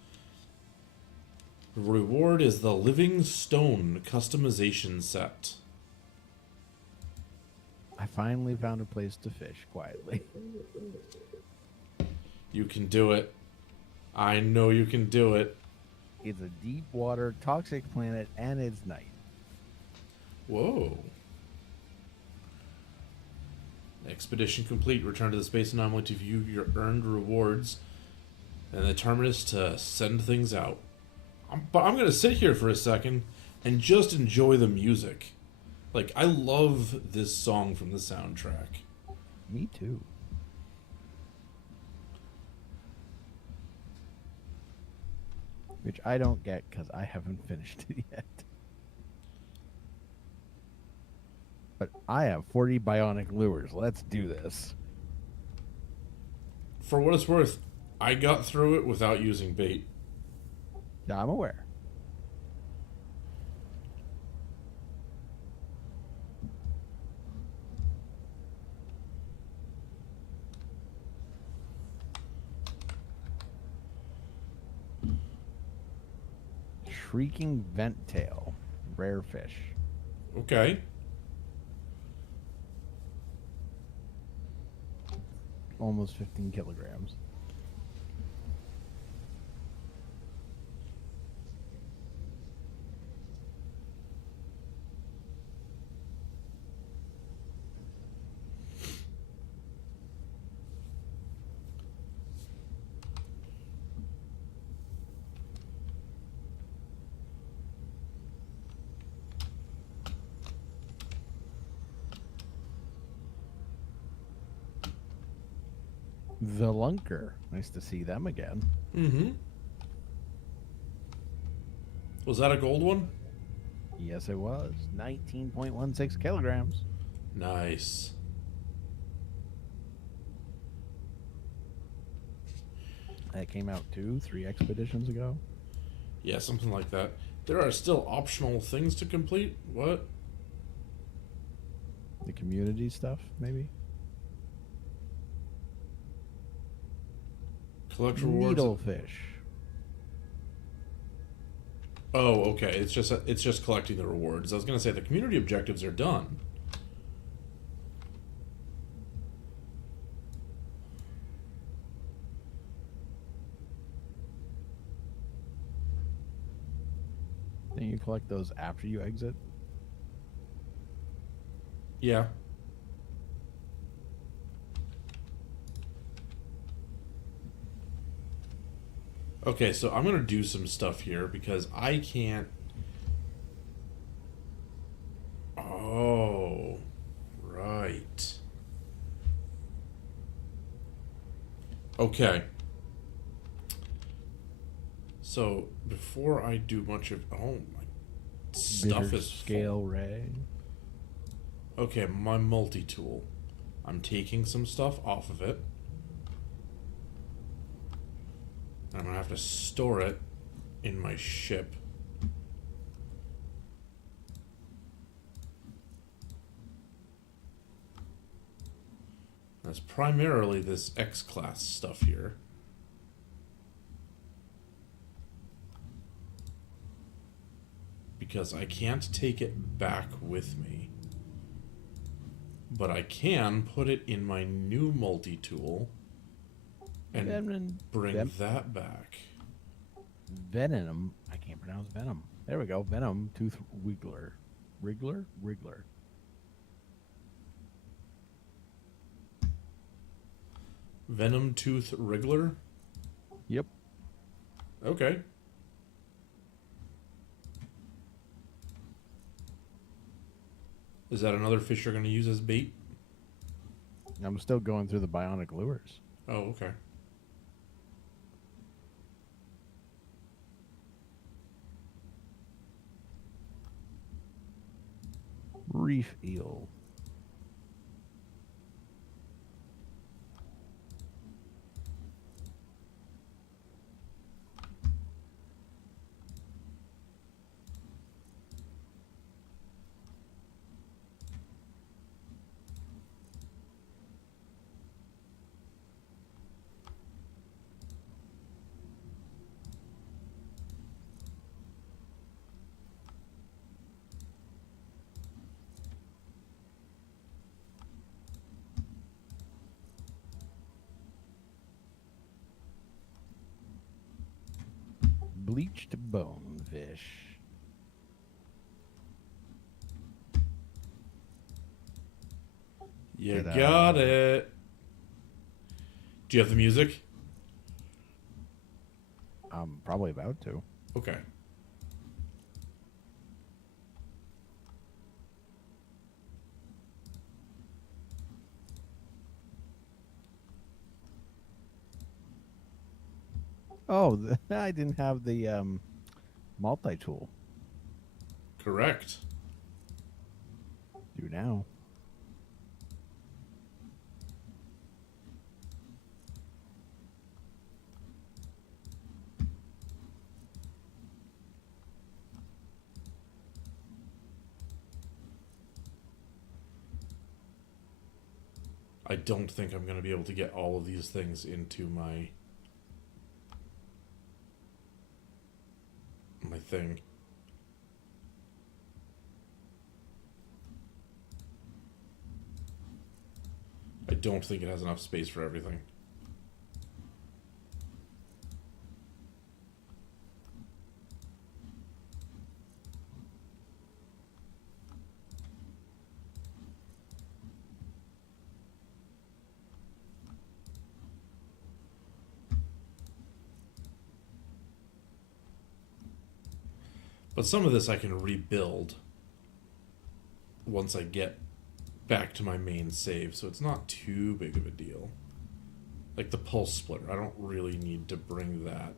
The reward is the Living Stone customization set. I finally found a place to fish quietly. You can do it. I know you can do it. It's a deep water, toxic planet, and it's night. Whoa. Expedition complete. Return to the space anomaly to view your earned rewards and the terminus to send things out. But I'm gonna sit here for a second and just enjoy the music. Like, I love this song from the soundtrack. Me too. Which I don't get because I haven't finished it yet. But I have 40 bionic lures. Let's do this. For what it's worth, I got through it without using bait. Now I'm aware. Shrieking vent tail, rare fish. Okay. Almost 15 kilograms. The Lunker. Nice to see them again. Mm-hmm. Was that a gold one? Yes, it was. 19.16 kilograms. Nice. That came out 3 expeditions ago. Yeah, something like that. There are still optional things to complete? What? The community stuff, maybe? Collect rewards. Needlefish. Oh, okay. It's just collecting the rewards. I was gonna say the community objectives are done. Then you collect those after you exit. Yeah. Okay, so I'm gonna do some stuff here because I can't. Oh, right. Okay. So before I do much of, oh my stuff Bitter is scale ray. full. Okay, my multi-tool. I'm taking some stuff off of it. I'm gonna have to store it in my ship. That's primarily this X-class stuff here. Because I can't take it back with me. But I can put it in my new multi-tool and bring that back. Venom. I can't pronounce venom. There we go. Venom tooth wiggler. Wriggler? Wriggler. Venom Tooth Wriggler? Yep. Okay. Is that another fish you're going to use as bait? I'm still going through the bionic lures. Oh, okay. Reef eel. Bleached bonefish. You Ta-da. got it. Do you have the music? I'm probably about to. Okay. Oh, I didn't have the multi-tool. Correct. Do now. I don't think I'm going to be able to get all of these things into my thing. I don't think it has enough space for everything. But some of this I can rebuild once I get back to my main save, so it's not too big of a deal. Like the pulse splitter, I don't really need to bring that.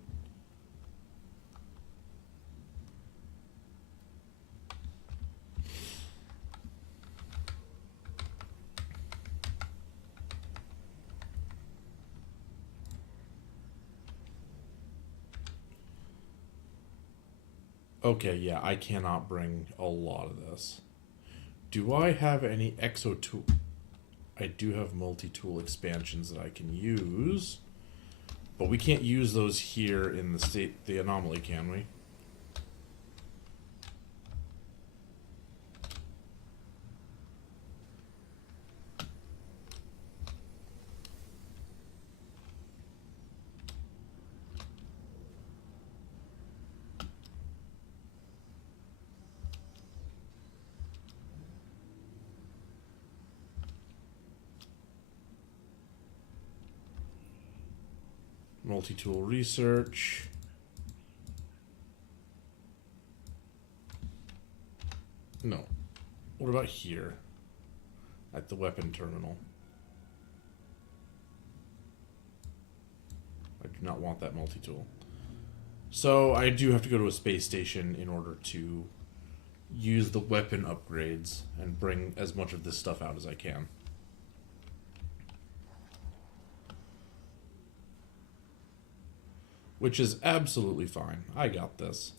Okay, yeah, I cannot bring a lot of this. Do I have any exo tool? I do have multi-tool expansions that I can use, but we can't use those here in the anomaly, can we? Multi-tool research. No. What about here? At the weapon terminal. I do not want that multi-tool. So I do have to go to a space station in order to use the weapon upgrades and bring as much of this stuff out as I can. Which is absolutely fine. I got this.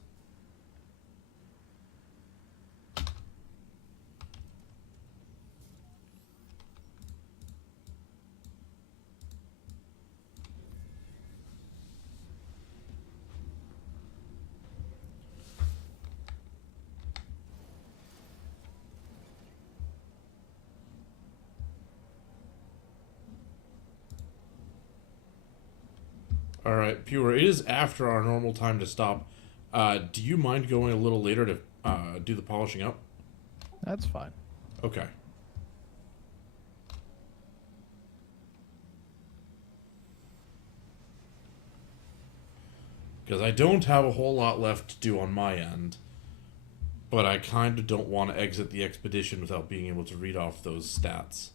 All right, Pure. It is after our normal time to stop. Do you mind going a little later to do the polishing up? That's fine. Okay. Because I don't have a whole lot left to do on my end, but I kind of don't want to exit the expedition without being able to read off those stats.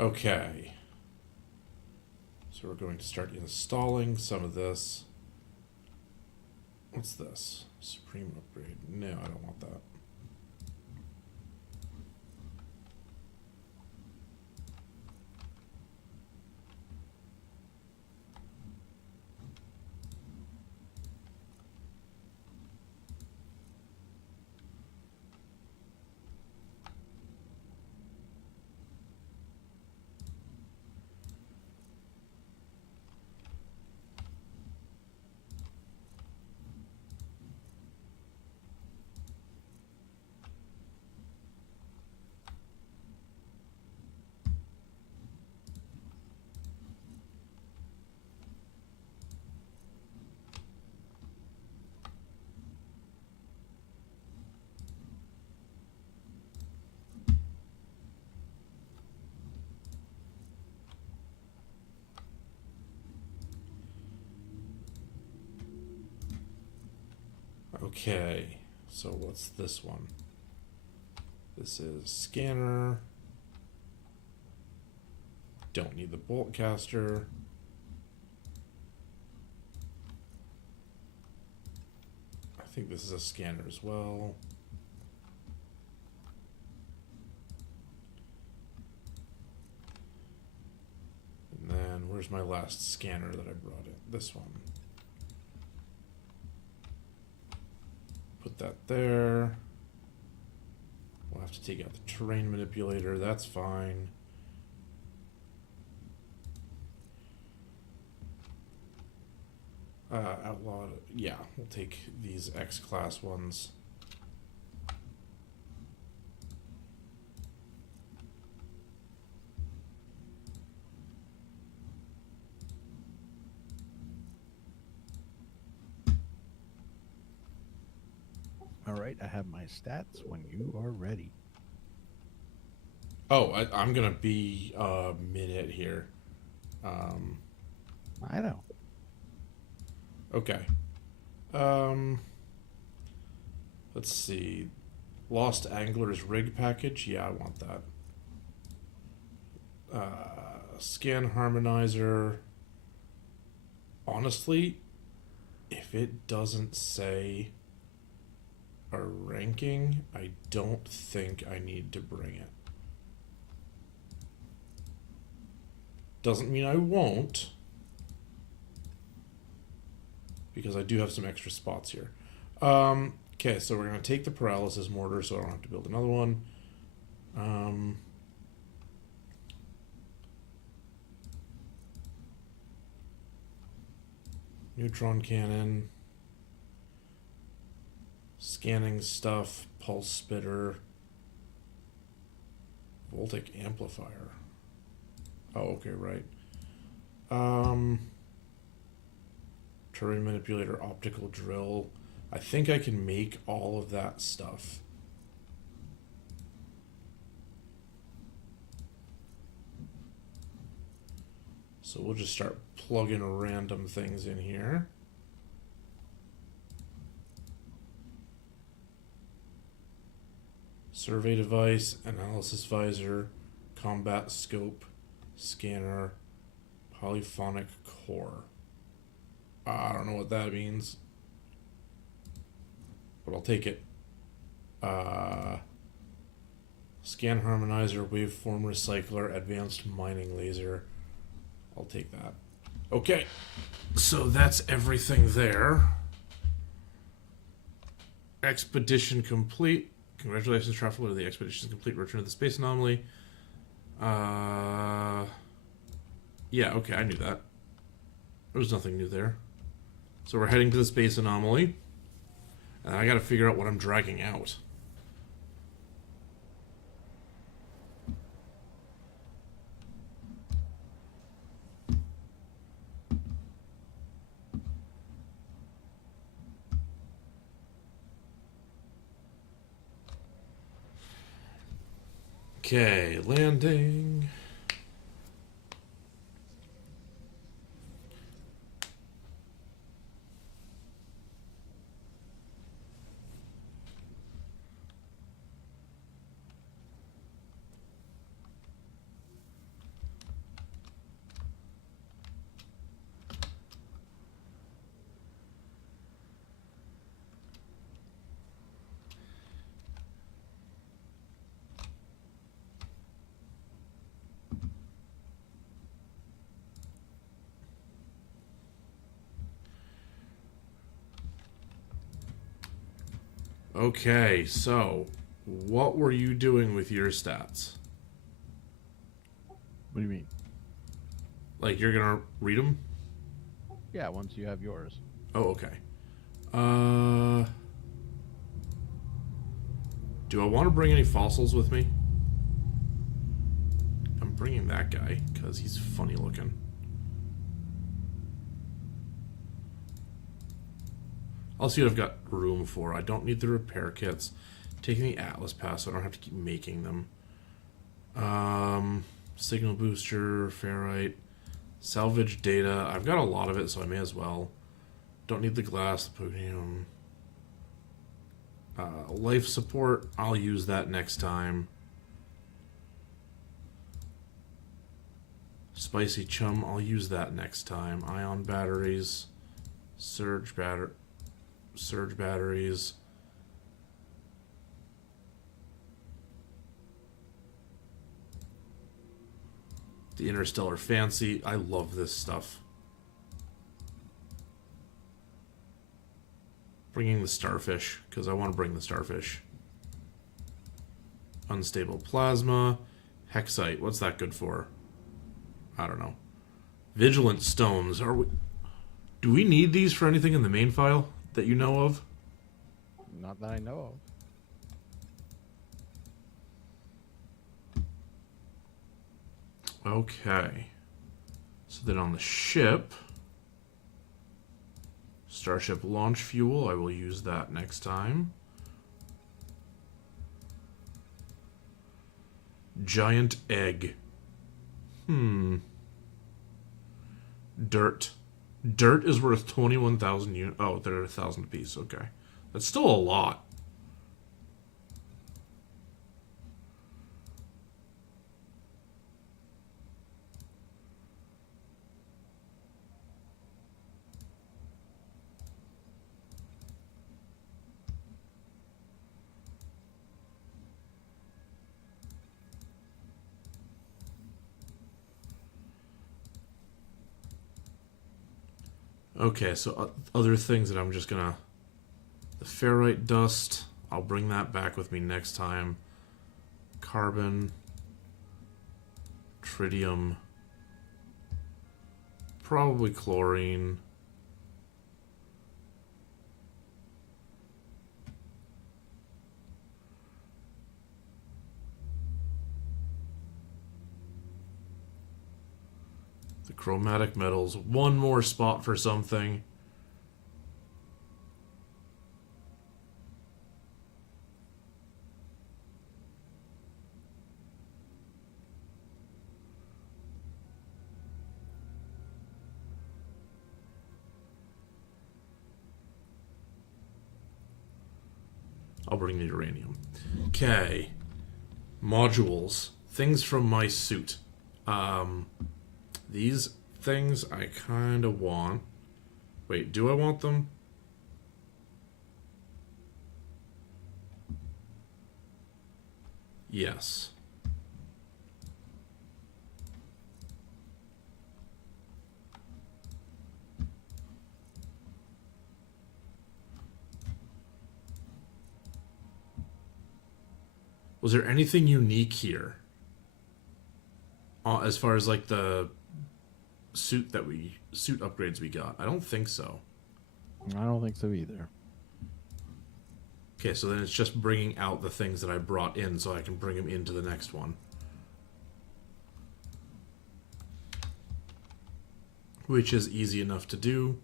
Okay. So we're going to start installing some of this. What's this? Supreme upgrade. No, I don't want that. Okay, so what's this one? This is scanner. Don't need the bolt caster. I think this is a scanner as well. And then where's my last scanner that I brought in? This one. Put that there. We'll have to take out the terrain manipulator. That's fine. Outlawed. Yeah, we'll take these X-class ones. All right, I have my stats when you are ready. Oh, I'm gonna be a minute here. I know. Okay. Let's see. Lost Angler's rig package. Yeah, I want that. Scan harmonizer. Honestly, if it doesn't say a ranking, I don't think I need to bring it. Doesn't mean I won't, because I do have some extra spots here. Okay, so we're going to take the paralysis mortar so I don't have to build another one. Neutron cannon. Scanning stuff. Pulse spitter. Voltic amplifier. Oh, okay, right. Terrain manipulator, optical drill. I think I can make all of that stuff. So we'll just start plugging random things in here. Survey device, analysis visor, combat scope, scanner, polyphonic core. I don't know what that means, but I'll take it. Scan harmonizer, waveform recycler, advanced mining laser. I'll take that. Okay, so that's everything there. Expedition complete. Congratulations, traveler. The expedition is complete. Return to the space anomaly. Yeah, okay, I knew that. There was nothing new there. So we're heading to the space anomaly. And I gotta figure out what I'm dragging out. Okay, landing. Okay, so what were you doing with your stats? What do you mean? Like, you're gonna read them? Yeah, once you have yours. Oh, okay. Do I want to bring any fossils with me? I'm bringing that guy because he's funny looking. I'll see what I've got room for. I don't need the repair kits. Taking the Atlas Pass so I don't have to keep making them. Signal booster, ferrite, salvage data. I've got a lot of it, so I may as well. Don't need the glass, the podium. Life support, I'll use that next time. Spicy chum, I'll use that next time. Ion batteries, surge batteries. The interstellar fancy, I love this stuff. Bringing the starfish, because I want to bring the starfish. Unstable plasma. Hexite, what's that good for? I don't know. Vigilant stones. Do we need these for anything in the main file that you know of? Not that I know of. Okay. So then on the ship, Starship launch fuel, I will use that next time. Giant egg. Dirt. Dirt is worth 21,000 units. Oh, they're 1,000 apiece. Okay. That's still a lot. Okay, so other things that I'm just gonna... The ferrite dust, I'll bring that back with me next time. Carbon. Tritium. Probably chlorine. The chromatic metals. One more spot for something. I'll bring the uranium. Okay. Modules. Things from my suit. These things I kind of want. Wait, do I want them? Yes. Was there anything unique here? As far as like the suit upgrades we got? I don't think so. I don't think so either. Okay, so then it's just bringing out the things that I brought in so I can bring them into the next one. Which is easy enough to do.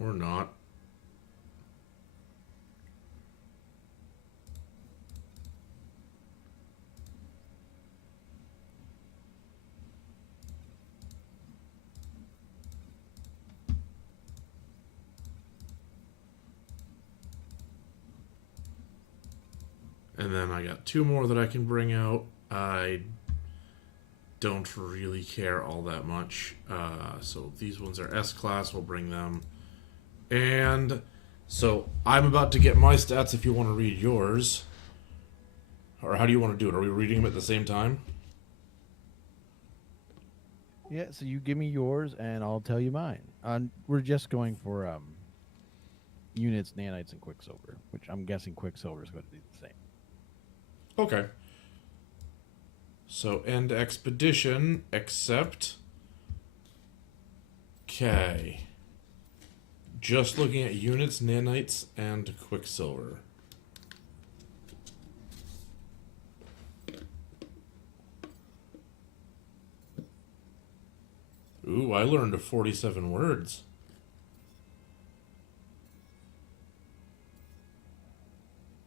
Or not. And then I got two more that I can bring out. I don't really care all that much. So these ones are S-Class. We'll bring them. And so I'm about to get my stats if you want to read yours. Or how do you want to do it? Are we reading them at the same time? Yeah, so you give me yours and I'll tell you mine. We're just going for units, nanites, and quicksilver, which I'm guessing quicksilver is going to be the same. Okay. So end expedition, except... Okay. Just looking at units, nanites, and quicksilver. Ooh, I learned 47 words.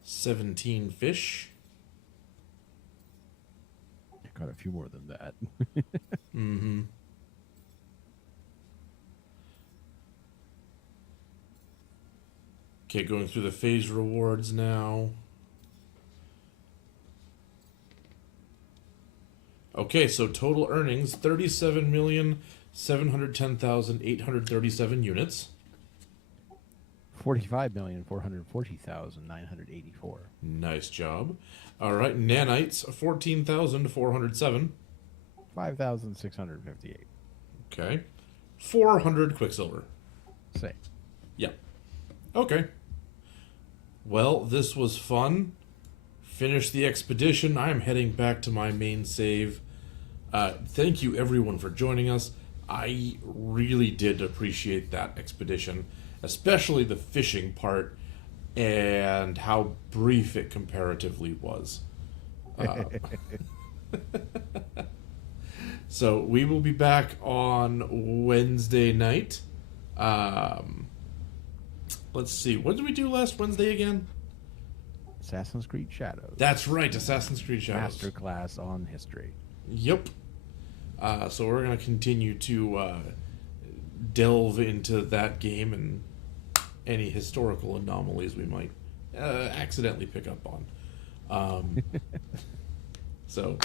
"17 fish." I got a few more than that. Mm-hmm. Okay, going through the phase rewards now. Okay, so total earnings 37,710,837 units. 45,440,984. Nice job. All right, nanites 14,407. 5,658. Okay. 400 quicksilver. Say. Yep. Okay. Well, this was fun. Finished the expedition. I'm heading back to my main save. Thank you, everyone, for joining us. I really did appreciate that expedition, especially the fishing part and how brief it comparatively was. So we will be back on Wednesday night. Let's see. What did we do last Wednesday again? Assassin's Creed Shadows. That's right, Assassin's Creed Shadows. Masterclass on history. Yep. So we're going to continue to delve into that game and any historical anomalies we might accidentally pick up on. So,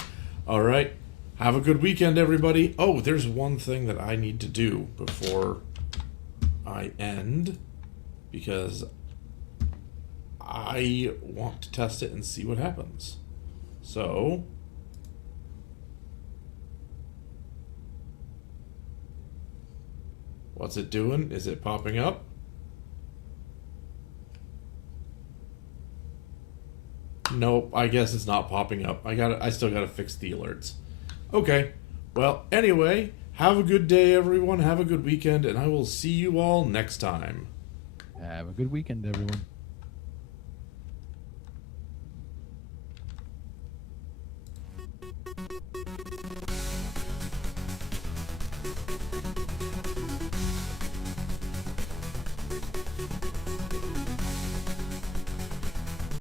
all right. Have a good weekend, everybody. Oh, there's one thing that I need to do before I end, because I want to test it and see what happens. So, what's it doing? Is it popping up? Nope, I guess it's not popping up. I still gotta fix the alerts. Okay. Well, anyway, have a good day, everyone. Have a good weekend, and I will see you all next time. Have a good weekend, everyone.